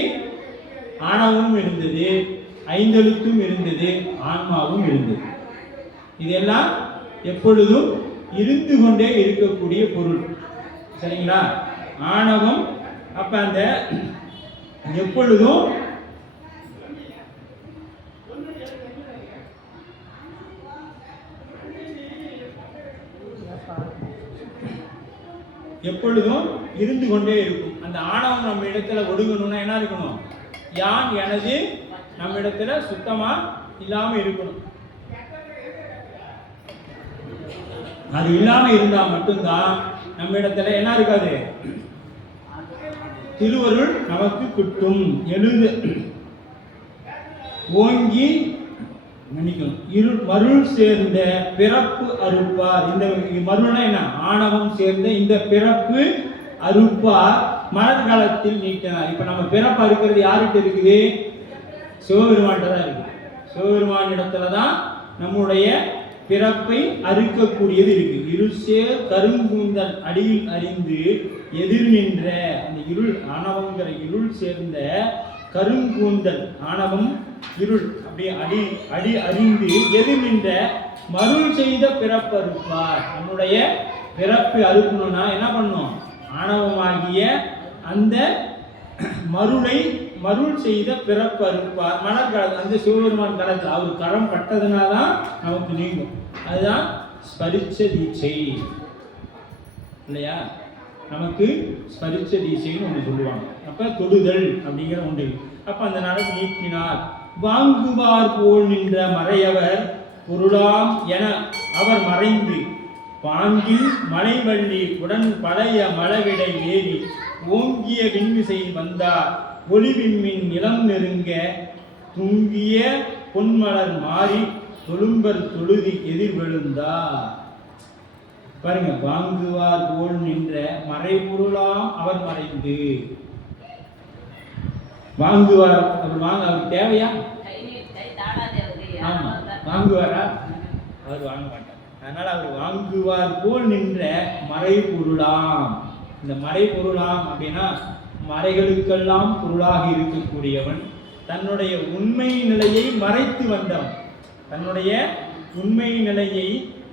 ஆணவமும் இருந்தது, ஐந்தெழுத்தும் இருந்தது, ஆன்மாவும் இருந்தது. இதெல்லாம் எப்பொழுதும் இருந்து கொண்டே இருக்கக்கூடிய பொருள். சரிங்களா? ஆணவம் அப்ப அந்த எப்பொழுதும் எப்பொழுதும் இருந்து கொண்டே இருக்கும். அந்த ஆணவம் நம்ம இடத்துல ஒடுங்கணும்னா என்ன இருக்கணும்? யான் எனது நம்ம இடத்துல சுத்தமா இல்லாம இருக்கணும். அது இல்லாம இருந்தா மட்டும்தான் நம்ம இடத்துல என்ன இருக்காது? திருவருள் நமக்கு கிட்டும். எழுது ஓங்கி மன்னிக்கணும் மருள் சேர்ந்த பிறப்பு அறுப்பார். இந்த மருள்னா என்ன? ஆணவம் சேர்ந்த இந்த பிறப்பு அறுப்பார் மரக்காலத்தில் நீட்டினார். இப்ப நம்ம பிறப்பு அறுக்கிறது யார்கிட்ட இருக்குது? சிவபெருமான்கிட்ட தான் இருக்குது. சிவபெருமான் இடத்துலதான் நம்முடைய பிறப்பை அறுக்கக்கூடியது இருக்கு. இருசேர் கருங்கூந்தல் அடியில் அறிந்து எதிர் நின்ற அந்த இருள் ஆணவங்கிற இருள் சேர்ந்த கருங்கூந்தல் ஆணவம் இருள் அப்படியே அடி அடி அறிந்து எதிர் நின்ற மருள் செய்த பிறப்பு அறுப்பார். நம்முடைய பிறப்பு அறுக்கணும்னா என்ன பண்ணும்? ஆணவமாகிய அந்த மருள் செய்த பிறப்பு அறுப்பார். மணக்காலத்தில் அந்த சிவபெருமான் காலத்தில் அவர் கரம் பட்டதுனாதான் நமக்கு நீங்கும். அதுதான் ஸ்பரிச்ச தீட்சை இல்லையா? நமக்கு ஸ்பரிச்ச தீட்சைன்னு ஒன்று சொல்லுவாங்க. அப்ப தொடுதல் அப்படிங்கிற ஒன்று. அப்ப அந்த நாளுக்கு நீக்கினார். வாங்குவார் போல் நின்ற மறையவர் பொருளாம் என அவர் மறைந்து பாங்கில் மலைவள்ளி உடன் பழைய மலவிடை ஏறி ஓங்கிய விண்மிசை வந்தார். ஒளிவிண்மின் நிலம் நெருங்க துங்கிய பொன்மலர் மாறி தொழும்பர் தொழுதி எதிர்வெழுந்தார். பாருங்க, வாங்குவார் போல் நின்ற மறைபொருளாம் அவர் மறைந்து. வாங்குவார் அவர் அவருக்கு தேவையா? ஆமா, வாங்குவாரா? அவர் வாங்க மாட்டார். அதனால அவர் வாங்குவார் போல் நின்ற மறைபொருளாம். இந்த மறைபொருளாம் அப்படின்னா மறைகளுக்கெல்லாம் பொருளாக இருக்கக்கூடியவன், தன்னுடைய உண்மை நிலையை மறைத்து வந்தவன். தன்னுடைய உண்மை நிலையை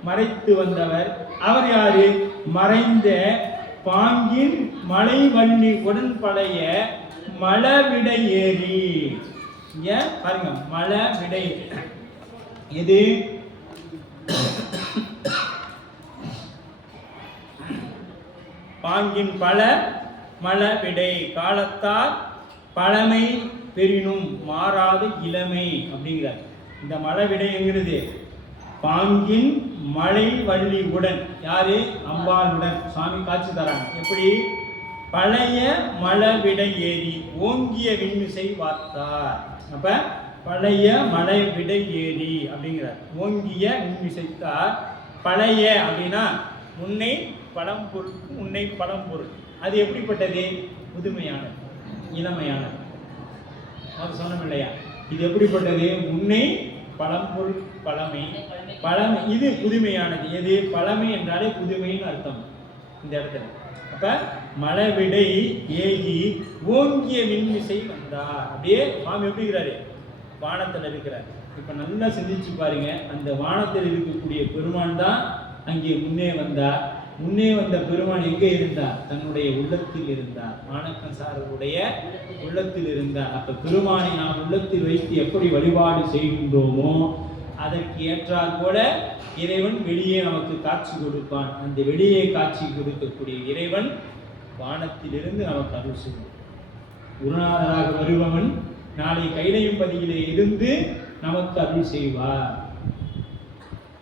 மறைத்து வந்தவர் அவர் யாரு? மறைந்த பாங்கின் மலை வள்ளி உடன் பழைய மலவிடை ஏறி. இங்க பாருங்க, மலவிடை எது? பாங்கின் பல மலவிடை காலத்தால் பழமை பெரினும் மாறாத இளமை அப்படிங்கிறார். இந்த மலவிடை என்கிறது பாங்கின் மலை வள்ளி உடன். யாரு? அம்பாளுடன் சுவாமி காட்சி தராங்க. எப்படி? பழைய மலவிடை ஏறி ஓங்கிய விண்மிசை வார்த்தார். அப்ப பழைய மலை விடை ஏறி அப்படிங்கிறார். ஓங்கிய விண்மிசைத்தார். பழைய அப்படின்னா முன்னை பழம்பொருளுக்கு முன்னை பழம்பொருள். அது எப்படிப்பட்டது? புதுமையானது, இளமையானது. அது சொன்னோம் இல்லையா? இது எப்படிப்பட்டது? முன்னை பழம்பொருள் பழமை. பழமை இது புதுமையானது. எது? பழமை என்றாலே புதுமைன்னு அர்த்தம் இந்த இடத்துல. அப்ப மலவிடை ஏகி ஓங்கிய விண்மிசை வந்தார். அப்படியே சுவாமி எப்படி இருக்கிறாரு? வானத்தில் இருக்கிறார். இப்ப நல்லா சிந்திச்சு பாருங்க, அந்த வானத்தில் இருக்கக்கூடிய பெருமான் தான் அங்கே முன்னே வந்தார். முன்னே வந்த பெருமான் எங்கே இருந்தார்? தன்னுடைய உள்ளத்தில் இருந்தார். மாணக்கன் சாரருடைய உள்ளத்தில் இருந்தார். அப்ப பெருமானை நாம் உள்ளத்தில் வைத்து எப்படி வழிபாடு செய்கின்றோமோ அதற்கு ஏற்றார் போல இறைவன் வெளியே நமக்கு காட்சி கொடுப்பான். அந்த வெளியே காட்சி கொடுக்கக்கூடிய இறைவன் வானத்திலிருந்து நமக்கு அருள் செய்வான். குருநாதராக வருபவன் நாளை கைலையும் பதியிலே இருந்து நமக்கு அருள் செய்வார்.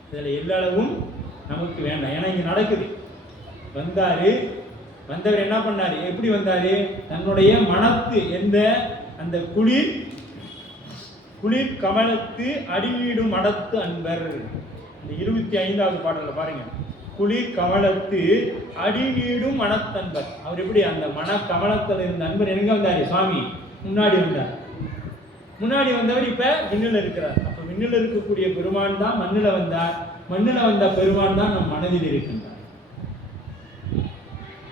இதுல எல்லாளவும் நமக்கு வேண்டாம். ஏன்னா இங்க நடக்குது. வந்தவர் என்ன பண்ணாரு? எப்படி வந்தாரு? தன்னுடைய மனத்து எந்த அந்த குளிர் கமலத்து அடிவீடும் மடத்து அன்பர். இந்த 25வது பாடல பாருங்க. குளிர் கமலத்து அடிவீடும் மனத்தன்பர். அவர் எப்படி? அந்த மன கமலத்தில் இருந்த அன்பர் எங்க வந்தாரு? சுவாமி முன்னாடி வந்தார். முன்னாடி வந்தவர் இப்ப விண்ணில் இருக்கிறார். அப்ப விண்ணில் இருக்கக்கூடிய பெருமான் தான் மண்ணில் வந்தார். மண்ணில் வந்த பெருமான் தான் நம் மனதில் இருக்கின்றார்.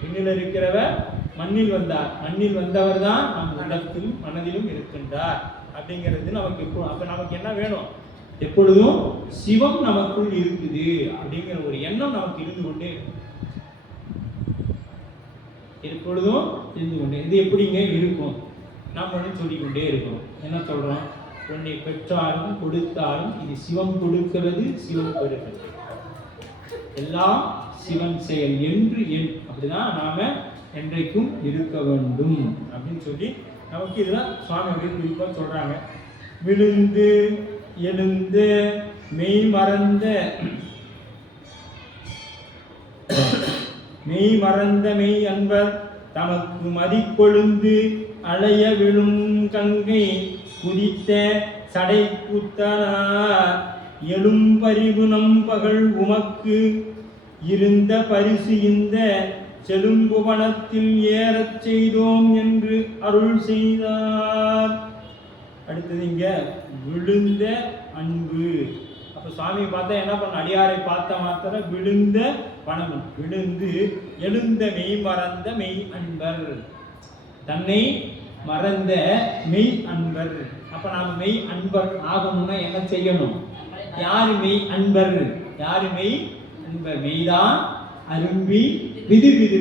விண்ணில் இருக்கிறவர் மண்ணில் வந்தார். மண்ணில் வந்தவர் தான் நம் உள்ளத்திலும் மனதிலும் இருக்கின்றார் அப்படிங்கிறது நமக்கு. அப்ப நமக்கு என்ன வேணும்? எப்பொழுதும் சிவம் நமக்குள் இருக்குது அப்படிங்கிற ஒரு எண்ணம் நமக்கு இருந்து கொண்டே எப்பொழுதும் இருந்து கொண்டே. இது எப்படிங்க இருக்கும்? நாம் ஒன்று சொல்லிக்கொண்டே இருக்கிறோம். என்ன சொல்றோம்? உன்னை பெற்றாலும் கொடுத்தாலும் இது சிவம் கொடுக்கிறது, சிவம் பெறுகிறது. எல்லாம் சிவன் செயல் என்று அப்படிதான் நாம என்றைக்கும் இருக்க வேண்டும் அப்படின்னு சொல்லி நமக்கு இதெல்லாம் சுவாமி அப்படின்னு குறிப்பா சொல்றாங்க. விழுந்து எழுந்து மெய் மறந்த மெய் அன்பர் தமக்கு மதிக்கொழுந்து அலைய விழும் கங்கை குதித்த சடை கூத்தனார் எழும் பரிவு நம்பகல் உமக்கு இருந்த பரிசு இந்த செலும்புவனத்தில் ஏறச் செய்தோம் என்று அருள் செய்தார். அடுத்தது இங்க விழுந்த அன்பு. அப்ப சுவாமி பார்த்தா என்ன பண்ண, அடியாரை பார்த்த மாத்திர விழுந்த பணம், விழுந்து எழுந்த மெய் மறந்த மெய் அன்பர், தன்னை மறந்த மெய் அன்பர். அப்ப நாம மெய் அன்பர் ஆகணும்னா என்ன செய்யணும்? யாரு மெய் அன்பர்? யாரு மெய் அன்பர்? மெய்தான் அரும்பி விது விது.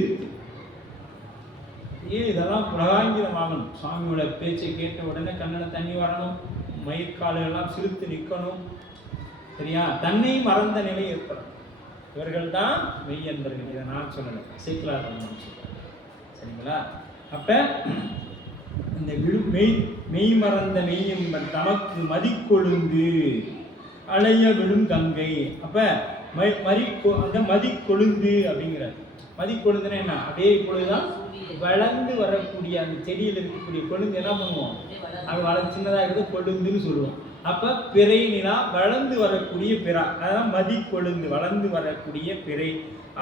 இதெல்லாம் பிரகாங்கிதமாகணும். சுவாமியோட பேச்சை கேட்ட உடனே கண்ணனை தண்ணி வரணும், மயிர்காலெல்லாம் சிரித்து நிற்கணும். சரியா? தன்னை மறந்த நிலை ஏற்படும். இவர்கள் தான் மெய் அன்பர்கள். இதை நான் சொல்லலை, சீக்கிரம் சொல்றேன். சரிங்களா? அப்ப இந்த மெய் மறந்த மெய் என்பன் தமக்கு மதிக்கொழுந்து அலைய விழும் கங்கை. அப்ப அந்த மதிக்கொழுந்து அப்படிங்கிறார். மதிக்கொழுந்துன்னா என்ன? அப்படியே இப்பொழுதுதான் வளர்ந்து வரக்கூடிய அந்த செடியில் இருக்கக்கூடிய கொழுந்து என்ன பண்ணுவோம்? அது சின்னதாக இருக்கிறது கொழுந்துன்னு சொல்லுவோம். அப்ப பிறை நிலா வளர்ந்து வரக்கூடிய பிறா, அதான் மதிக்கொழுந்து, வளர்ந்து வரக்கூடிய பிறை.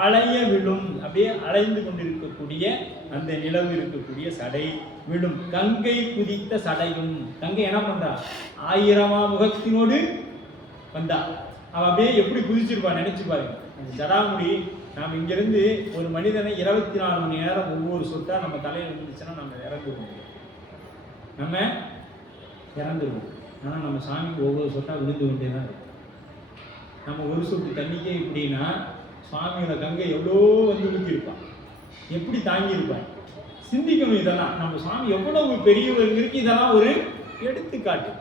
அலைய விழும், அப்படியே அலைந்து கொண்டிருக்கக்கூடிய அந்த நிலவு இருக்கக்கூடிய சடை விழும். கங்கை குதித்த சடையும். கங்கை என்ன பண்றா? 1000 முகத்தினோடு வந்தா. அவன் அப்படியே எப்படி குதிச்சிருப்பான் நினைச்சு பாருங்க. அந்த ஜடாமுடி, நாம் இங்கிருந்து ஒரு மனிதனை 24 மணி நேரம் ஒவ்வொரு சொட்டா நம்ம தலையில் இருந்துச்சுன்னா நம்ம இறந்துருவோம். ஆனால் நம்ம சாமிக்கு ஒவ்வொரு சொட்டா விழுந்து கொண்டே தான் இருக்கும். நம்ம ஒரு சொட்டு தண்ணிக்கே இப்படின்னா சுவாமியோட கங்கை எவ்வளோ வந்து ஊற்றிருப்பான், எப்படி தாங்கியிருப்பான். சிந்திக்கணும். இதெல்லாம் நம்ம சுவாமி எவ்வளவு பெரியவர்களுக்கு இதெல்லாம் ஒரு எடுத்துக்காட்டு.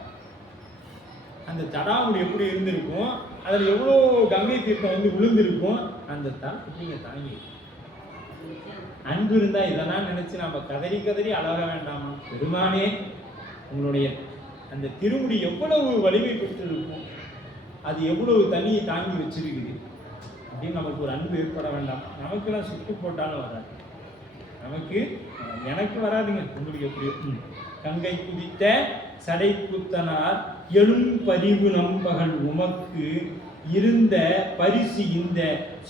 அந்த ஜடாமுடி எப்படி இருந்திருக்கும், அதில் எவ்வளோ கங்கை தீர்த்தம் வந்து விழுந்திருக்கும், அந்த எப்படிங்க தாங்கி. அன்பு இருந்தா இதெல்லாம் நினைச்சு நம்ம கதறி கதறி அழக வேண்டாமா? பெருமானே, உங்களுடைய அந்த திருமுடி எவ்வளவு வலிமை பெற்றிருக்கும், அது எவ்வளவு தண்ணியை தாங்கி வச்சிருக்குது அப்படின்னு நமக்கு ஒரு அன்பு ஏற்பட வேண்டாம்? நமக்குலாம் சுட்டு போட்டாலும் வராது, எனக்கு வராதுங்க. உங்களுக்கு எப்படி? கங்கை குதித்த சடை கூத்தனார் எழும் பரிவு நம்பகல் உமக்கு இருந்த பரிசு இந்த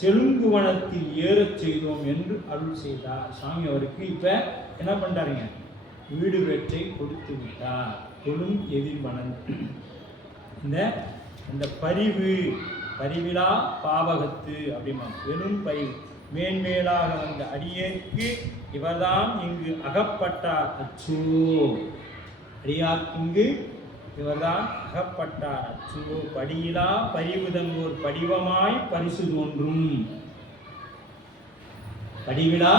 செலுங்குவனத்தில் ஏறச் செய்தோம் என்று அருள் செய்தார். சுவாமி அவருக்கு இப்ப என்ன பண்றாருங்க? வீடு வெற்றை கொடுத்து விட்டார். தொழும் எதிர்மனன். இந்த பரிவிழா பாவகத்து அப்படிமா பெரும் பரிவு மேன்மேலாக வந்த அடியேற்கு இவர்தான் இங்கு அகப்பட்டார். அச்சோ, அடியார்க்கு இங்கு இவர்தான் அகப்பட்டார். அச்சோ, படியிலா பரிவுதன் ஒரு படிவமாய் பரிசு தோன்றும். படிவிழா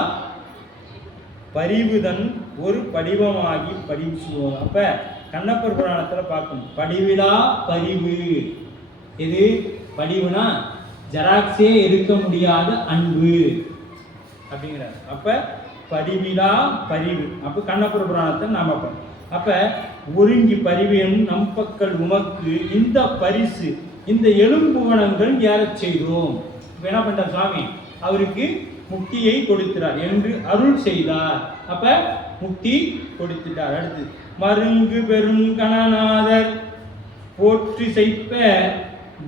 பரிவுதன் ஒரு படிவமாகி படிச்சுவோம். அப்ப கண்ணப்பர் புராணத்துல பார்க்கணும். படிவிழா பரிவு. இது படிவுனா ஜெராக்ஸே இருக்க முடியாத அன்பு அப்படிங்கிறார். அப்ப படிவிழா பரிவு. அப்ப கண்ணப்பர் புராணத்தை நாம பார்ப்போம். அப்ப ஒருங்கி பரிவேன் நம்பக்கல் உமக்கு இந்த பரிசு இந்த எலும்புவனங்கள் ஏறச் செய்தோம். இப்ப என்ன பண்றார் சுவாமி? அவருக்கு முக்தியை கொடுக்கிறார் என்று அருள் செய்தார். அப்ப முக்தி கொடுத்துட்டார். அடுத்து மருங்கு பெரும் கணநாதர் போற்றி செய்ப்ப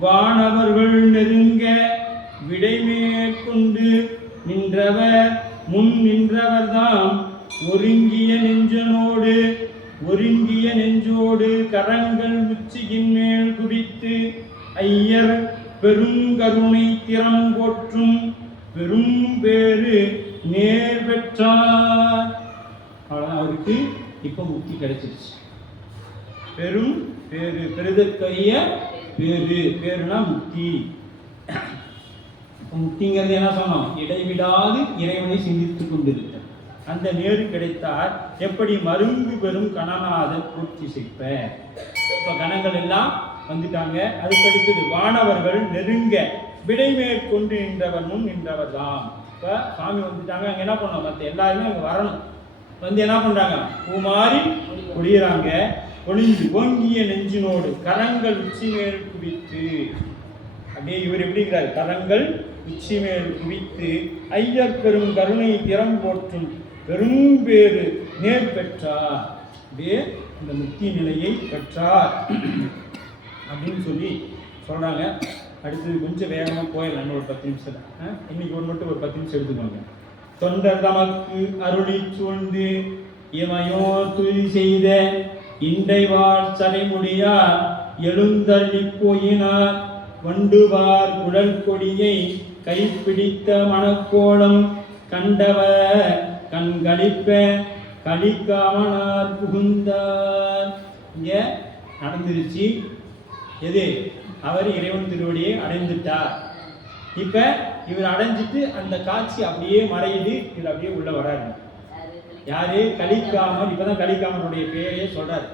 வானவர்கள் நெருங்க விடைமேற்கொண்டு நின்றவர் முன் நின்றவர்தாம் ஒருங்கிய நெஞ்சோடு கரங்கள் உச்சியின் மேல் குடித்து ஐயர் பெருங்கருணை திறம் போற்றும் பெரும் பேரு நேர் பெற்றார். அவருக்கு இப்ப முக்தி கிடைச்சிருச்சு. பெரும் பேரு, பெருதற்கரிய பேருனா முக்தி. முக்திங்கிறது என்ன சொன்னோம்? இடைவிடாது இறைவனை சிந்தித்துக் கொண்டிருக்க அந்த நேரு கிடைத்தார். எப்படி? மருங்கு பெரும் கணநாதன் பூர்த்தி செய்ப்ப. இப்ப கணங்கள் எல்லாம் வந்துட்டாங்க. அதுக்கடுத்தது வானவர்கள் நெருங்க விடை மேற்கொண்டு நின்றவர் முன் நின்றவர் தாம். இப்போ சாமி வந்துட்டாங்க, அங்கே என்ன பண்ணோம், மற்ற எல்லாருமே அங்கே வரணும். வந்து என்ன பண்ணுறாங்க, பூமாறி ஒளியிறாங்க. ஒளிஞ்சு ஓங்கிய நெஞ்சினோடு கரங்கள் உச்சி மேல் குவித்து, அப்படியே இவர் எப்படி இருக்கிறார், கரங்கள் உச்சி மேல் குவித்து ஐயர் பெரும் கருணை திறம் போற்றும் பெரும் பேறு நேர் பெற்றார். அப்படியே இந்த முக்கிய நிலையை பெற்றார் அப்படின்னு சொல்லி சொல்கிறாங்க. அடுத்தது கொஞ்சம் வேகமாக போயிடலாம், ஒரு 10 நிமிஷம். இன்னைக்கு ஒரு மட்டும் ஒரு 10 நிமிஷம் எடுத்துக்கோங்க. தொண்டர் தமக்கு அருளி சூழ்ந்து இமையோ துதி செய்த இண்டைவாழ் சடைமுடியார் எழுந்தள்ளி போயினார். வண்டுவார் குழல் கொடியை கைப்பிடித்த மணக்கோலம் கண்டவர் கண்களிப்ப கலிக்காமனார் புகுந்தார். இங்க நடந்துருச்சு. எது, அவர் இறைவன் திருவடியை அடைந்துட்டார். இப்ப இவர் அடைஞ்சிட்டு அந்த காட்சி அப்படியே மறையுது. இவர் அப்படியே உள்ள வராரு. யாரு, கலிக்காமர். இப்பதான் கலிக்காமருடைய பெயரையே சொல்றாரு.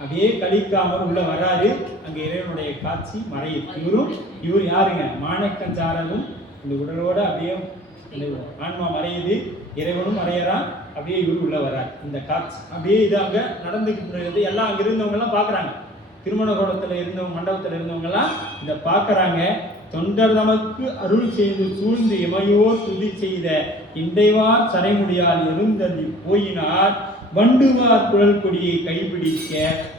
அப்படியே கலிக்காமர் உள்ள வராரு. அங்க இறைவனுடைய காட்சி மறையுது. இவர் யாருங்க, மாணிக்கஞ்சாரனும் இந்த உடலோட அப்படியே ஆன்மா மறையுது, இறைவனும் மறையறான். அப்படியே இவர் உள்ள வர்றார். இந்த காட்சி அப்படியே இது அங்க நடந்துக்கிட்டு எல்லாம் அங்க இருந்தவங்க எல்லாம் பாக்குறாங்க. திருமண கோலத்துல இருந்தவங்க, மண்டபத்துல இருந்தவங்க எல்லாம் இதை பாக்குறாங்க. தொண்டர் தமக்கு அருள் செய்து சூழ்ந்து இமையோ துதி செய்த இண்டைவார் சடைமுடியால் எழுந்தள்ளி போயினார். வண்டுவார் குழல் கொடியை கைப்பிடிக்க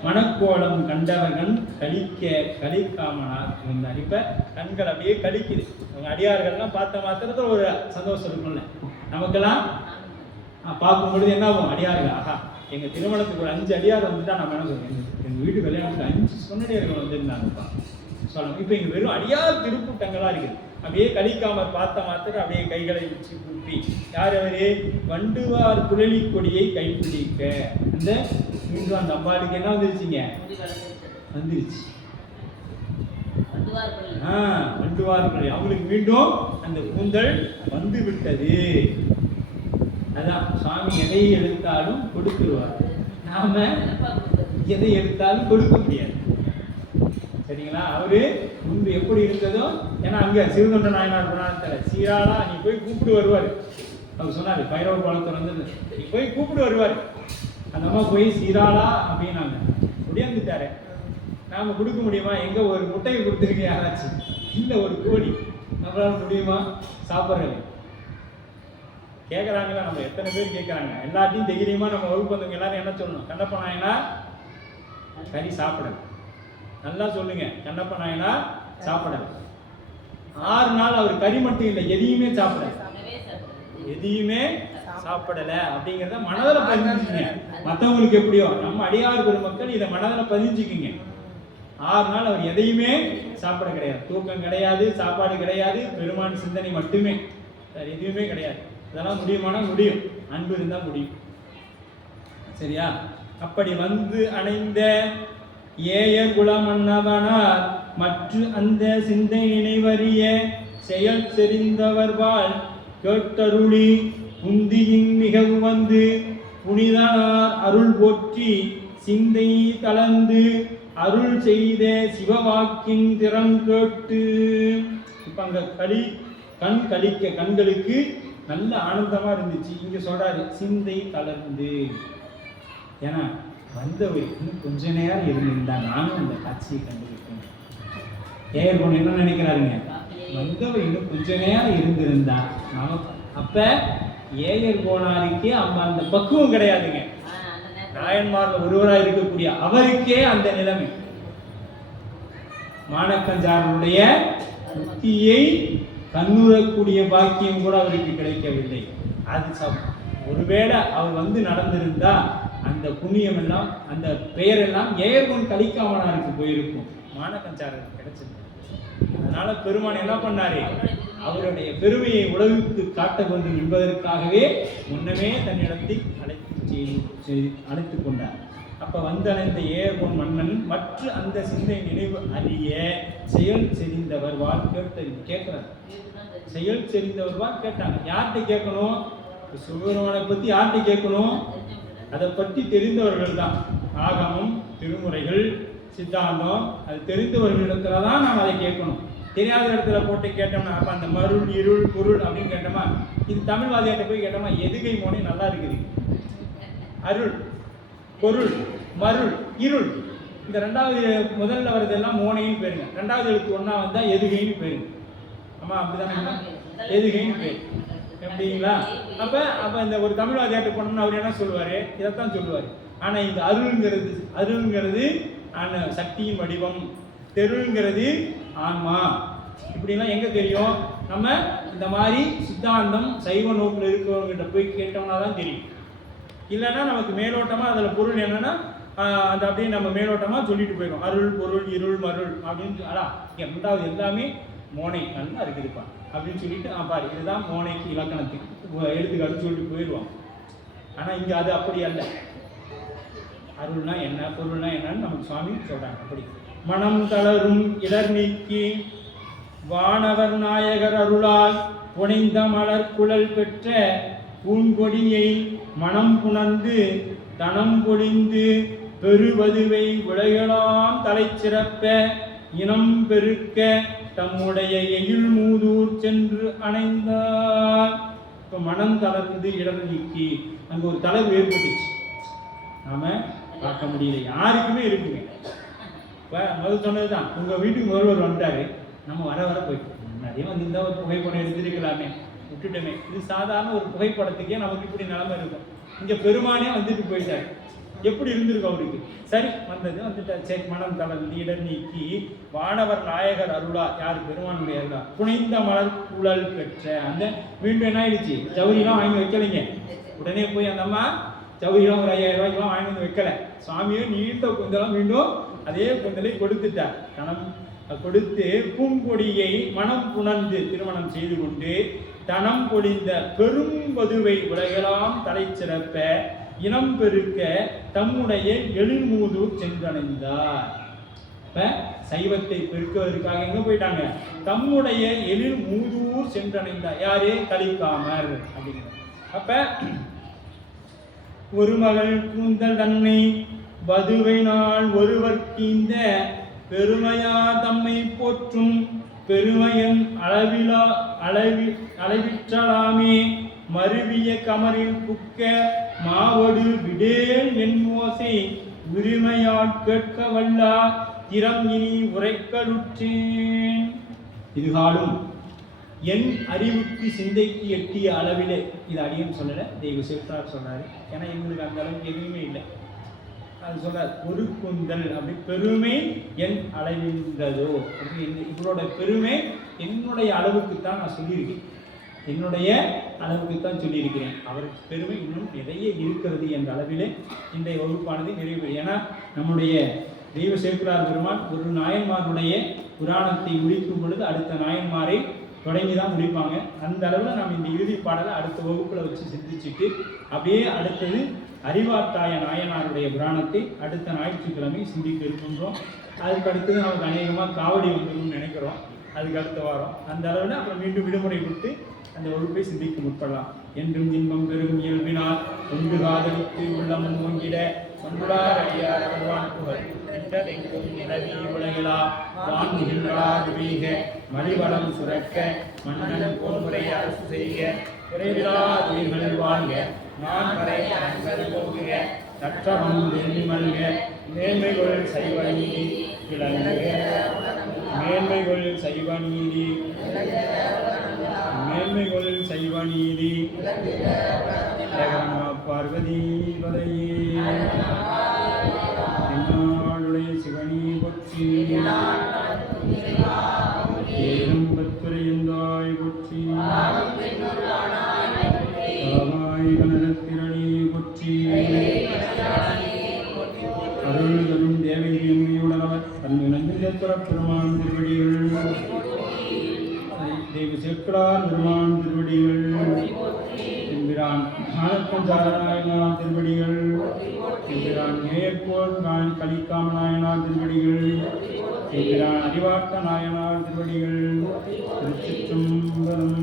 மணக்கோலம் கண்டவர்கள் கலிக்க கலிக்காமனார் இருந்தார். இப்ப கண்கள் அப்படியே கலிக்குது. அவங்க அடியார்கள்லாம் பார்த்த மாத்திரத்துல ஒரு சந்தோஷம் இருக்கும்ல. நமக்கெல்லாம் பார்க்கும் பொழுது என்ன ஆகும், அடியார்கள், ஆஹா எங்க திருமணத்துக்கு ஒரு 5 அடியார் வந்துட்டா நம்ம என்ன சொல்றோம், எங்க வீட்டு கல்யாணத்துக்கு 5 சொன்னடியார்கள் வந்திருந்தாங்கப்பா சொல்லணும். இப்ப இங்க வெறும் அடியார் திருக்கூட்டங்களா இருக்குது. அப்படியே கலிக்காமர் பார்த்த மாத்திரம் அப்படியே கைகளை வச்சு கூப்பி, யார் அவரு, வண்டுவார் குழலி கொடியை கைப்பிடிக்க. அந்த மீண்டும் அந்த அம்பாளுக்கு என்ன வந்துருச்சுங்க, வந்துருச்சு. வண்டுவார் குழலி, அவங்களுக்கு மீண்டும் அந்த கூந்தல் வந்து விட்டது. அதான் சுவாமி எதை எடுத்தாலும் கொடுத்துருவார், நாம எதை எடுத்தாலும் கொடுக்க முடியாது. சரிங்களா? அவரு முன்பு எப்படி இருந்ததோ, ஏன்னா அங்க சிறுதொண்ட நாயனார் புராணத்துல சீராளா நீ போய் கூப்பிட்டு வருவாரு. அவர் சொன்னாரு, பைரவ குளத்தை வந்து நீ போய் கூப்பிட்டு வருவாரு. அந்த அம்மா போய் சீராளா அப்படின்னாங்க, முடியாந்துட்டாரு. நாம கொடுக்க முடியுமா? எங்க ஒரு முட்டையை கொடுத்துருக்க யாராச்சும், இல்ல ஒரு கோழி நம்மளால முடியுமா சாப்பிட்றது? கேட்கறாங்களா, நம்ம எத்தனை பேர் கேட்கறாங்க. எல்லாத்தையும் தைரியமா நம்ம வகுப்பு வந்தவங்க எல்லாரும் என்ன சொல்லணும், கண்ணப்ப நாயனார் கறி சாப்பிடணும். நல்லா சொல்லுங்க, கண்ணப்ப நாயனார் சாப்பிடல. 6 நாள் அவர் கறி மட்டும் இல்லை, எதையுமே சாப்பிடல, எதையுமே சாப்பிடல. அப்படிங்கிறத மனதில் பதிஞ்சுக்குங்க. மற்றவங்களுக்கு எப்படியோ, நம்ம அடியார் பெருமக்கள் இதை மனதில் பதிஞ்சுக்குங்க. 6 நாள் அவர் எதையுமே சாப்பிட கிடையாது, தூக்கம் கிடையாது, சாப்பாடு கிடையாது, பெருமான் சிந்தனை மட்டுமே, எதுவுமே கிடையாது. இதெல்லாம் முடியுமானா முடியும், அன்பு இருந்தா முடியும். சரியா? அப்படி வந்து அணைந்த ஏய குலமன்னவனார் மற்ற அந்த சிந்தை நினைவறிய செயல் தெரிந்தவர்வாள் கேட்டருளி புந்தியின் மிகவும் வந்து புனிதனார் அருள் போற்றி சிந்தை கலந்து அருள் செய்த சிவவாக்கின் திறம் கேட்டு. இப்ப அங்க கண் கலிக்க, கண்களுக்கு நல்ல ஆனந்தமா இருந்துச்சு. இங்க சொல்றாரு சிந்தை கலந்து. ஏன்னா வந்தவர் இன்னும் கொஞ்ச நேரம் இருந்திருந்தா நானும் அந்த காட்சியை கண்டிருக்கேன். ஏர் பொண்ணு என்ன நினைக்கிறாருங்க, வந்தவர் இன்னும் கொஞ்ச நேரம் இருந்திருந்தா நமக்கு. அப்ப ஏயர் கோனாருக்கே அந்த பக்குவம் கிடையாதுங்க. நாயன்மார்ல ஒருவராக இருக்கக்கூடிய அவருக்கே அந்த நிலைமை. மாணக்கஞ்சாரனுடைய முக்தியை கண்ணுறக்கூடிய பாக்கியம் கூட அவருக்கு கிடைக்கவில்லை. அது ஒருவேளை அவர் வந்து நடந்திருந்தா அந்த புண்ணியம் எல்லாம், அந்த பெயர் எல்லாம் ஏர்கொன் கலிக்காமனாருக்கு போயிருக்கும், மாணக்கஞ்சாரனுக்கு கிடைச்சது. அதனால பெருமான் என்ன பண்ணாரு, அவருடைய பெருமையை உலகுக்கு காட்ட வேண்டும் என்பதற்காகவே முன்னமே தன்னிடத்தை அழைத்து கொண்டார். அப்ப வந்தடைந்த ஏர்கொன் மன்னன் மற்ற அந்த சிந்தை நினைவு அறிய செயல் செறிந்தவர் வாழ் கேட்கிறார். செயல் செறிந்தவர் வாழ் கேட்டாங்க. யார்கிட்ட கேட்கணும், சிவபெருமானை பத்தி யார்கிட்ட கேட்கணும், அதை பற்றி தெரிந்தவர்கள் தான். ஆகமம், திருமுறைகள், சித்தாந்தம் அது தெரிந்தவர்களிடத்துல தான் நாம் அதை கேட்கணும். தெரியாத இடத்துல போட்டு கேட்டோம்னா அப்போ அந்த மருள் இருள் பொருள் அப்படின்னு கேட்டோமா, இது தமிழ்வாதியாட்ட போய் கேட்டோமா எதுகை மோனை நல்லா இருக்குது. அருள், பொருள், மருள், இருள், இந்த ரெண்டாவது முதல்ல வர்றதெல்லாம் மோனைன்னு பேருங்க. ரெண்டாவது எழுத்து ஒன்றா வந்தால் எதுகைன்னு பேருங்க. ஆமாம் அப்படிதானே, எதுகைன்னு பேர். எப்படிங்களா? அப்போ இந்த ஒரு தமிழ்வாதியாட்ட போனோம்னா அவர் என்ன சொல்லுவார், இதைத்தான் சொல்லுவார். ஆனால் இந்த அருள்ங்கிறது சக்தியின் வடிவம், தெருள்ங்கிறது ஆன்மா. இப்படிலாம் எங்கே தெரியும்? நம்ம இந்த மாதிரி சித்தாந்தம் சைவ நோக்கில் இருக்கிறவங்ககிட்ட போய் கேட்டோம்னா தான் தெரியும். இல்லைன்னா நமக்கு மேலோட்டமாக அதில் பொருள் என்னென்னா அந்த அப்படியே நம்ம மேலோட்டமாக சொல்லிட்டு போயிடும். அருள், பொருள், இருள், மருள் அப்படின்னு. ரெண்டாவது எல்லாமே மோனை நல்லா இருக்குதுப்பா அப்படின்னு சொல்லிட்டு பாரு இதுதான் மோனைக்கு இலக்கணத்துக்கு எடுத்துக்காட்டு சொல்லிட்டு போயிடுவோம். ஆனால் இங்கே அது அப்படி அல்ல. அருள்னா என்ன, பொருள்னா என்னன்னு நமக்கு சுவாமி சொல்கிறாங்க. அப்படி மனம் தளரும் இடர் நீக்கி வானவர் நாயகர் அருளால் புனைந்த மலர் குழல் பெற்ற பூங்கொடியை மனம் புணர்ந்து தனம் பொழிந்து பெருவதுவை உலகெல்லாம் தலை சிறப்ப இனம் பெருக்க தம்முடைய எயில் மூதூர் சென்று அணைந்தார். இப்போ மனம் தளர்ந்து இடர் நீக்கி அங்கே ஒரு தளர்வு ஏற்பட்டுச்சு, நாம பார்க்க முடியல, யாருக்குமே இருக்குங்க. இப்போ முதல் சொன்னது தான், உங்கள் வீட்டுக்கு முதல்வர் வந்துட்டாரு, நம்ம வர போயிட்டு நிறைய வந்து ஒரு புகைப்படம் எடுத்துருக்கலாமே, விட்டுட்டோமே. இது சாதாரண ஒரு புகைப்படத்துக்கே நமக்கு இப்படி நிலைமை இருக்கும். இங்கே பெருமானே வந்துட்டு போயிட்டாரு, எப்படி இருந்திருக்கும் அவருக்கு? சரி வந்துட்டார். சரி மனம் தளர்ந்து இடர் நீக்கி வானவர் நாயகர் அருளா, யார்? பெருமானுடைய அருளா. புனைந்த மலர் குழல் பெற்ற அந்த மீண்டும் என்ன ஆயிடுச்சு, ஜவுரிலாம் வாங்கி வைக்கலைங்க. உடனே போய் அந்த அம்மா ஜவுரிலாம் ஒரு 5000 ரூபாய்க்குலாம் வாங்கி வந்து வைக்கல. சுவாமியே நீண்ட குந்தலம் மீண்டும் அதே குந்தலை கொடுத்துட்டார். தனம் கொடுத்து பூங்கொடியை மனம் புணர்ந்து திருமணம் செய்து கொண்டு தனம் பொழிந்த பெரும் வதுவை உலகெல்லாம் தலை சிறப்ப இனம் பெருக்க தம்முடைய எழில்மூதூர் சென்றடைந்தார். இப்ப சைவத்தை பெருக்குவதற்காக எங்க போயிட்டாங்க? தம்முடைய எழில்மூதூர் சென்றடைந்தார். யாரு? கலிக்காமர் அப்படிங்கிற. அப்ப ஒரு மகள் கூந்தல் தன்னை வதுவை நாள் ஒருவர்க்கீந்த பெருமையா தம்மை போற்றும் பெருமையன் அளவிற்றலாமே மருவிய கமரில் புக்க மாவடு விடேல் என் ஓசை உரிமையாட் கேட்க வல்லா திறம் இனி உரைக்கலுற்றேன். இதுகாலும் என் அறிவுக்கு சிந்தைக்கு எட்டிய அளவிலே, இது அடியும் சொல்லலை, தெய்வ சிவத்தார் சொன்னார். ஏன்னா எங்களுக்கு அந்த அளவுக்கு எதுவுமே இல்லை. அது சொல்றார், ஒரு குந்தல் அப்படி பெருமை என் அளவின்றதோ, இவரோட பெருமை என்னுடைய அளவுக்கு தான் நான் சொல்லியிருக்கேன், என்னுடைய அளவுக்கு தான் சொல்லியிருக்கிறேன். அவருக்கு பெருமை இன்னும் நிறைய இருக்கிறது என்ற அளவிலே இன்றைய வகுப்பானது நிறைவு. ஏன்னா நம்முடைய தெய்வ சேக்கிழார் பெருமான் ஒரு நாயன்மாருடைய புராணத்தை முடிக்கும் பொழுது அடுத்த நாயன்மாரை தொடங்கி தான் முடிப்பாங்க. அந்த அளவில் நாம் இந்த இறுதி பாடலை அடுத்த வகுப்பில் வச்சு சிந்திச்சுட்டு அப்படியே அடுத்தது அறிவாத்தாய நாயனாருடைய புராணத்தை அடுத்த ஞாயிற்றுக்கிழமை சிந்திக்க இருக்கின்றோம். அதுக்கு அடுத்தது நமக்கு அநேகமாக காவடி வந்துடும் நினைக்கிறோம், அதுக்கு அடுத்த வாரம். அந்த அளவில் அப்புறம் மீண்டும் விடுமுறை கொடுத்து அந்த வகுப்பை சிந்திக்க முற்படலாம். என்றும் இன்பம் பெரும் இயல்பினால் ஒன்று காதலித்து உள்ளமும் ஓங்கிட ஒன்றுடார் அடியார் வருவான் புகழ் என்றெங்கும் நிலவி உலகிலா வான்முகில்களார் வீக மலிவளம் சுரக்க மன்னன் போன்முறை அரசு செய்க குறைவிலா உயிர்கள் வாழ்க நான் வரை அன்பது போகுக நற்றவம் வெள்ளி மல்க மேன்மைகள் சைவ நீதி விளங்குக மேன்மைகள் சைவ நீதி மேன்மைகள் சைவ நீதி பார்வதி பதையே என்னாளுடைய சிவனி பொற்றி ஏனும் பத்துரையந்தாய் பொற்றி தாவாய் கனகத்திரணி பொற்றி அருள் தரும் தேவகியுடையவர் தன்னிழந்திருக்கிற பெருமான் திருவடிகள் தெய்வ சேக்கிழார் பெருமான் திருவடிகள் என்கிறான். ஞானப்பஞ்சாரநாயனார் திருவடிகள் என்கிறான். நேயர்கோள் கலிக்காம நாயனார் திருவடிகள் என்கிறான். அறிவாட்ட நாயனார் திருவடிகள். திருச்சிற்றம்பலம்.